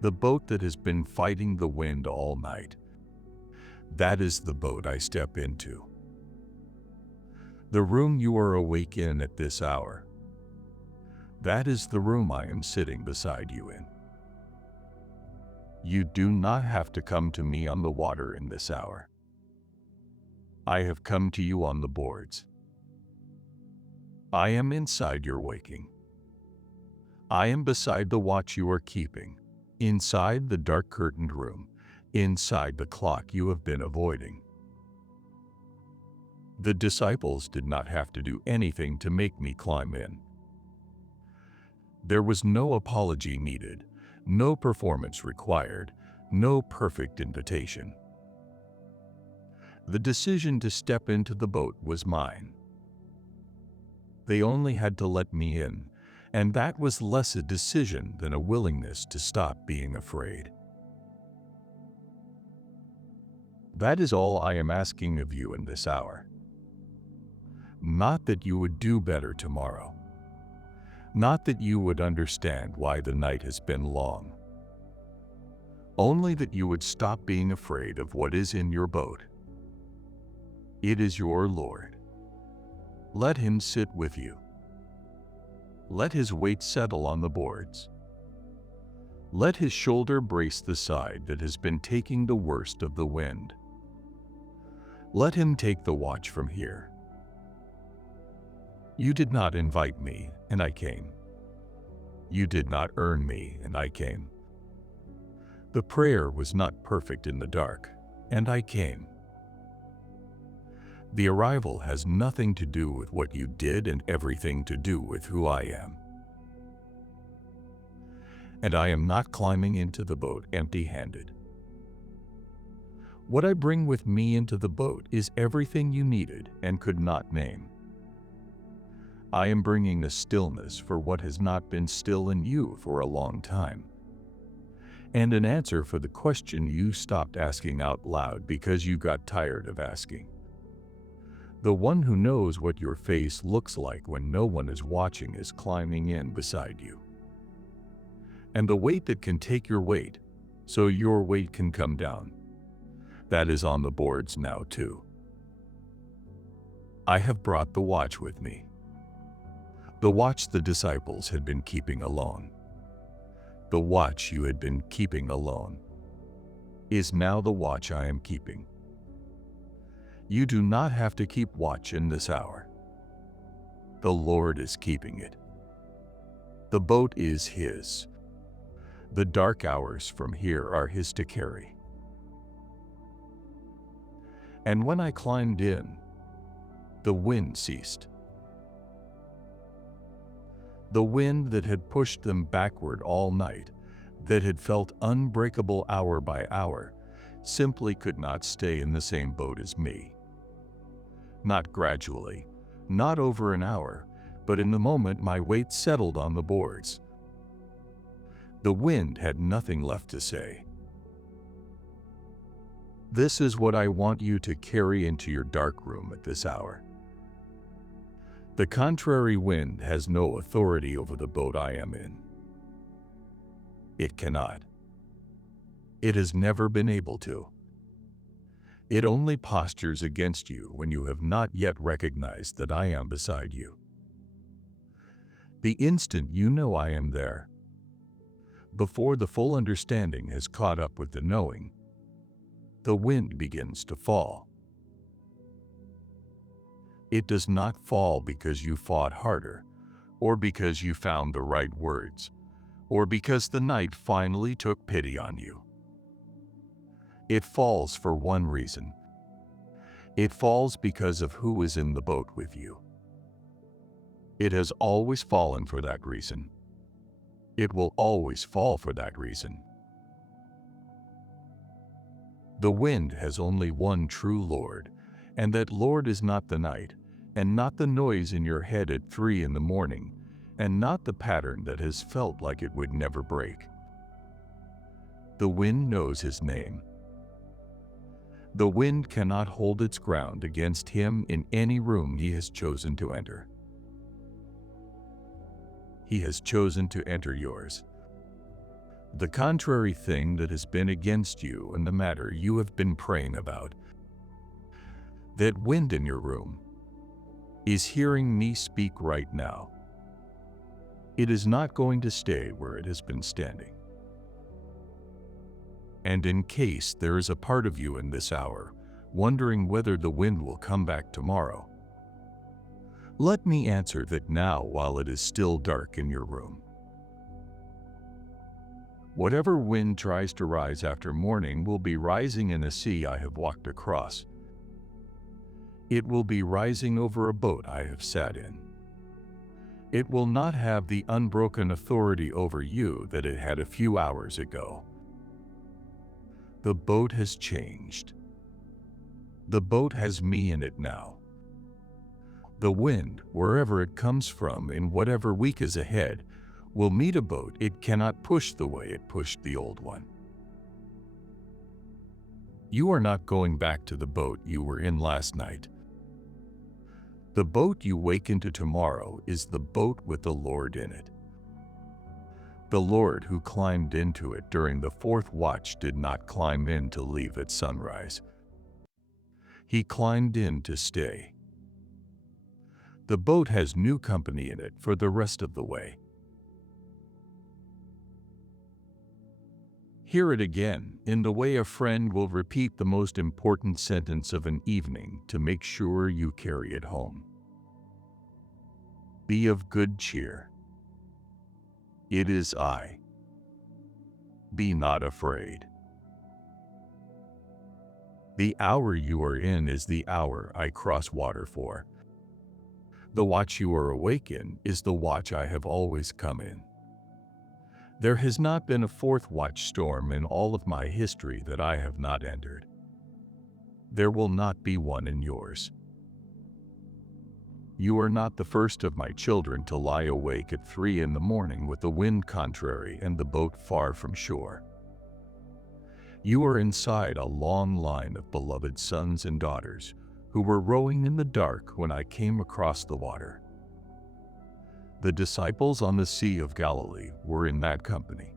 The boat that has been fighting the wind all night. That is the boat I step into. The room you are awake in at this hour. That is the room I am sitting beside you in. You do not have to come to me on the water in this hour. I have come to you on the boards. I am inside your waking. I am beside the watch you are keeping, inside the dark curtained room, inside the clock you have been avoiding. The disciples did not have to do anything to make me climb in. There was no apology needed, no performance required, no perfect invitation. The decision to step into the boat was mine. They only had to let me in, And that was less a decision than a willingness to stop being afraid. That is all I am asking of you in this hour. Not that you would do better tomorrow. Not that you would understand why the night has been long. Only that you would stop being afraid of what is in your boat. It is your Lord. Let Him sit with you. Let His weight settle on the boards. Let His shoulder brace the side that has been taking the worst of the wind. Let Him take the watch from here. You did not invite me, and I came. You did not earn me, and I came. The prayer was not perfect in the dark, and I came. The arrival has nothing to do with what you did and everything to do with who I am. And I am not climbing into the boat empty-handed. What I bring with me into the boat is everything you needed and could not name. I am bringing a stillness for what has not been still in you for a long time, and an answer for the question you stopped asking out loud because you got tired of asking. The one who knows what your face looks like when no one is watching is climbing in beside you. And the weight that can take your weight, so your weight can come down, that is on the boards now too. I have brought the watch with me. The watch the disciples had been keeping alone. The watch you had been keeping alone is now the watch I am keeping. You do not have to keep watch in this hour. The Lord is keeping it. The boat is His. The dark hours from here are His to carry. And when I climbed in, the wind ceased. The wind that had pushed them backward all night, that had felt unbreakable hour by hour, simply could not stay in the same boat as me. Not gradually, not over an hour, but in the moment my weight settled on the boards. The wind had nothing left to say. This is what I want you to carry into your dark room at this hour. The contrary wind has no authority over the boat I am in. It cannot. It has never been able to. It only postures against you when you have not yet recognized that I am beside you. The instant you know I am there, before the full understanding has caught up with the knowing, the wind begins to fall. It does not fall because you fought harder, or because you found the right words, or because the night finally took pity on you. It falls for one reason. It falls because of who is in the boat with you. It has always fallen for that reason. It will always fall for that reason. The wind has only one true Lord, and that Lord is not the night, and not the noise in your head at 3 in the morning, and not the pattern that has felt like it would never break. The wind knows His name. The wind cannot hold its ground against Him in any room He has chosen to enter. He has chosen to enter yours. The contrary thing that has been against you and the matter you have been praying about, that wind in your room, is hearing me speak right now. It is not going to stay where it has been standing. And in case there is a part of you in this hour wondering whether the wind will come back tomorrow, let me answer that now while it is still dark in your room. Whatever wind tries to rise after morning will be rising in a sea I have walked across. It will be rising over a boat I have sat in. It will not have the unbroken authority over you that it had a few hours ago. The boat has changed. The boat has me in it now. The wind, wherever it comes from in whatever week is ahead, will meet a boat it cannot push the way it pushed the old one. You are not going back to the boat you were in last night. The boat you wake into tomorrow is the boat with the Lord in it. The Lord who climbed into it during the fourth watch did not climb in to leave at sunrise. He climbed in to stay. The boat has new company in it for the rest of the way. Hear it again in the way a friend will repeat the most important sentence of an evening to make sure you carry it home. Be of good cheer. It is I. Be not afraid. The hour you are in is the hour I cross water for. The watch you are awake in is the watch I have always come in. There has not been a fourth watch storm in all of my history that I have not entered. There will not be one in yours. You are not the first of my children to lie awake at 3 a.m. with the wind contrary and the boat far from shore. You are inside a long line of beloved sons and daughters who were rowing in the dark when I came across the water. The disciples on the Sea of Galilee were in that company.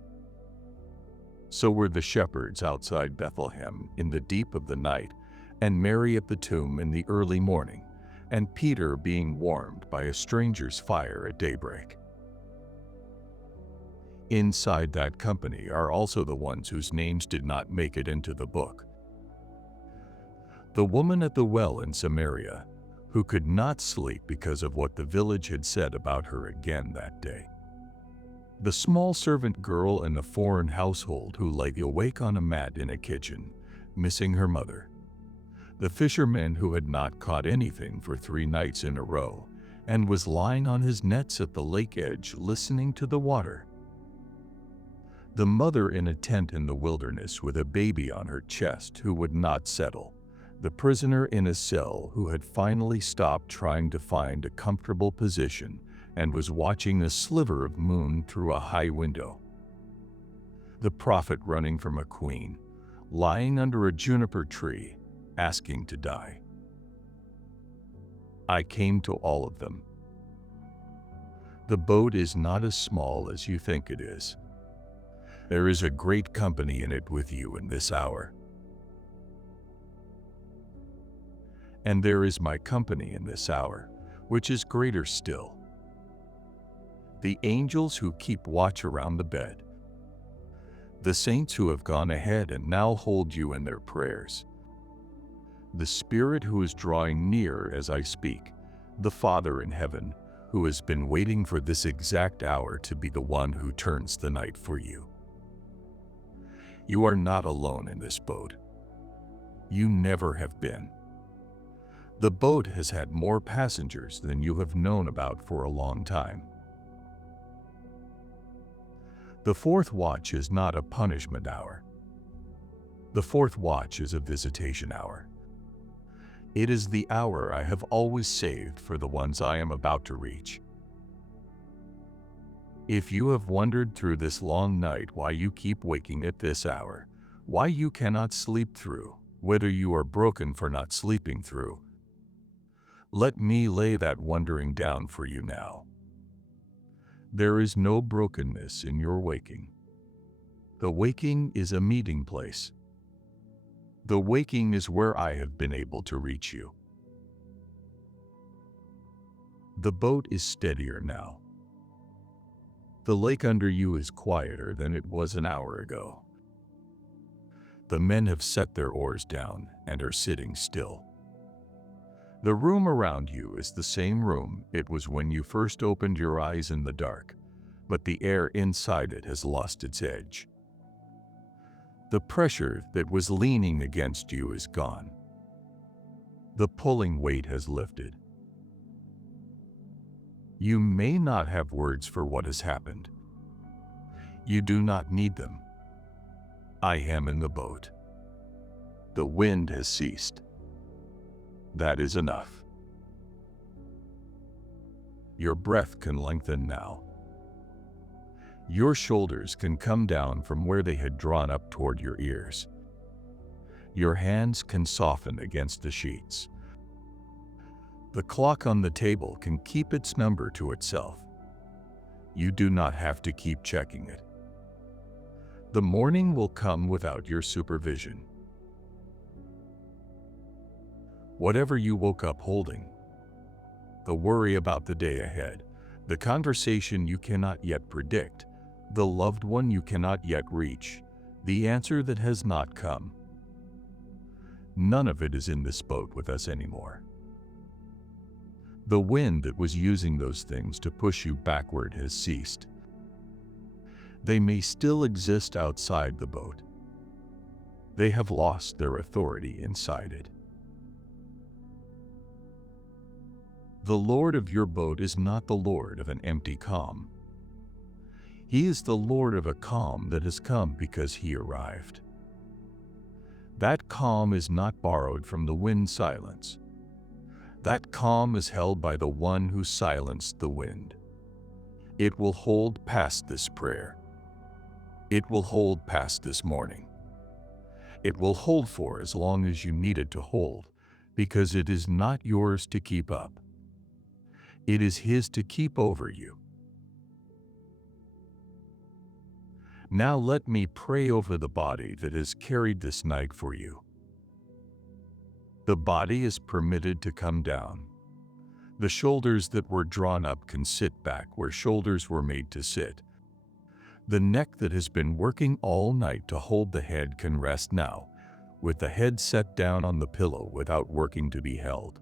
So were the shepherds outside Bethlehem in the deep of the night, and Mary at the tomb in the early morning, and Peter being warmed by a stranger's fire at daybreak. Inside that company are also the ones whose names did not make it into the book. The woman at the well in Samaria, who could not sleep because of what the village had said about her again that day. The small servant girl in a foreign household who lay awake on a mat in a kitchen, missing her mother. The fisherman who had not caught anything for 3 nights in a row and was lying on his nets at the lake edge listening to the water. The mother in a tent in the wilderness with a baby on her chest who would not settle. The prisoner in a cell who had finally stopped trying to find a comfortable position and was watching a sliver of moon through a high window. The prophet running from a queen, lying under a juniper tree, asking to die. I came to all of them. The boat is not as small as you think it is. There is a great company in it with you in this hour. And there is my company in this hour, which is greater still. The angels who keep watch around the bed. The saints who have gone ahead and now hold you in their prayers. The Spirit who is drawing near as I speak, the Father in heaven, who has been waiting for this exact hour to be the one who turns the night for you. You are not alone in this boat. You never have been. The boat has had more passengers than you have known about for a long time. The fourth watch is not a punishment hour. The fourth watch is a visitation hour. It is the hour I have always saved for the ones I am about to reach. If you have wondered through this long night why you keep waking at this hour, why you cannot sleep through, whether you are broken for not sleeping through, let me lay that wondering down for you now. There is no brokenness in your waking. The waking is a meeting place. The waking is where I have been able to reach you. The boat is steadier now. The lake under you is quieter than it was an hour ago. The men have set their oars down and are sitting still. The room around you is the same room it was when you first opened your eyes in the dark, but the air inside it has lost its edge. The pressure that was leaning against you is gone. The pulling weight has lifted. You may not have words for what has happened. You do not need them. I am in the boat. The wind has ceased. That is enough. Your breath can lengthen now. Your shoulders can come down from where they had drawn up toward your ears. Your hands can soften against the sheets. The clock on the table can keep its number to itself. You do not have to keep checking it. The morning will come without your supervision. Whatever you woke up holding, the worry about the day ahead, the conversation you cannot yet predict, the loved one you cannot yet reach, the answer that has not come. None of it is in this boat with us anymore. The wind that was using those things to push you backward has ceased. They may still exist outside the boat. They have lost their authority inside it. The Lord of your boat is not the Lord of an empty calm. He is the Lord of a calm that has come because He arrived. That calm is not borrowed from the wind's silence. That calm is held by the one who silenced the wind. It will hold past this prayer. It will hold past this morning. It will hold for as long as you need it to hold, because it is not yours to keep up. It is His to keep over you. Now let me pray over the body that has carried this night for you. The body is permitted to come down. The shoulders that were drawn up can sit back where shoulders were made to sit. The neck that has been working all night to hold the head can rest now, with the head set down on the pillow without working to be held.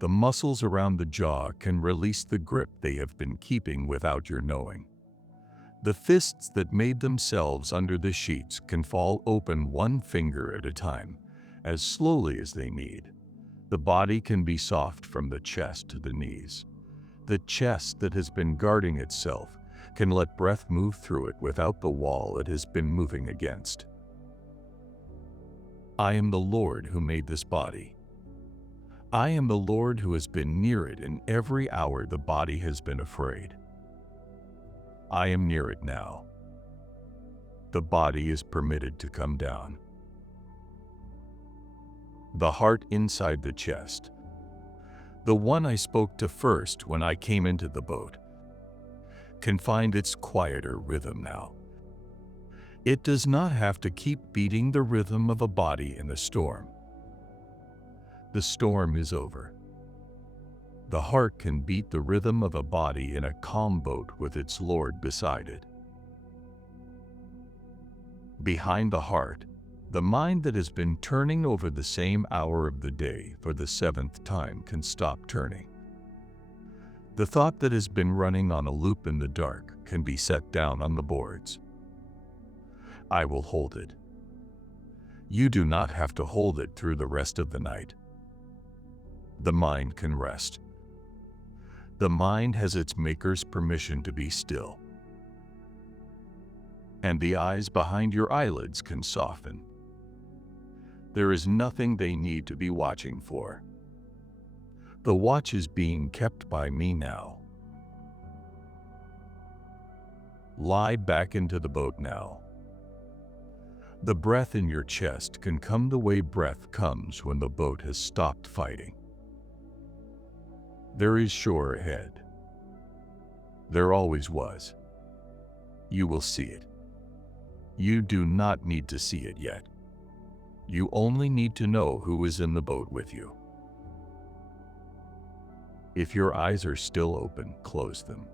The muscles around the jaw can release the grip they have been keeping without your knowing. The fists that made themselves under the sheets can fall open one finger at a time, as slowly as they need. The body can be soft from the chest to the knees. The chest that has been guarding itself can let breath move through it without the wall it has been moving against. I am the Lord who made this body. I am the Lord who has been near it in every hour the body has been afraid. I am near it now. The body is permitted to come down. The heart inside the chest, the one I spoke to first when I came into the boat, can find its quieter rhythm now. It does not have to keep beating the rhythm of a body in a storm. The storm is over. The heart can beat the rhythm of a body in a calm boat with its Lord beside it. Behind the heart, the mind that has been turning over the same hour of the day for the 7th time can stop turning. The thought that has been running on a loop in the dark can be set down on the boards. I will hold it. You do not have to hold it through the rest of the night. The mind can rest. The mind has its Maker's permission to be still. And the eyes behind your eyelids can soften. There is nothing they need to be watching for. The watch is being kept by me now. Lie back into the boat now. The breath in your chest can come the way breath comes when the boat has stopped fighting. There is shore ahead. There always was. You will see it. You do not need to see it yet. You only need to know who is in the boat with you. If your eyes are still open, close them.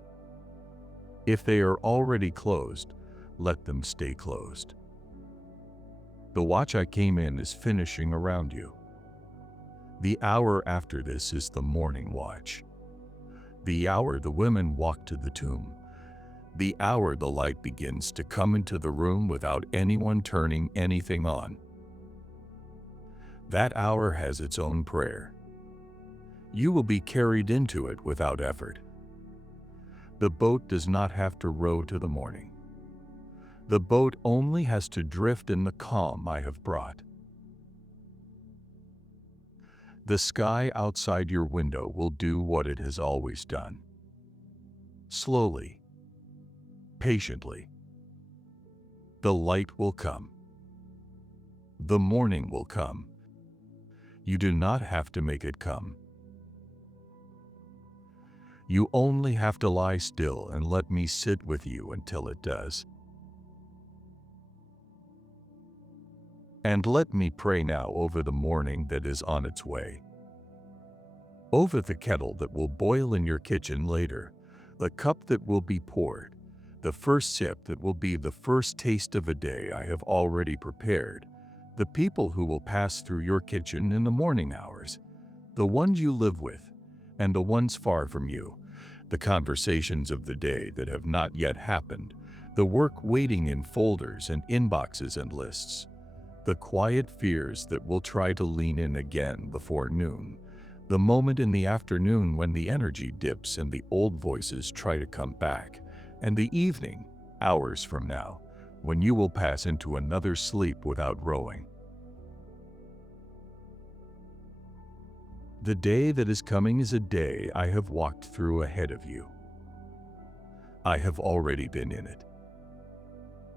If they are already closed, let them stay closed. The watch I came in is finishing around you. The hour after this is the morning watch. The hour the women walk to the tomb. The hour the light begins to come into the room without anyone turning anything on. That hour has its own prayer. You will be carried into it without effort. The boat does not have to row to the morning. The boat only has to drift in the calm I have brought. The sky outside your window will do what it has always done. slowly, patiently. The light will come. The morning will come. You do not have to make it come. You only have to lie still and let me sit with you until it does. And let me pray now over the morning that is on its way. Over the kettle that will boil in your kitchen later, the cup that will be poured, the first sip that will be the first taste of a day I have already prepared, the people who will pass through your kitchen in the morning hours, the ones you live with, and the ones far from you, the conversations of the day that have not yet happened, the work waiting in folders and inboxes and lists, the quiet fears that will try to lean in again before noon, the moment in the afternoon when the energy dips and the old voices try to come back, and the evening, hours from now, when you will pass into another sleep without rowing. The day that is coming is a day I have walked through ahead of you. I have already been in it.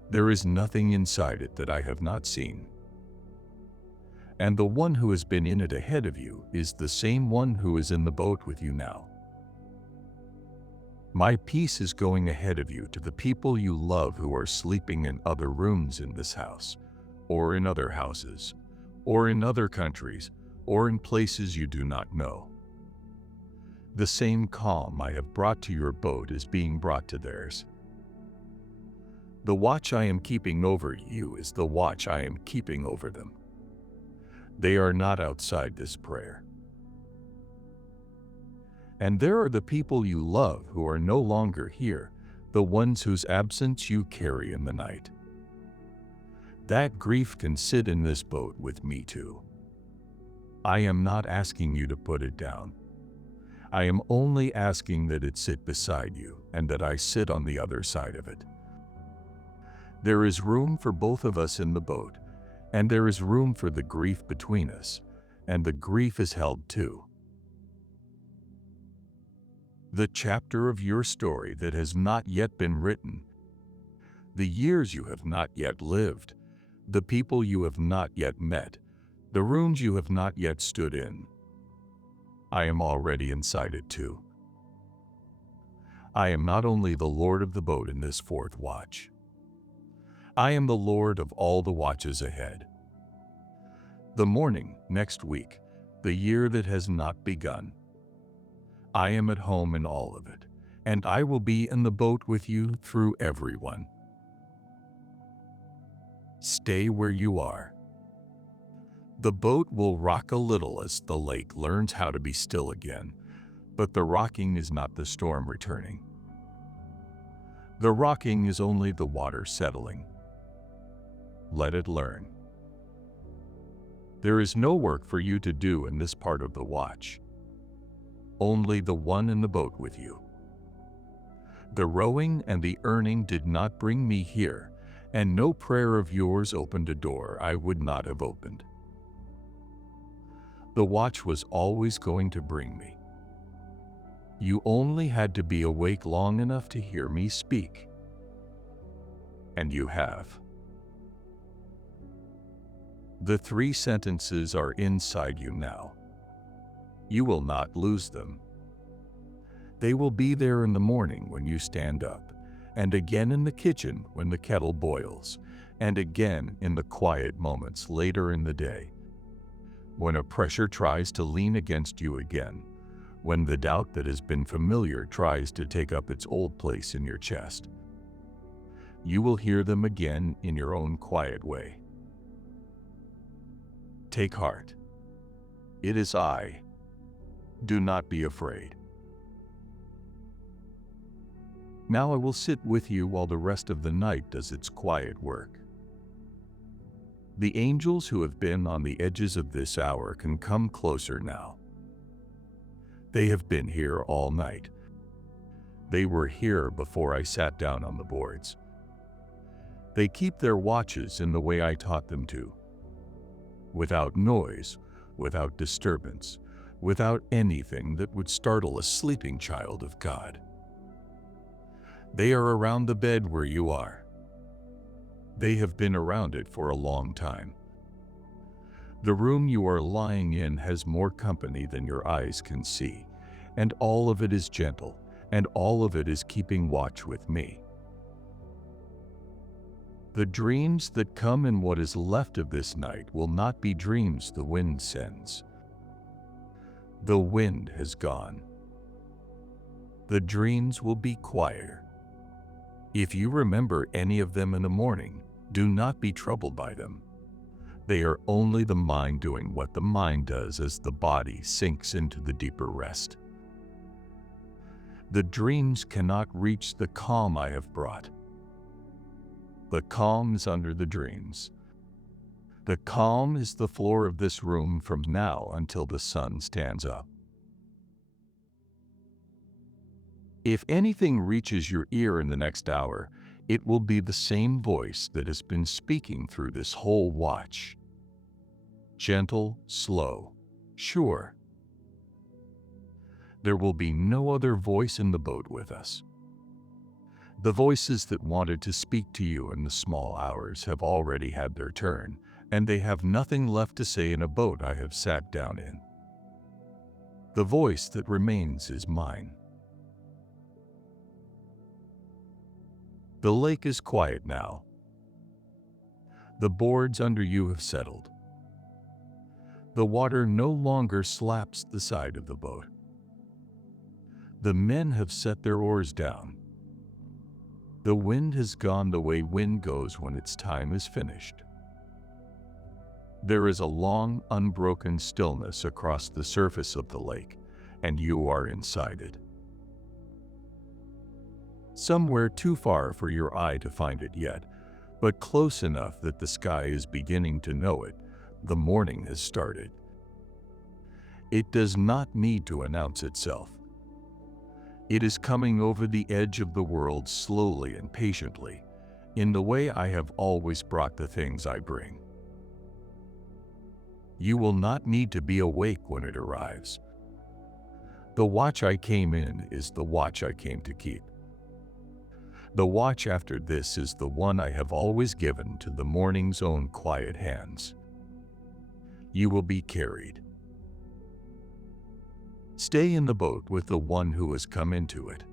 There is nothing inside it that I have not seen. And the one who has been in it ahead of you is the same one who is in the boat with you now. My peace is going ahead of you to the people you love who are sleeping in other rooms in this house, or in other houses, or in other countries, or in places you do not know. The same calm I have brought to your boat is being brought to theirs. The watch I am keeping over you is the watch I am keeping over them. They are not outside this prayer. And there are the people you love who are no longer here, the ones whose absence you carry in the night. That grief can sit in this boat with me too. I am not asking you to put it down. I am only asking that it sit beside you and that I sit on the other side of it. There is room for both of us in the boat, and there is room for the grief between us, and the grief is held too. The chapter of your story that has not yet been written, the years you have not yet lived, the people you have not yet met, the rooms you have not yet stood in. I am already inside it too. I am not only the Lord of the boat in this fourth watch. I am the Lord of all the watches ahead. The morning, next week, the year that has not begun. I am at home in all of it, and I will be in the boat with you through everyone. Stay where you are. The boat will rock a little as the lake learns how to be still again, but the rocking is not the storm returning. The rocking is only the water settling. Let it learn. There is no work for you to do in this part of the watch. Only the one in the boat with you. The rowing and the earning did not bring me here, and no prayer of yours opened a door I would not have opened. The watch was always going to bring me. You only had to be awake long enough to hear me speak. And you have. The 3 sentences are inside you now. You will not lose them. They will be there in the morning when you stand up, and again in the kitchen when the kettle boils, and again in the quiet moments later in the day, when a pressure tries to lean against you again, when the doubt that has been familiar tries to take up its old place in your chest. You will hear them again in your own quiet way. Take heart. It is I. Do not be afraid. Now I will sit with you while the rest of the night does its quiet work. The angels who have been on the edges of this hour can come closer now. They have been here all night. They were here before I sat down on the boards. They keep their watches in the way I taught them to. Without noise, without disturbance, without anything that would startle a sleeping child of God. They are around the bed where you are. They have been around it for a long time. The room you are lying in has more company than your eyes can see, and all of it is gentle, and all of it is keeping watch with me. The dreams that come in what is left of this night will not be dreams the wind sends. The wind has gone. The dreams will be quieter. If you remember any of them in the morning, do not be troubled by them. They are only the mind doing what the mind does as the body sinks into the deeper rest. The dreams cannot reach the calm I have brought. The calm is under the dreams. The calm is the floor of this room from now until the sun stands up. If anything reaches your ear in the next hour, it will be the same voice that has been speaking through this whole watch. Gentle, slow, sure. There will be no other voice in the boat with us. The voices that wanted to speak to you in the small hours have already had their turn, and they have nothing left to say in a boat I have sat down in. The voice that remains is mine. The lake is quiet now. The boards under you have settled. The water no longer slaps the side of the boat. The men have set their oars down. The wind has gone the way wind goes when its time is finished. There is a long, unbroken stillness across the surface of the lake, and you are inside it. Somewhere too far for your eye to find it yet, but close enough that the sky is beginning to know it. The morning has started. It does not need to announce itself. It is coming over the edge of the world slowly and patiently, in the way I have always brought the things I bring. You will not need to be awake when it arrives. The watch I came in is the watch I came to keep. The watch after this is the one I have always given to the morning's own quiet hands. You will be carried. Stay in the boat with the one who has come into it.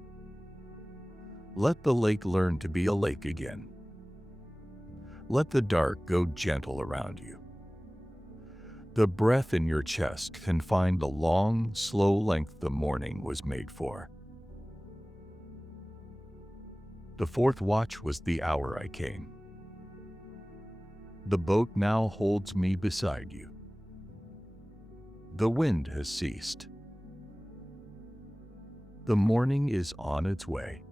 Let the lake learn to be a lake again. Let the dark go gentle around you. The breath in your chest can find the long, slow length the morning was made for. The fourth watch was the hour I came. The boat now holds me beside you. The wind has ceased. The morning is on its way.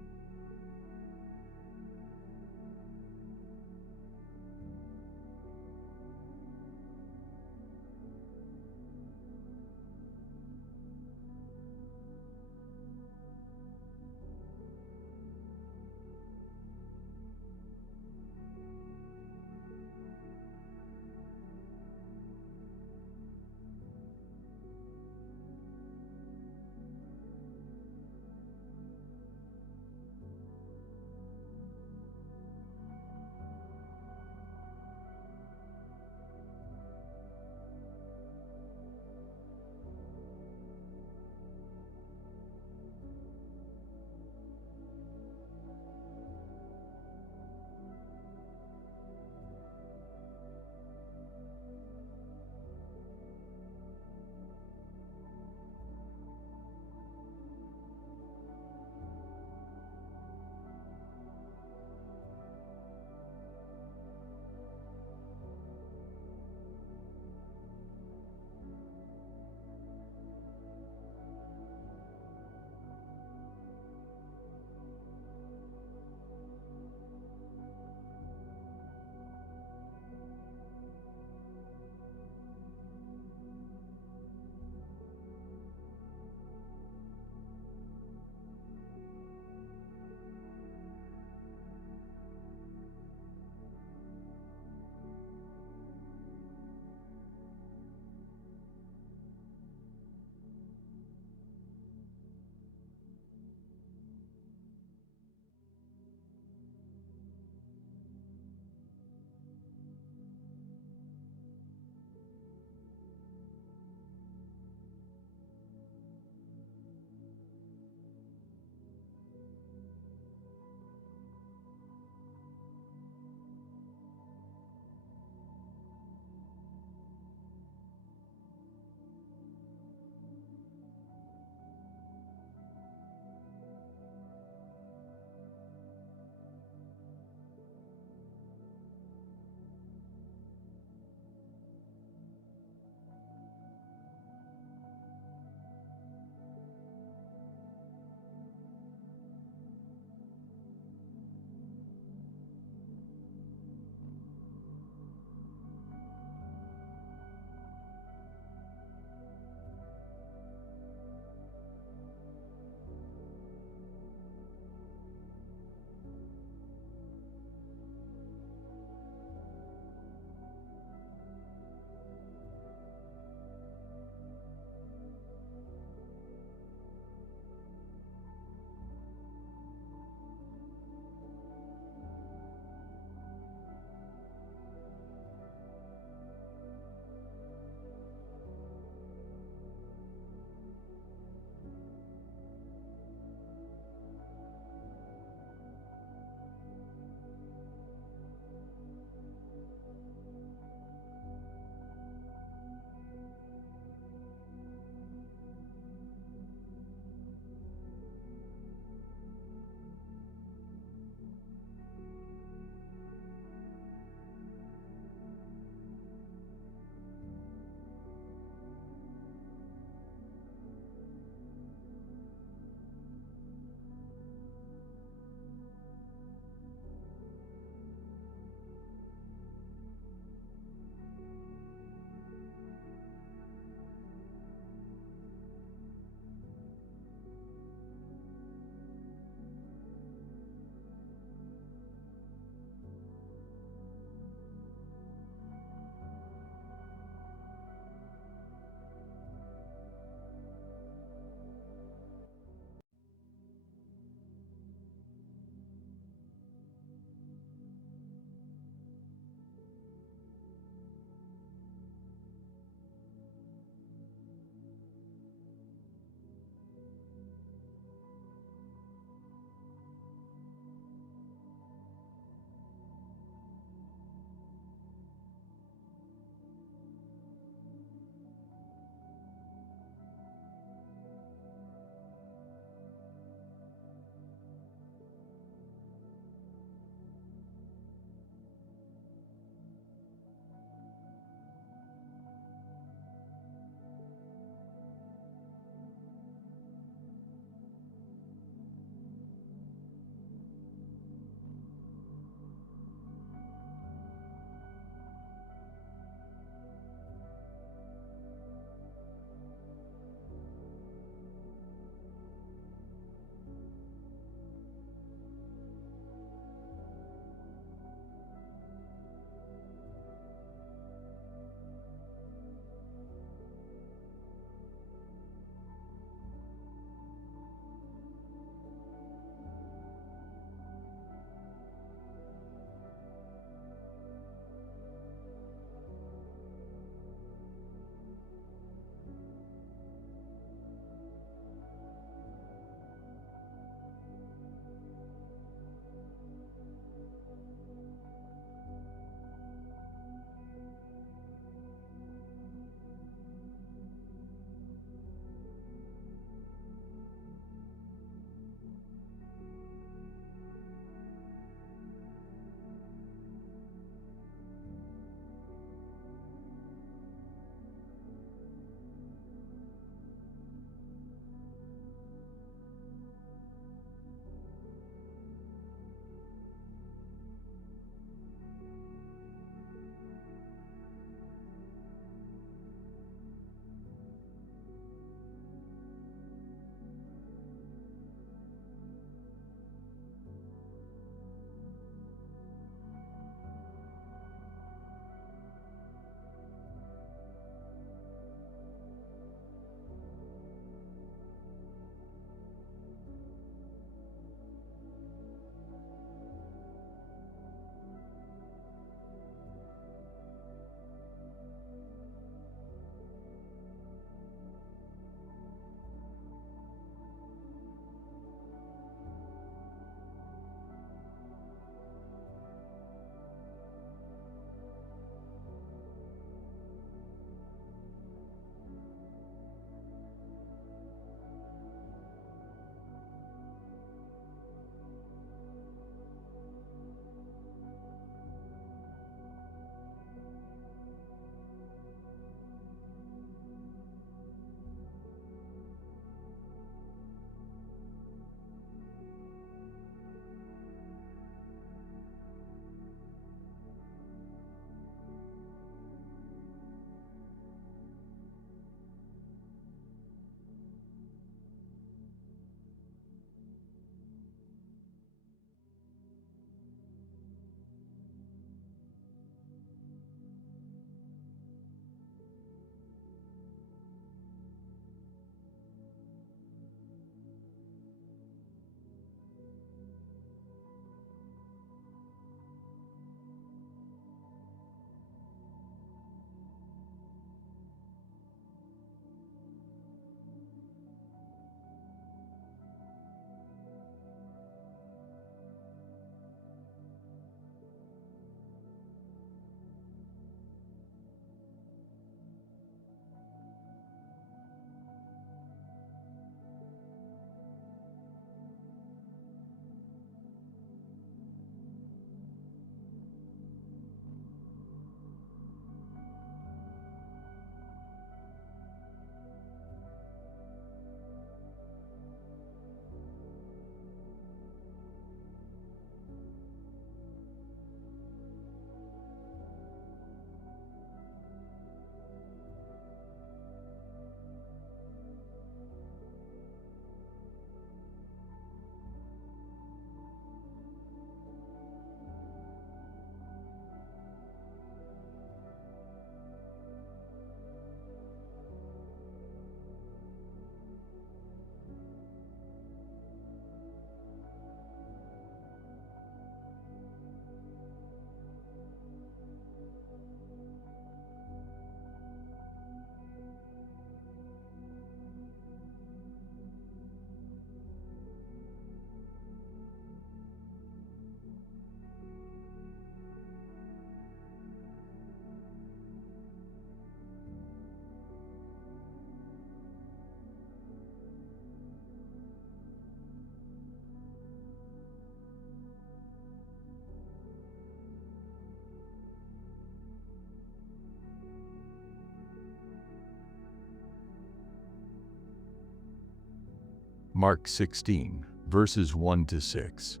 Mark 16, verses 1 to 6.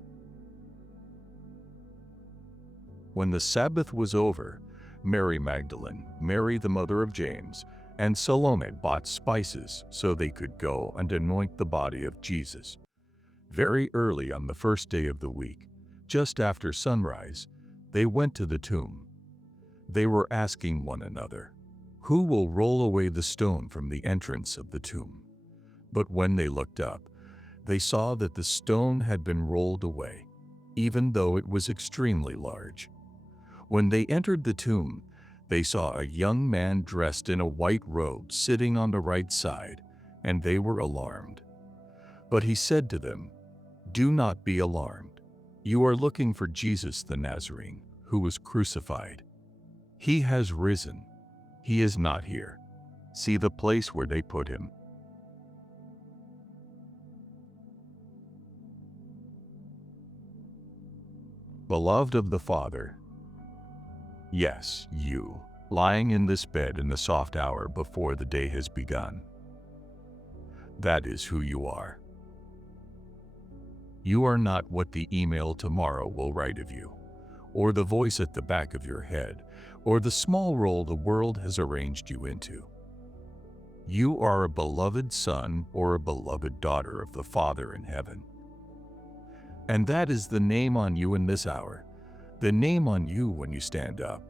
When the Sabbath was over, Mary Magdalene, Mary the mother of James, and Salome bought spices so they could go and anoint the body of Jesus. Very early on the first day of the week, just after sunrise, they went to the tomb. They were asking one another, "Who will roll away the stone from the entrance of the tomb?" But when they looked up, they saw that the stone had been rolled away, even though it was extremely large. When they entered the tomb, they saw a young man dressed in a white robe sitting on the right side, and they were alarmed. But he said to them, "Do not be alarmed. You are looking for Jesus the Nazarene, who was crucified. He has risen. He is not here. See the place where they put him. Beloved of the Father, yes, you, lying in this bed in the soft hour before the day has begun. That is who you are. You are not what the email tomorrow will write of you, or the voice at the back of your head, or the small role the world has arranged you into. You are a beloved son or a beloved daughter of the Father in heaven. And that is the name on you in this hour, the name on you when you stand up,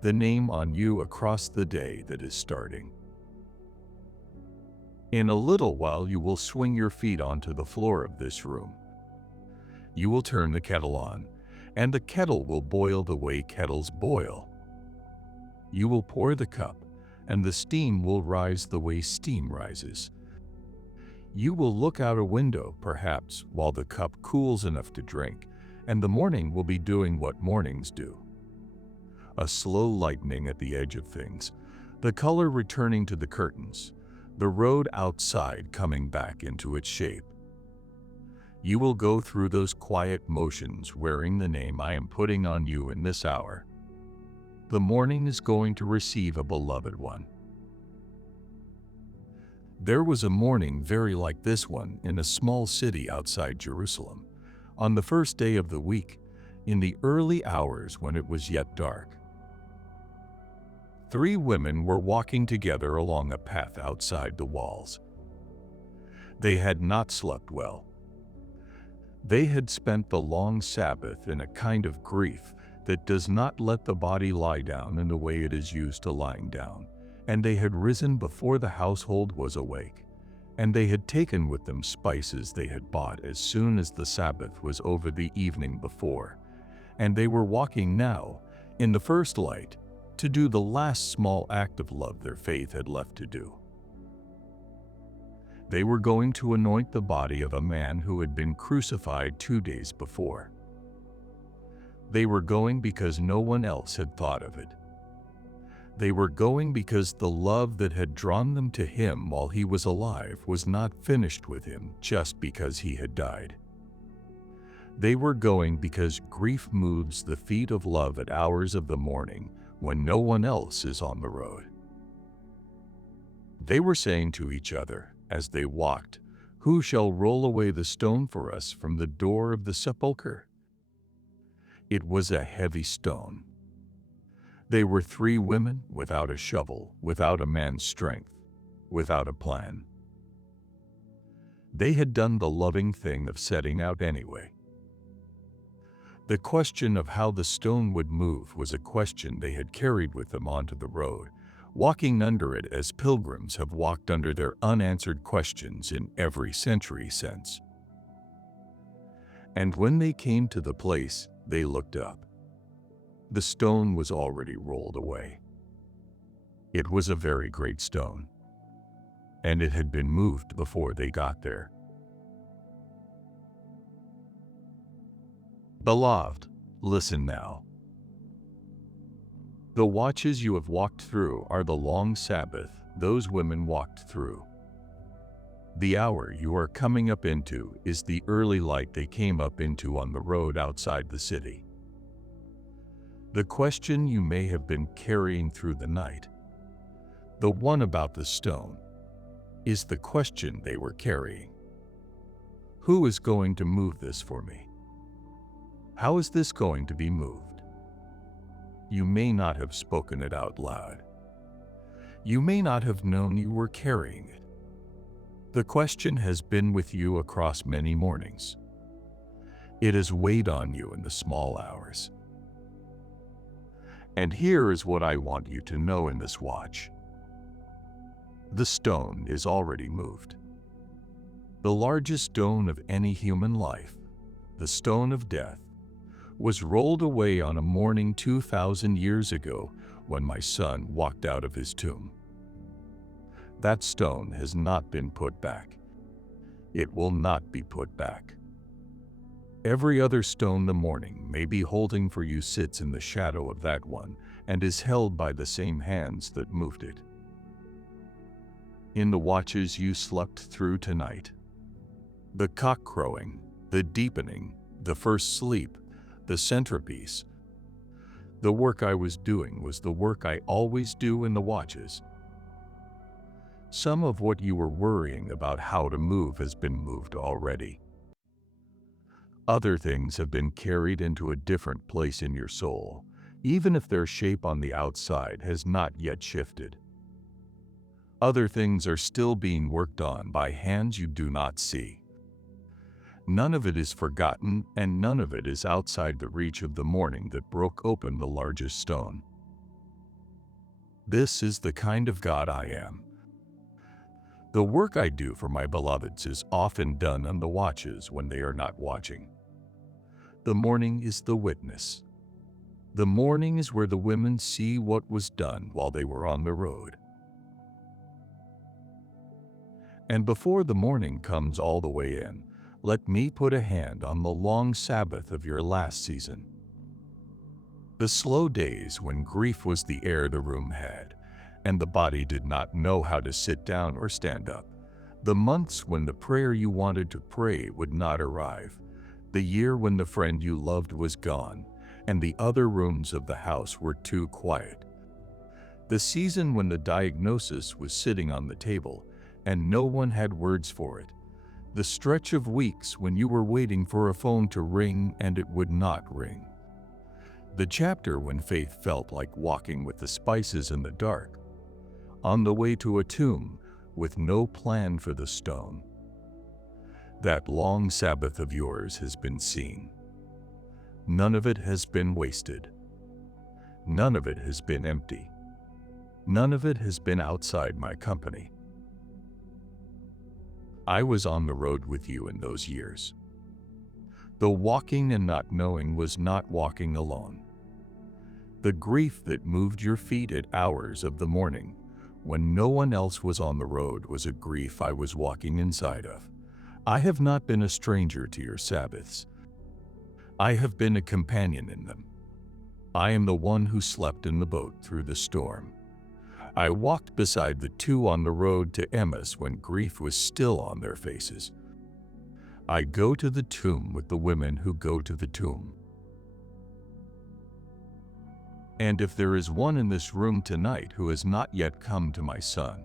the name on you across the day that is starting. In a little while you will swing your feet onto the floor of this room. You will turn the kettle on, and the kettle will boil the way kettles boil. You will pour the cup, and the steam will rise the way steam rises. You will look out a window, perhaps, while the cup cools enough to drink, and the morning will be doing what mornings do. A slow lightening at the edge of things, the color returning to the curtains, the road outside coming back into its shape. You will go through those quiet motions wearing the name I am putting on you in this hour. The morning is going to receive a beloved one. There was a morning very like this one in a small city outside Jerusalem, on the first day of the week, in the early hours when it was yet dark. 3 women were walking together along a path outside the walls. They had not slept well. They had spent the long Sabbath in a kind of grief that does not let the body lie down in the way it is used to lying down, and they had risen before the household was awake, and they had taken with them spices they had bought as soon as the Sabbath was over the evening before, and they were walking now, in the first light, to do the last small act of love their faith had left to do. They were going to anoint the body of a man who had been crucified 2 days before. They were going because no one else had thought of it. They were going because the love that had drawn them to him while he was alive was not finished with him just because he had died. They were going because grief moves the feet of love at hours of the morning when no one else is on the road. They were saying to each other as they walked, "Who shall roll away the stone for us from the door of the sepulchre?" It was a heavy stone. They were 3 women without a shovel, without a man's strength, without a plan. They had done the loving thing of setting out anyway. The question of how the stone would move was a question they had carried with them onto the road, walking under it as pilgrims have walked under their unanswered questions in every century since. And when they came to the place, they looked up. The stone was already rolled away. It was a very great stone, and it had been moved before they got there. Beloved, listen now. The watches you have walked through are the long Sabbath those women walked through. The hour you are coming up into is the early light they came up into on the road outside the city. The question you may have been carrying through the night, the one about the stone, is the question they were carrying. Who is going to move this for me? How is this going to be moved? You may not have spoken it out loud. You may not have known you were carrying it. The question has been with you across many mornings. It has weighed on you in the small hours. And here is what I want you to know in this watch. The stone is already moved. The largest stone of any human life, the stone of death, was rolled away on a morning 2,000 years ago when my son walked out of his tomb. That stone has not been put back. It will not be put back. Every other stone the morning may be holding for you sits in the shadow of that one and is held by the same hands that moved it. In the watches you slept through tonight, the cock crowing, the deepening, the first sleep, the centerpiece, the work I was doing was the work I always do in the watches. Some of what you were worrying about how to move has been moved already. Other things have been carried into a different place in your soul, even if their shape on the outside has not yet shifted. Other things are still being worked on by hands you do not see. None of it is forgotten, and none of it is outside the reach of the morning that broke open the largest stone. This is the kind of God I am. The work I do for my beloveds is often done on the watches when they are not watching. The morning is the witness. The morning is where the women see what was done while they were on the road. And before the morning comes all the way in, let me put a hand on the long Sabbath of your last season. The slow days when grief was the air the room had, and the body did not know how to sit down or stand up. The months when the prayer you wanted to pray would not arrive. The year when the friend you loved was gone, and the other rooms of the house were too quiet. The season when the diagnosis was sitting on the table, and no one had words for it. The stretch of weeks when you were waiting for a phone to ring and it would not ring. The chapter when faith felt like walking with the spices in the dark, on the way to a tomb with no plan for the stone. That long Sabbath of yours has been seen. None of it has been wasted. None of it has been empty. None of it has been outside my company. I was on the road with you in those years. The walking and not knowing was not walking alone. The grief that moved your feet at hours of the morning, when no one else was on the road, was a grief I was walking inside of. I have not been a stranger to your Sabbaths. I have been a companion in them. I am the one who slept in the boat through the storm. I walked beside the two on the road to Emmaus when grief was still on their faces. I go to the tomb with the women who go to the tomb. And if there is one in this room tonight who has not yet come to my son,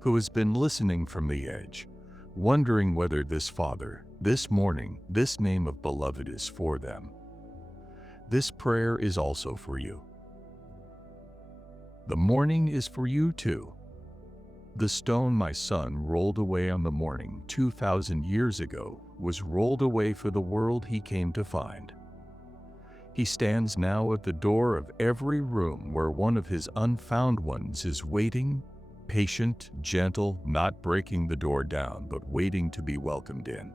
who has been listening from the edge, wondering whether this father, this morning, this name of beloved is for them, this prayer is also for you. The morning is for you too. The stone my son rolled away on the morning 2,000 years ago was rolled away for the world he came to find. He stands now at the door of every room where one of his unfound ones is waiting, patient, gentle, not breaking the door down, but waiting to be welcomed in.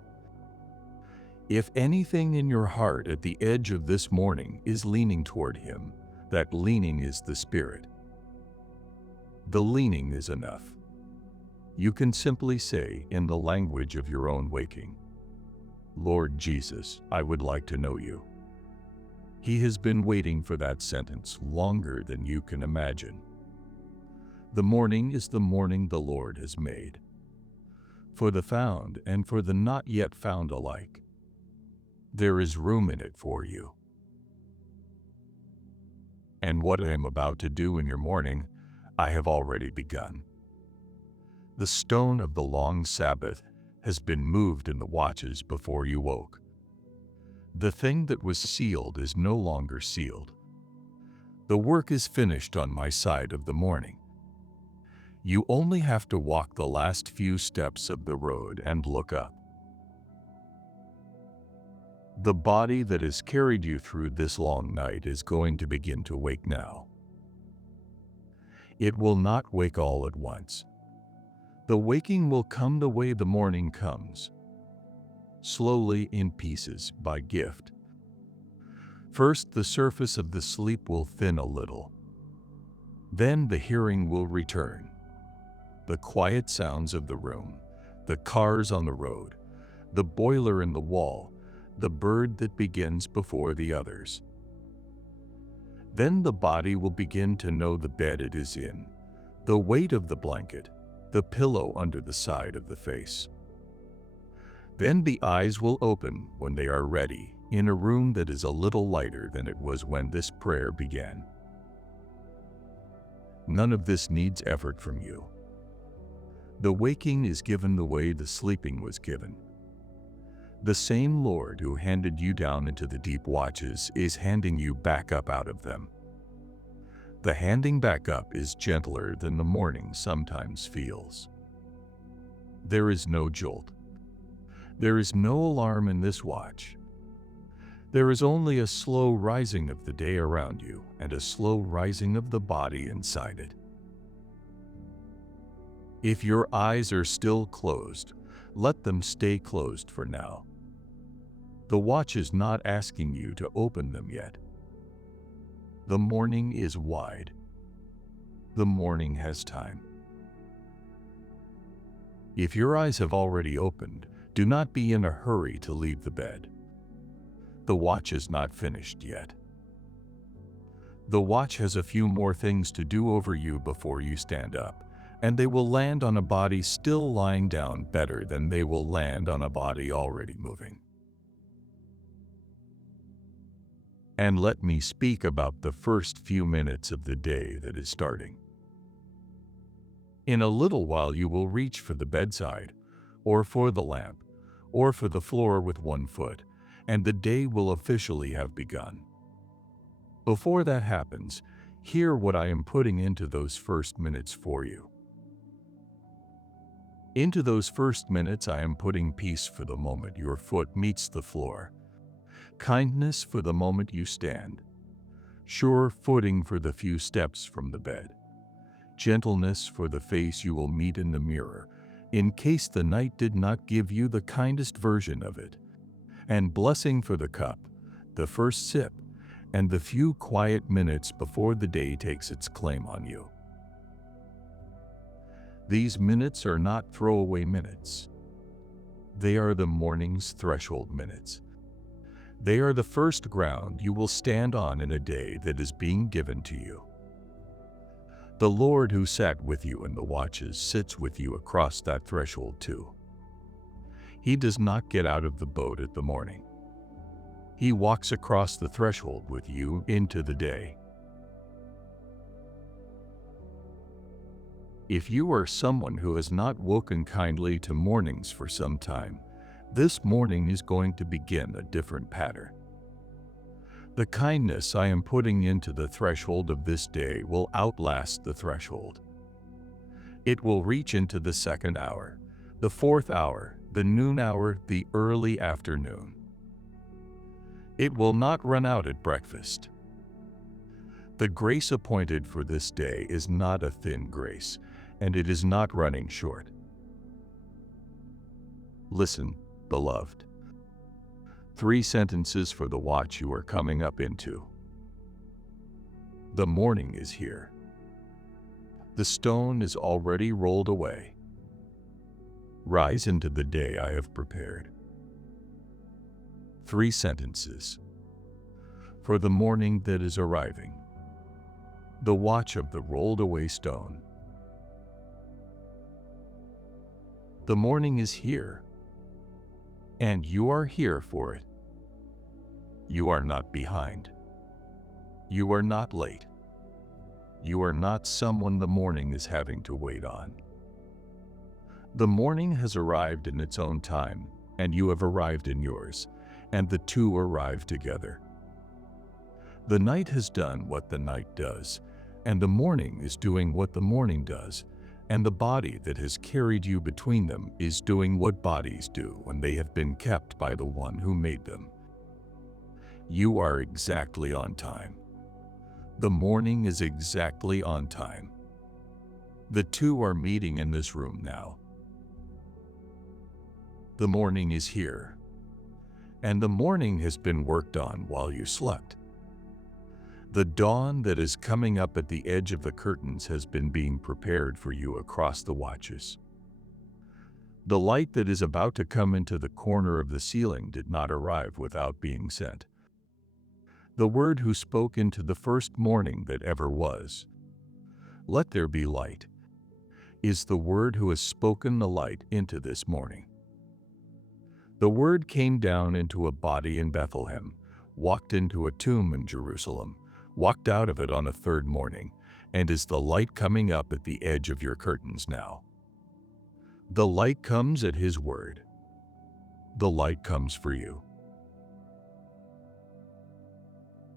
If anything in your heart at the edge of this morning is leaning toward him, that leaning is the Spirit. The leaning is enough. You can simply say, in the language of your own waking, Lord Jesus, I would like to know you. He has been waiting for that sentence longer than you can imagine. The morning is the morning the Lord has made, for the found and for the not yet found alike. There is room in it for you. And what I am about to do in your morning, I have already begun. The stone of the long Sabbath has been moved in the watches before you woke. The thing that was sealed is no longer sealed. The work is finished on my side of the morning. You only have to walk the last few steps of the road and look up. The body that has carried you through this long night is going to begin to wake now. It will not wake all at once. The waking will come the way the morning comes, slowly in pieces by gift. First, the surface of the sleep will thin a little. Then the hearing will return. The quiet sounds of the room, the cars on the road, the boiler in the wall, the bird that begins before the others. Then the body will begin to know the bed it is in, the weight of the blanket, the pillow under the side of the face. Then the eyes will open when they are ready, in a room that is a little lighter than it was when this prayer began. None of this needs effort from you. The waking is given the way the sleeping was given. The same Lord who handed you down into the deep watches is handing you back up out of them. The handing back up is gentler than the morning sometimes feels. There is no jolt. There is no alarm in this watch. There is only a slow rising of the day around you and a slow rising of the body inside it. If your eyes are still closed, let them stay closed for now. The watch is not asking you to open them yet. The morning is wide. The morning has time. If your eyes have already opened, do not be in a hurry to leave the bed. The watch is not finished yet. The watch has a few more things to do over you before you stand up, and they will land on a body still lying down better than they will land on a body already moving. And let me speak about the first few minutes of the day that is starting. In a little while you will reach for the bedside, or for the lamp, or for the floor with one foot, and the day will officially have begun. Before that happens, hear what I am putting into those first minutes for you. Into those first minutes I am putting peace for the moment your foot meets the floor, kindness for the moment you stand, sure footing for the few steps from the bed, gentleness for the face you will meet in the mirror, in case the night did not give you the kindest version of it, and blessing for the cup, the first sip, and the few quiet minutes before the day takes its claim on you. These minutes are not throwaway minutes. They are the morning's threshold minutes. They are the first ground you will stand on in a day that is being given to you. The Lord who sat with you in the watches sits with you across that threshold too. He does not get out of the boat at the morning. He walks across the threshold with you into the day. If you are someone who has not woken kindly to mornings for some time, this morning is going to begin a different pattern. The kindness I am putting into the threshold of this day will outlast the threshold. It will reach into the second hour, the fourth hour, the noon hour, the early afternoon. It will not run out at breakfast. The grace appointed for this day is not a thin grace, and it is not running short. Listen, beloved. 3 sentences for the watch you are coming up into. The morning is here. The stone is already rolled away. Rise into the day I have prepared. 3 sentences. For the morning that is arriving. The watch of the rolled away stone. The morning is here, and you are here for it. You are not behind. You are not late. You are not someone the morning is having to wait on. The morning has arrived in its own time, and you have arrived in yours, and the two arrive together. The night has done what the night does, and the morning is doing what the morning does, and the body that has carried you between them is doing what bodies do when they have been kept by the one who made them. You are exactly on time. The morning is exactly on time. The two are meeting in this room now. The morning is here, and the morning has been worked on while you slept. The dawn that is coming up at the edge of the curtains has been being prepared for you across the watches. The light that is about to come into the corner of the ceiling did not arrive without being sent. The Word who spoke into the first morning that ever was, "Let there be light," is the Word who has spoken the light into this morning. The Word came down into a body in Bethlehem, walked into a tomb in Jerusalem, walked out of it on a third morning, and is the light coming up at the edge of your curtains now. The light comes at His word. The light comes for you.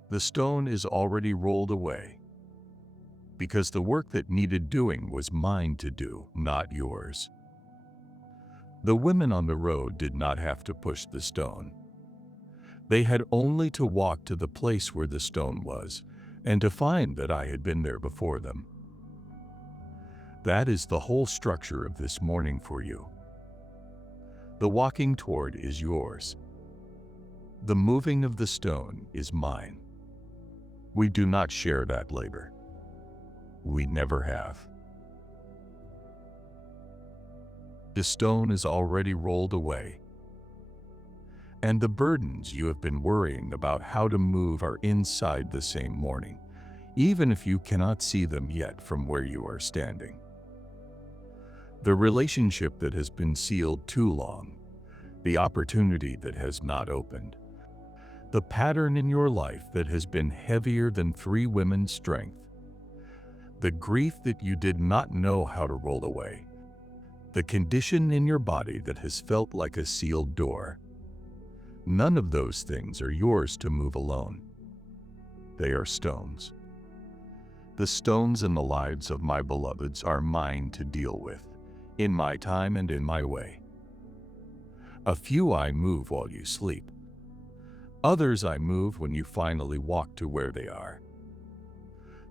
The stone is already rolled away, because the work that needed doing was mine to do, not yours. The women on the road did not have to push the stone. They had only to walk to the place where the stone was, and to find that I had been there before them. That is the whole structure of this morning for you. The walking toward is yours. The moving of the stone is mine. We do not share that labor. We never have. The stone is already rolled away, and the burdens you have been worrying about how to move are inside the same morning, even if you cannot see them yet from where you are standing. The relationship that has been sealed too long, the opportunity that has not opened, the pattern in your life that has been heavier than 3 women's strength, the grief that you did not know how to roll away, the condition in your body that has felt like a sealed door. None of those things are yours to move alone. They are stones. The stones in the lives of my beloveds are mine to deal with, in my time and in my way. A few I move while you sleep. Others I move when you finally walk to where they are.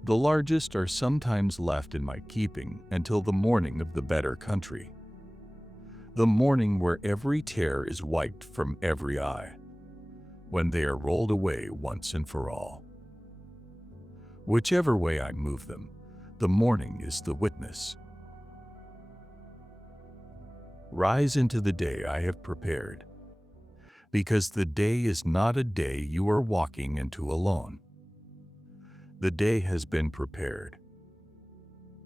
The largest are sometimes left in my keeping until the morning of the better country. The morning where every tear is wiped from every eye, when they are rolled away once and for all. Whichever way I move them, the morning is the witness. Rise into the day I have prepared, because the day is not a day you are walking into alone. The day has been prepared.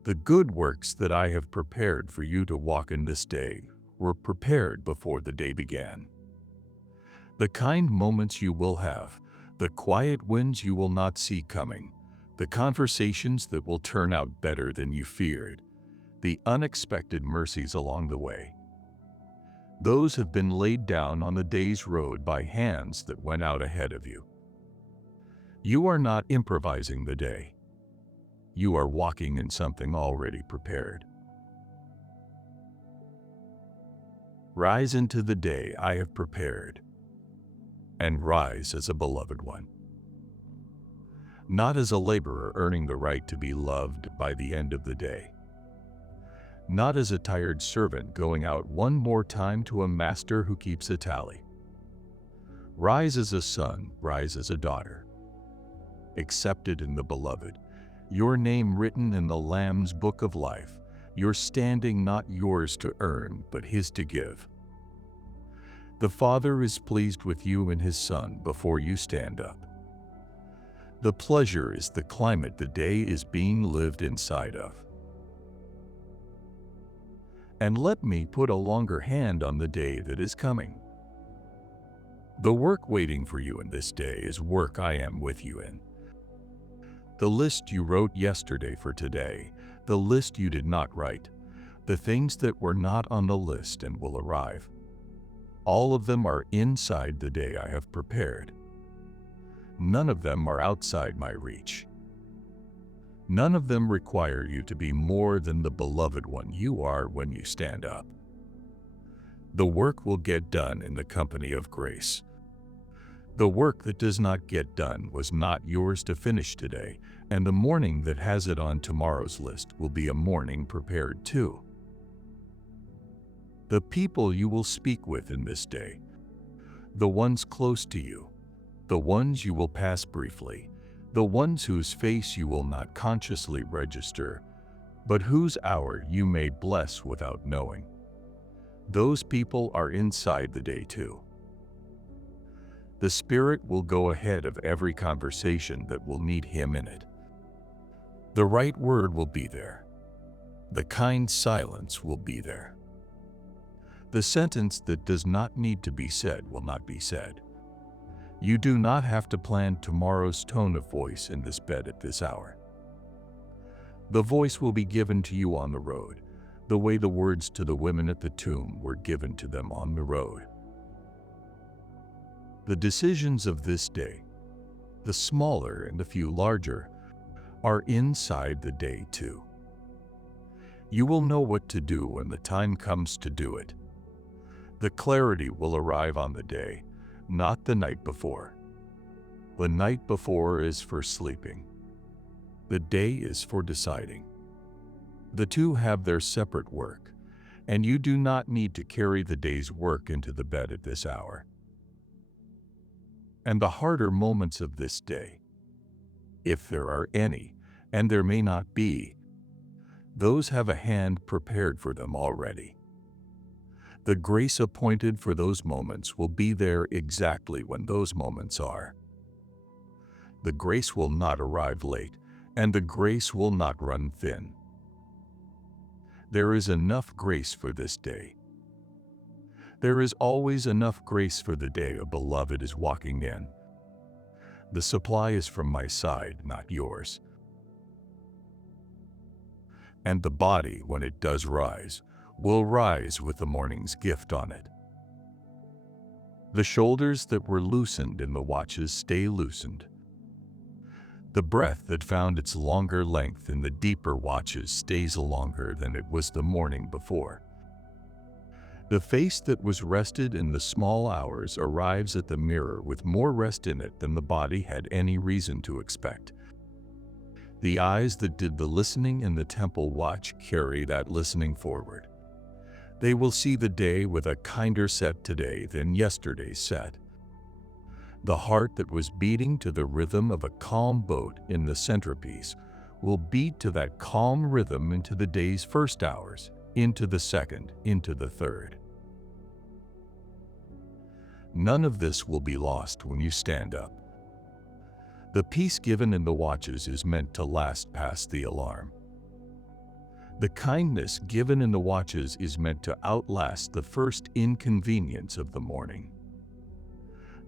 The good works that I have prepared for you to walk in this day were prepared before the day began. The kind moments you will have, the quiet wins you will not see coming, the conversations that will turn out better than you feared, the unexpected mercies along the way. Those have been laid down on the day's road by hands that went out ahead of you. You are not improvising the day. You are walking in something already prepared. Rise into the day I have prepared, and rise as a beloved one. Not as a laborer earning the right to be loved by the end of the day. Not as a tired servant going out one more time to a master who keeps a tally. Rise as a son, rise as a daughter. Accepted in the beloved, your name written in the Lamb's book of life, your standing not yours to earn, but His to give. The Father is pleased with you and His Son before you stand up. The pleasure is the climate the day is being lived inside of. And let me put a longer hand on the day that is coming. The work waiting for you in this day is work I am with you in. The list you wrote yesterday for today, the list you did not write, the things that were not on the list and will arrive. All of them are inside the day I have prepared. None of them are outside my reach. None of them require you to be more than the beloved one you are when you stand up. The work will get done in the company of grace. The work that does not get done was not yours to finish today, and the morning that has it on tomorrow's list will be a morning prepared too. The people you will speak with in this day, the ones close to you, the ones you will pass briefly, the ones whose face you will not consciously register, but whose hour you may bless without knowing. Those people are inside the day too. The Spirit will go ahead of every conversation that will need Him in it. The right word will be there. The kind silence will be there. The sentence that does not need to be said will not be said. You do not have to plan tomorrow's tone of voice in this bed at this hour. The voice will be given to you on the road, the way the words to the women at the tomb were given to them on the road. The decisions of this day, the smaller and the few larger, are inside the day too. You will know what to do when the time comes to do it. The clarity will arrive on the day, not the night before. The night before is for sleeping. The day is for deciding. The two have their separate work, and you do not need to carry the day's work into the bed at this hour. And the harder moments of this day, if there are any, and there may not be, those have a hand prepared for them already. The grace appointed for those moments will be there exactly when those moments are. The grace will not arrive late, and the grace will not run thin. There is enough grace for this day. There is always enough grace for the day a beloved is walking in. The supply is from my side, not yours. And the body, when it does rise, will rise with the morning's gift on it. The shoulders that were loosened in the watches stay loosened. The breath that found its longer length in the deeper watches stays longer than it was the morning before. The face that was rested in the small hours arrives at the mirror with more rest in it than the body had any reason to expect. The eyes that did the listening in the temple watch carry that listening forward. They will see the day with a kinder set today than yesterday's set. The heart that was beating to the rhythm of a calm boat in the centerpiece will beat to that calm rhythm into the day's first hours, into the second, into the third. None of this will be lost when you stand up. The peace given in the watches is meant to last past the alarm. The kindness given in the watches is meant to outlast the first inconvenience of the morning.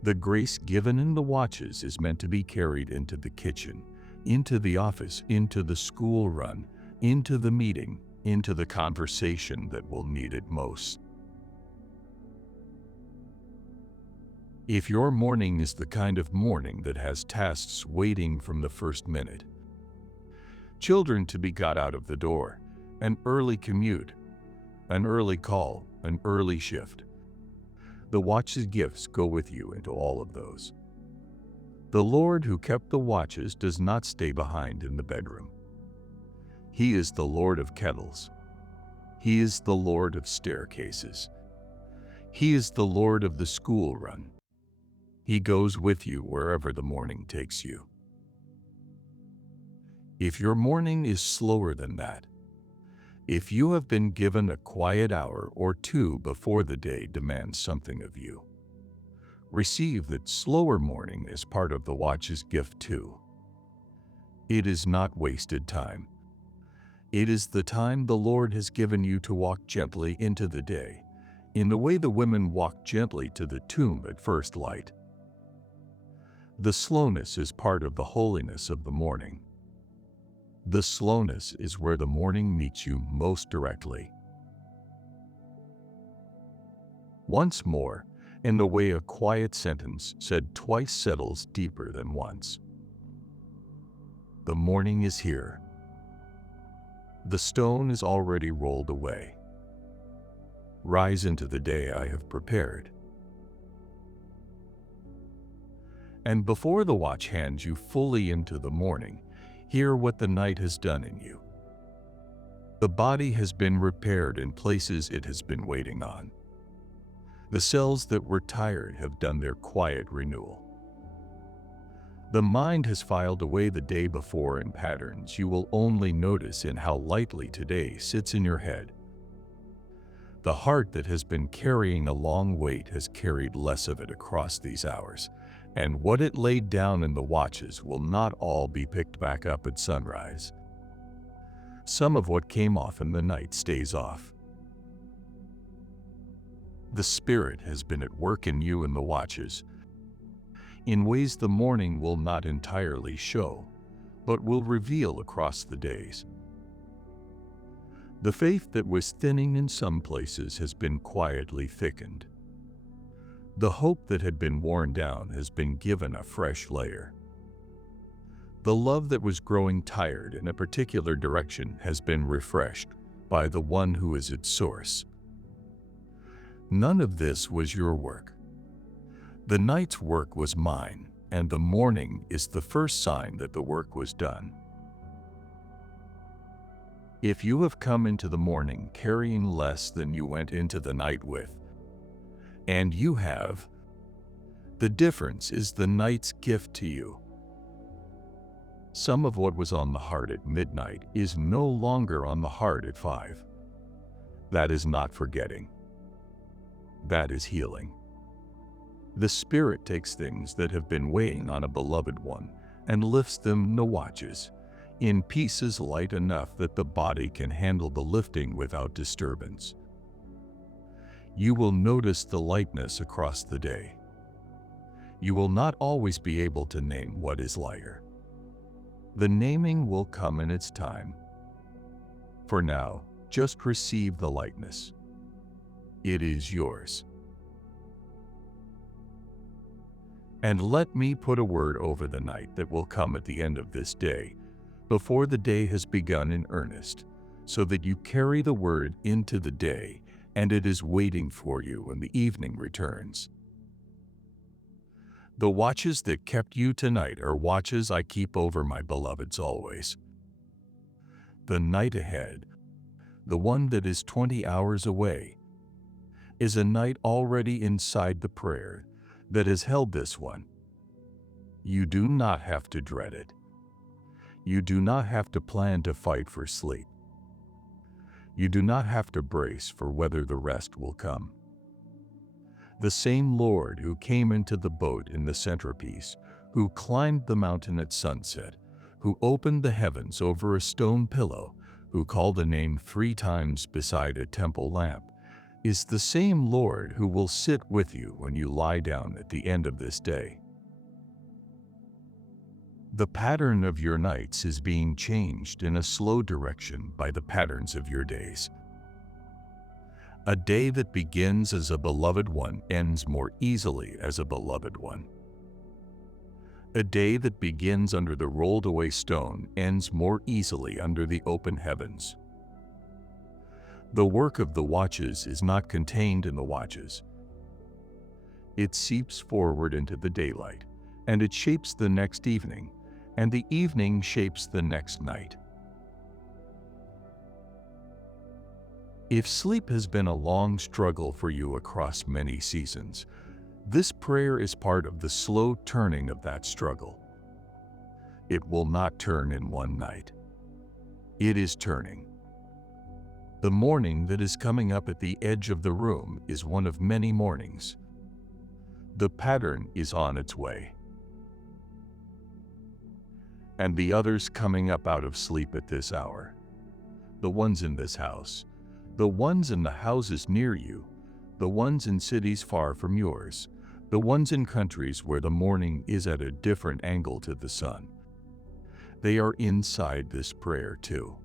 The grace given in the watches is meant to be carried into the kitchen, into the office, into the school run, into the meeting, into the conversation that will need it most. If your morning is the kind of morning that has tasks waiting from the first minute, children to be got out of the door, an early commute, an early call, an early shift, the watch's gifts go with you into all of those. The Lord who kept the watches does not stay behind in the bedroom. He is the Lord of kettles. He is the Lord of staircases. He is the Lord of the school run. He goes with you wherever the morning takes you. If your morning is slower than that, if you have been given a quiet hour or two before the day demands something of you, receive that slower morning as part of the watch's gift too. It is not wasted time. It is the time the Lord has given you to walk gently into the day, in the way the women walked gently to the tomb at first light. The slowness is part of the holiness of the morning. The slowness is where the morning meets you most directly. Once more, in the way a quiet sentence said twice settles deeper than once. The morning is here. The stone is already rolled away. Rise into the day I have prepared. And before the watch hands you fully into the morning, hear what the night has done in you. The body has been repaired in places it has been waiting on. The cells that were tired have done their quiet renewal. The mind has filed away the day before in patterns you will only notice in how lightly today sits in your head. The heart that has been carrying a long weight has carried less of it across these hours, and what it laid down in the watches will not all be picked back up at sunrise. Some of what came off in the night stays off. The Spirit has been at work in you in the watches, in ways the morning will not entirely show, but will reveal across the days. The faith that was thinning in some places has been quietly thickened. The hope that had been worn down has been given a fresh layer. The love that was growing tired in a particular direction has been refreshed by the one who is its source. None of this was your work. The night's work was mine, and the morning is the first sign that the work was done. If you have come into the morning carrying less than you went into the night with, and you have, the difference is the night's gift to you. Some of what was on the heart at midnight is no longer on the heart at 5. That is not forgetting. That is healing. The Spirit takes things that have been weighing on a beloved one and lifts them in the watches, in pieces light enough that the body can handle the lifting without disturbance. You will notice the lightness across the day. You will not always be able to name what is lighter. The naming will come in its time. For now, just receive the lightness. It is yours. And let me put a word over the night that will come at the end of this day, before the day has begun in earnest, so that you carry the word into the day, and it is waiting for you when the evening returns. The watches that kept you tonight are watches I keep over my beloveds always. The night ahead, the one that is 20 hours away, is a night already inside the prayer that has held this one. You do not have to dread it. You do not have to plan to fight for sleep. You do not have to brace for whether the rest will come. The same Lord who came into the boat in the centerpiece, who climbed the mountain at sunset, who opened the heavens over a stone pillow, who called a name 3 times beside a temple lamp, is the same Lord who will sit with you when you lie down at the end of this day. The pattern of your nights is being changed in a slow direction by the patterns of your days. A day that begins as a beloved one ends more easily as a beloved one. A day that begins under the rolled away stone ends more easily under the open heavens. The work of the watches is not contained in the watches. It seeps forward into the daylight, and it shapes the next evening, and the evening shapes the next night. If sleep has been a long struggle for you across many seasons, this prayer is part of the slow turning of that struggle. It will not turn in one night. It is turning. The morning that is coming up at the edge of the room is one of many mornings. The pattern is on its way. And the others coming up out of sleep at this hour, the ones in this house, the ones in the houses near you, the ones in cities far from yours, the ones in countries where the morning is at a different angle to the sun. They are inside this prayer too.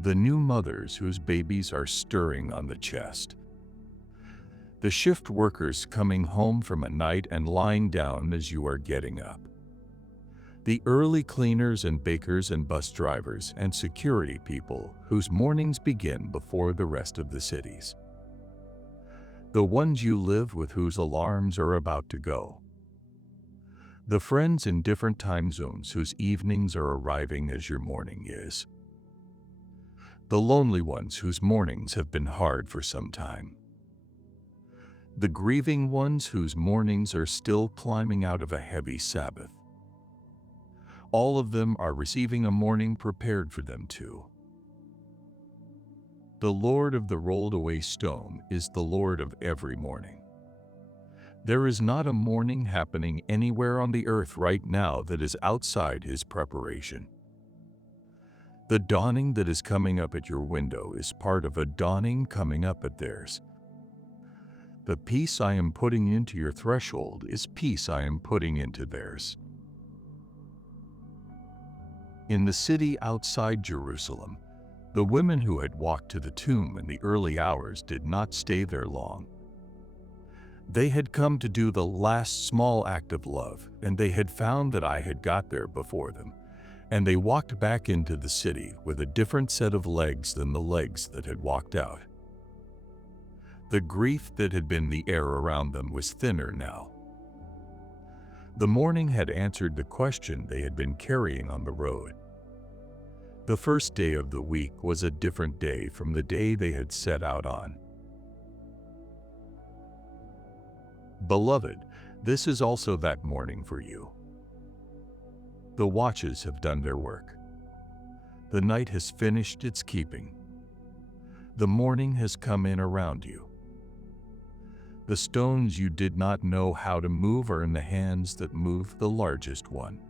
The new mothers whose babies are stirring on the chest, The shift workers coming home from a night and lying down as you are getting up. The early cleaners and bakers and bus drivers and security people whose mornings begin before the rest of the cities. The ones you live with whose alarms are about to go. The friends in different time zones whose evenings are arriving as your morning is. The lonely ones whose mornings have been hard for some time. The grieving ones whose mornings are still climbing out of a heavy Sabbath. All of them are receiving a morning prepared for them too. The Lord of the rolled away stone is the Lord of every morning. There is not a morning happening anywhere on the earth right now that is outside His preparation. The dawning that is coming up at your window is part of a dawning coming up at theirs. The peace I am putting into your threshold is peace I am putting into theirs. In the city outside Jerusalem, the women who had walked to the tomb in the early hours did not stay there long. They had come to do the last small act of love, and they had found that I had got there before them, and they walked back into the city with a different set of legs than the legs that had walked out. The grief that had been the air around them was thinner now. The morning had answered the question they had been carrying on the road. The first day of the week was a different day from the day they had set out on. Beloved, this is also that morning for you. The watches have done their work. The night has finished its keeping. The morning has come in around you. The stones you did not know how to move are in the hands that move the largest one.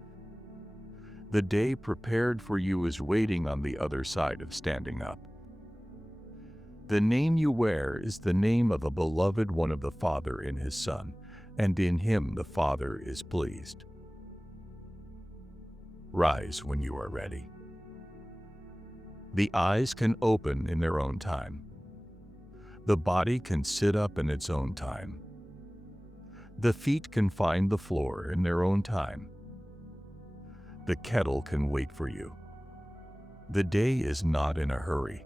The day prepared for you is waiting on the other side of standing up. The name you wear is the name of a beloved one of the Father in His Son, and in Him the Father is pleased. Rise when you are ready. The eyes can open in their own time. The body can sit up in its own time. The feet can find the floor in their own time. The kettle can wait for you. The day is not in a hurry.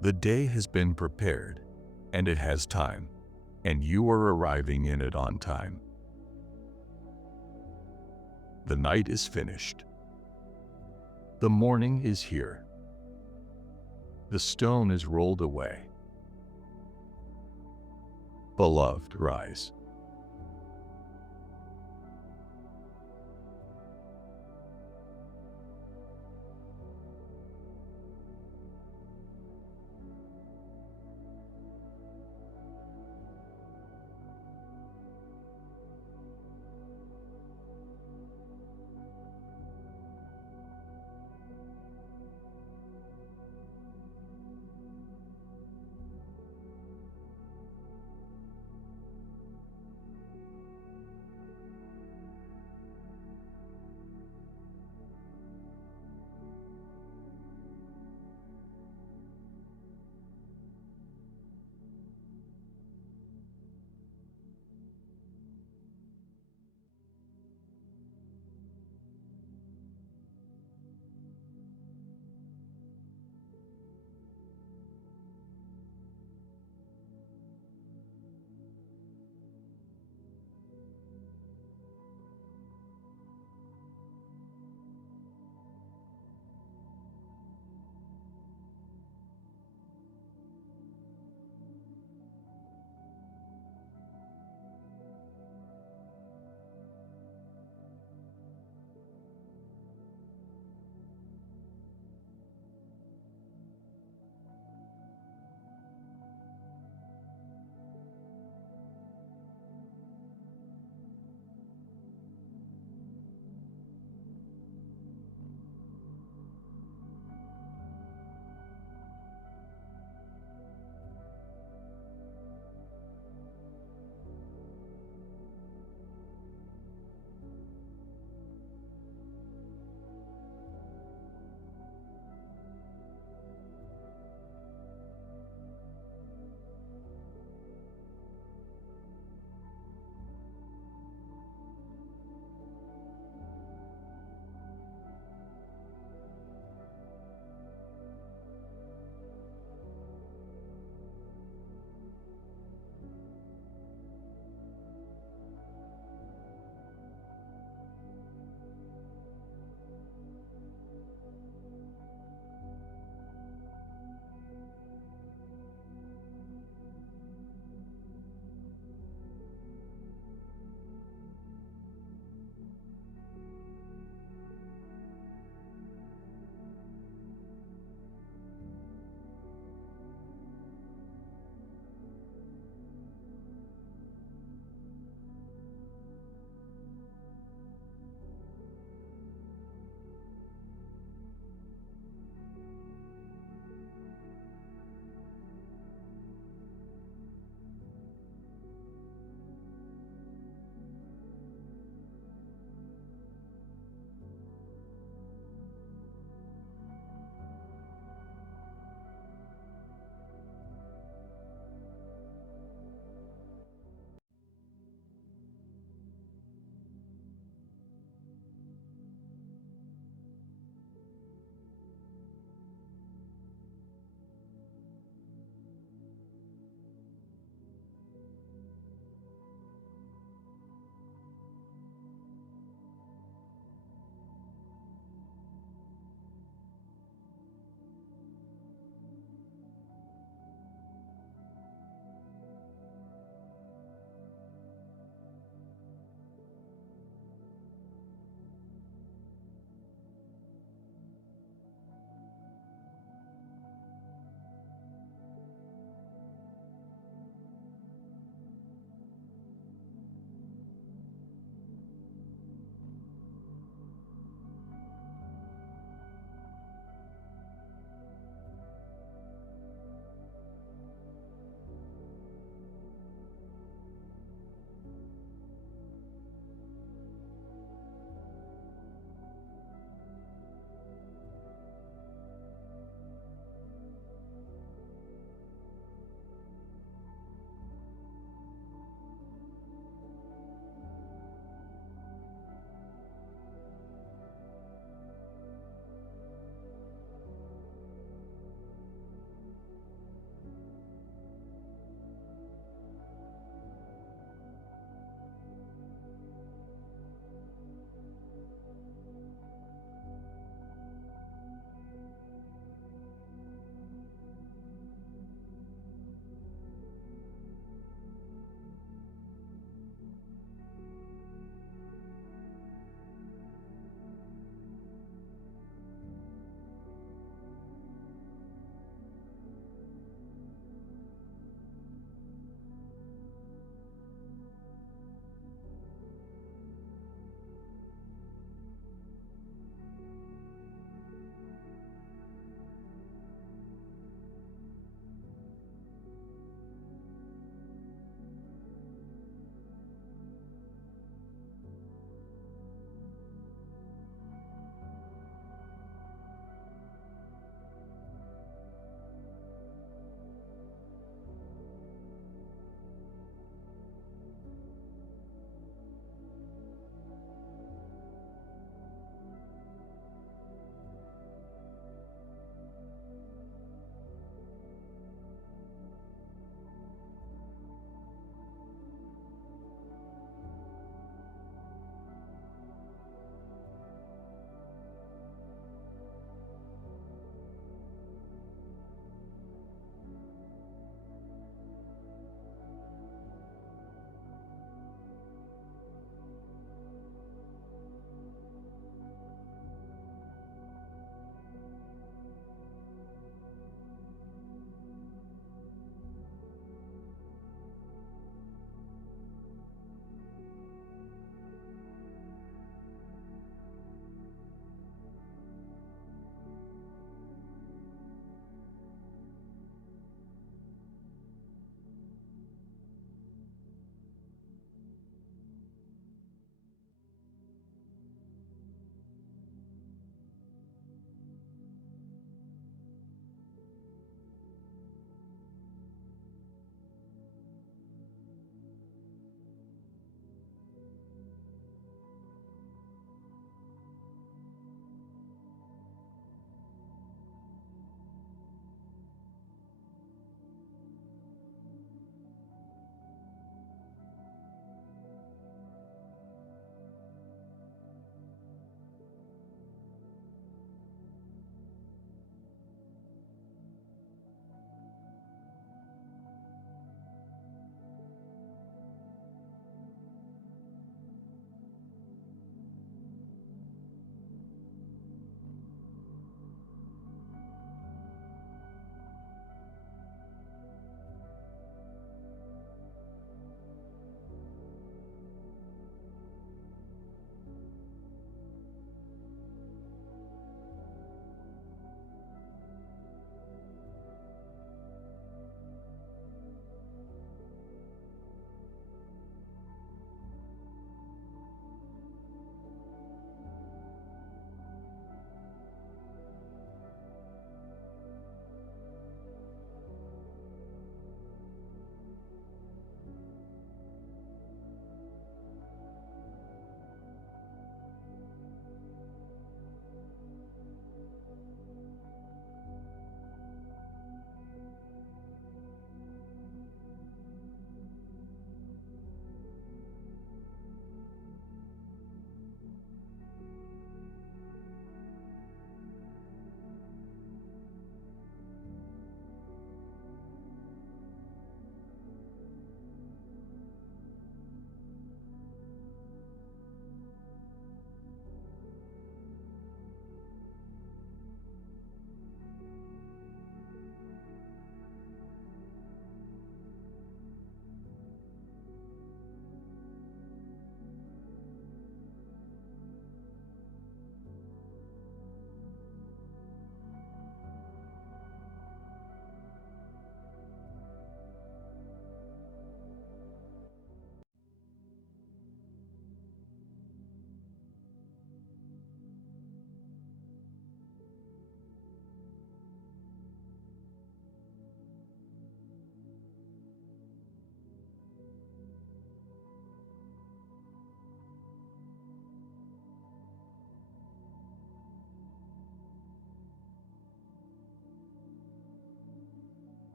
The day has been prepared, and it has time, and you are arriving in it on time. The night is finished. The morning is here. The stone is rolled away. Beloved, rise.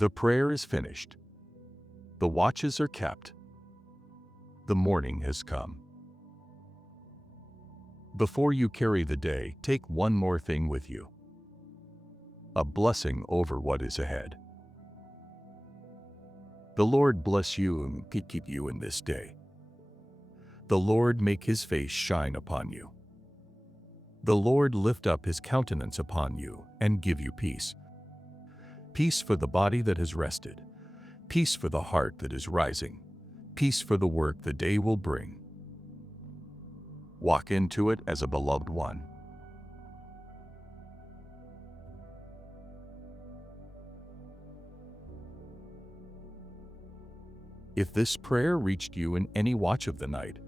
The prayer is finished. The watches are kept. The morning has come. Before you carry the day, take one more thing with you. A blessing over what is ahead. The Lord bless you and keep you in this day. The Lord make his face shine upon you. The Lord lift up his countenance upon you and give you peace. Peace for the body that has rested. Peace for the heart that is rising. Peace for the work the day will bring. Walk into it as a beloved one. If this prayer reached you in any watch of the night,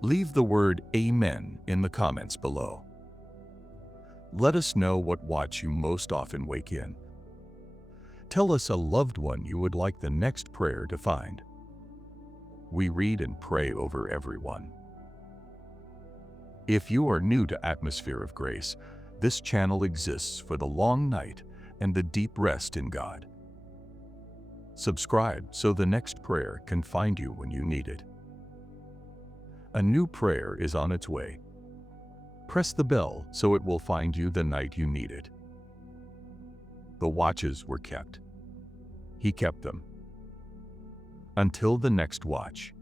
leave the word Amen in the comments below. Let us know what watch you most often wake in. Tell us a loved one you would like the next prayer to find. We read and pray over everyone. If you are new to Atmosphere of Grace, this channel exists for the long night and the deep rest in God. Subscribe so the next prayer can find you when you need it. A new prayer is on its way. Press the bell so it will find you the night you need it. The watches were kept. He kept them. Until the next watch.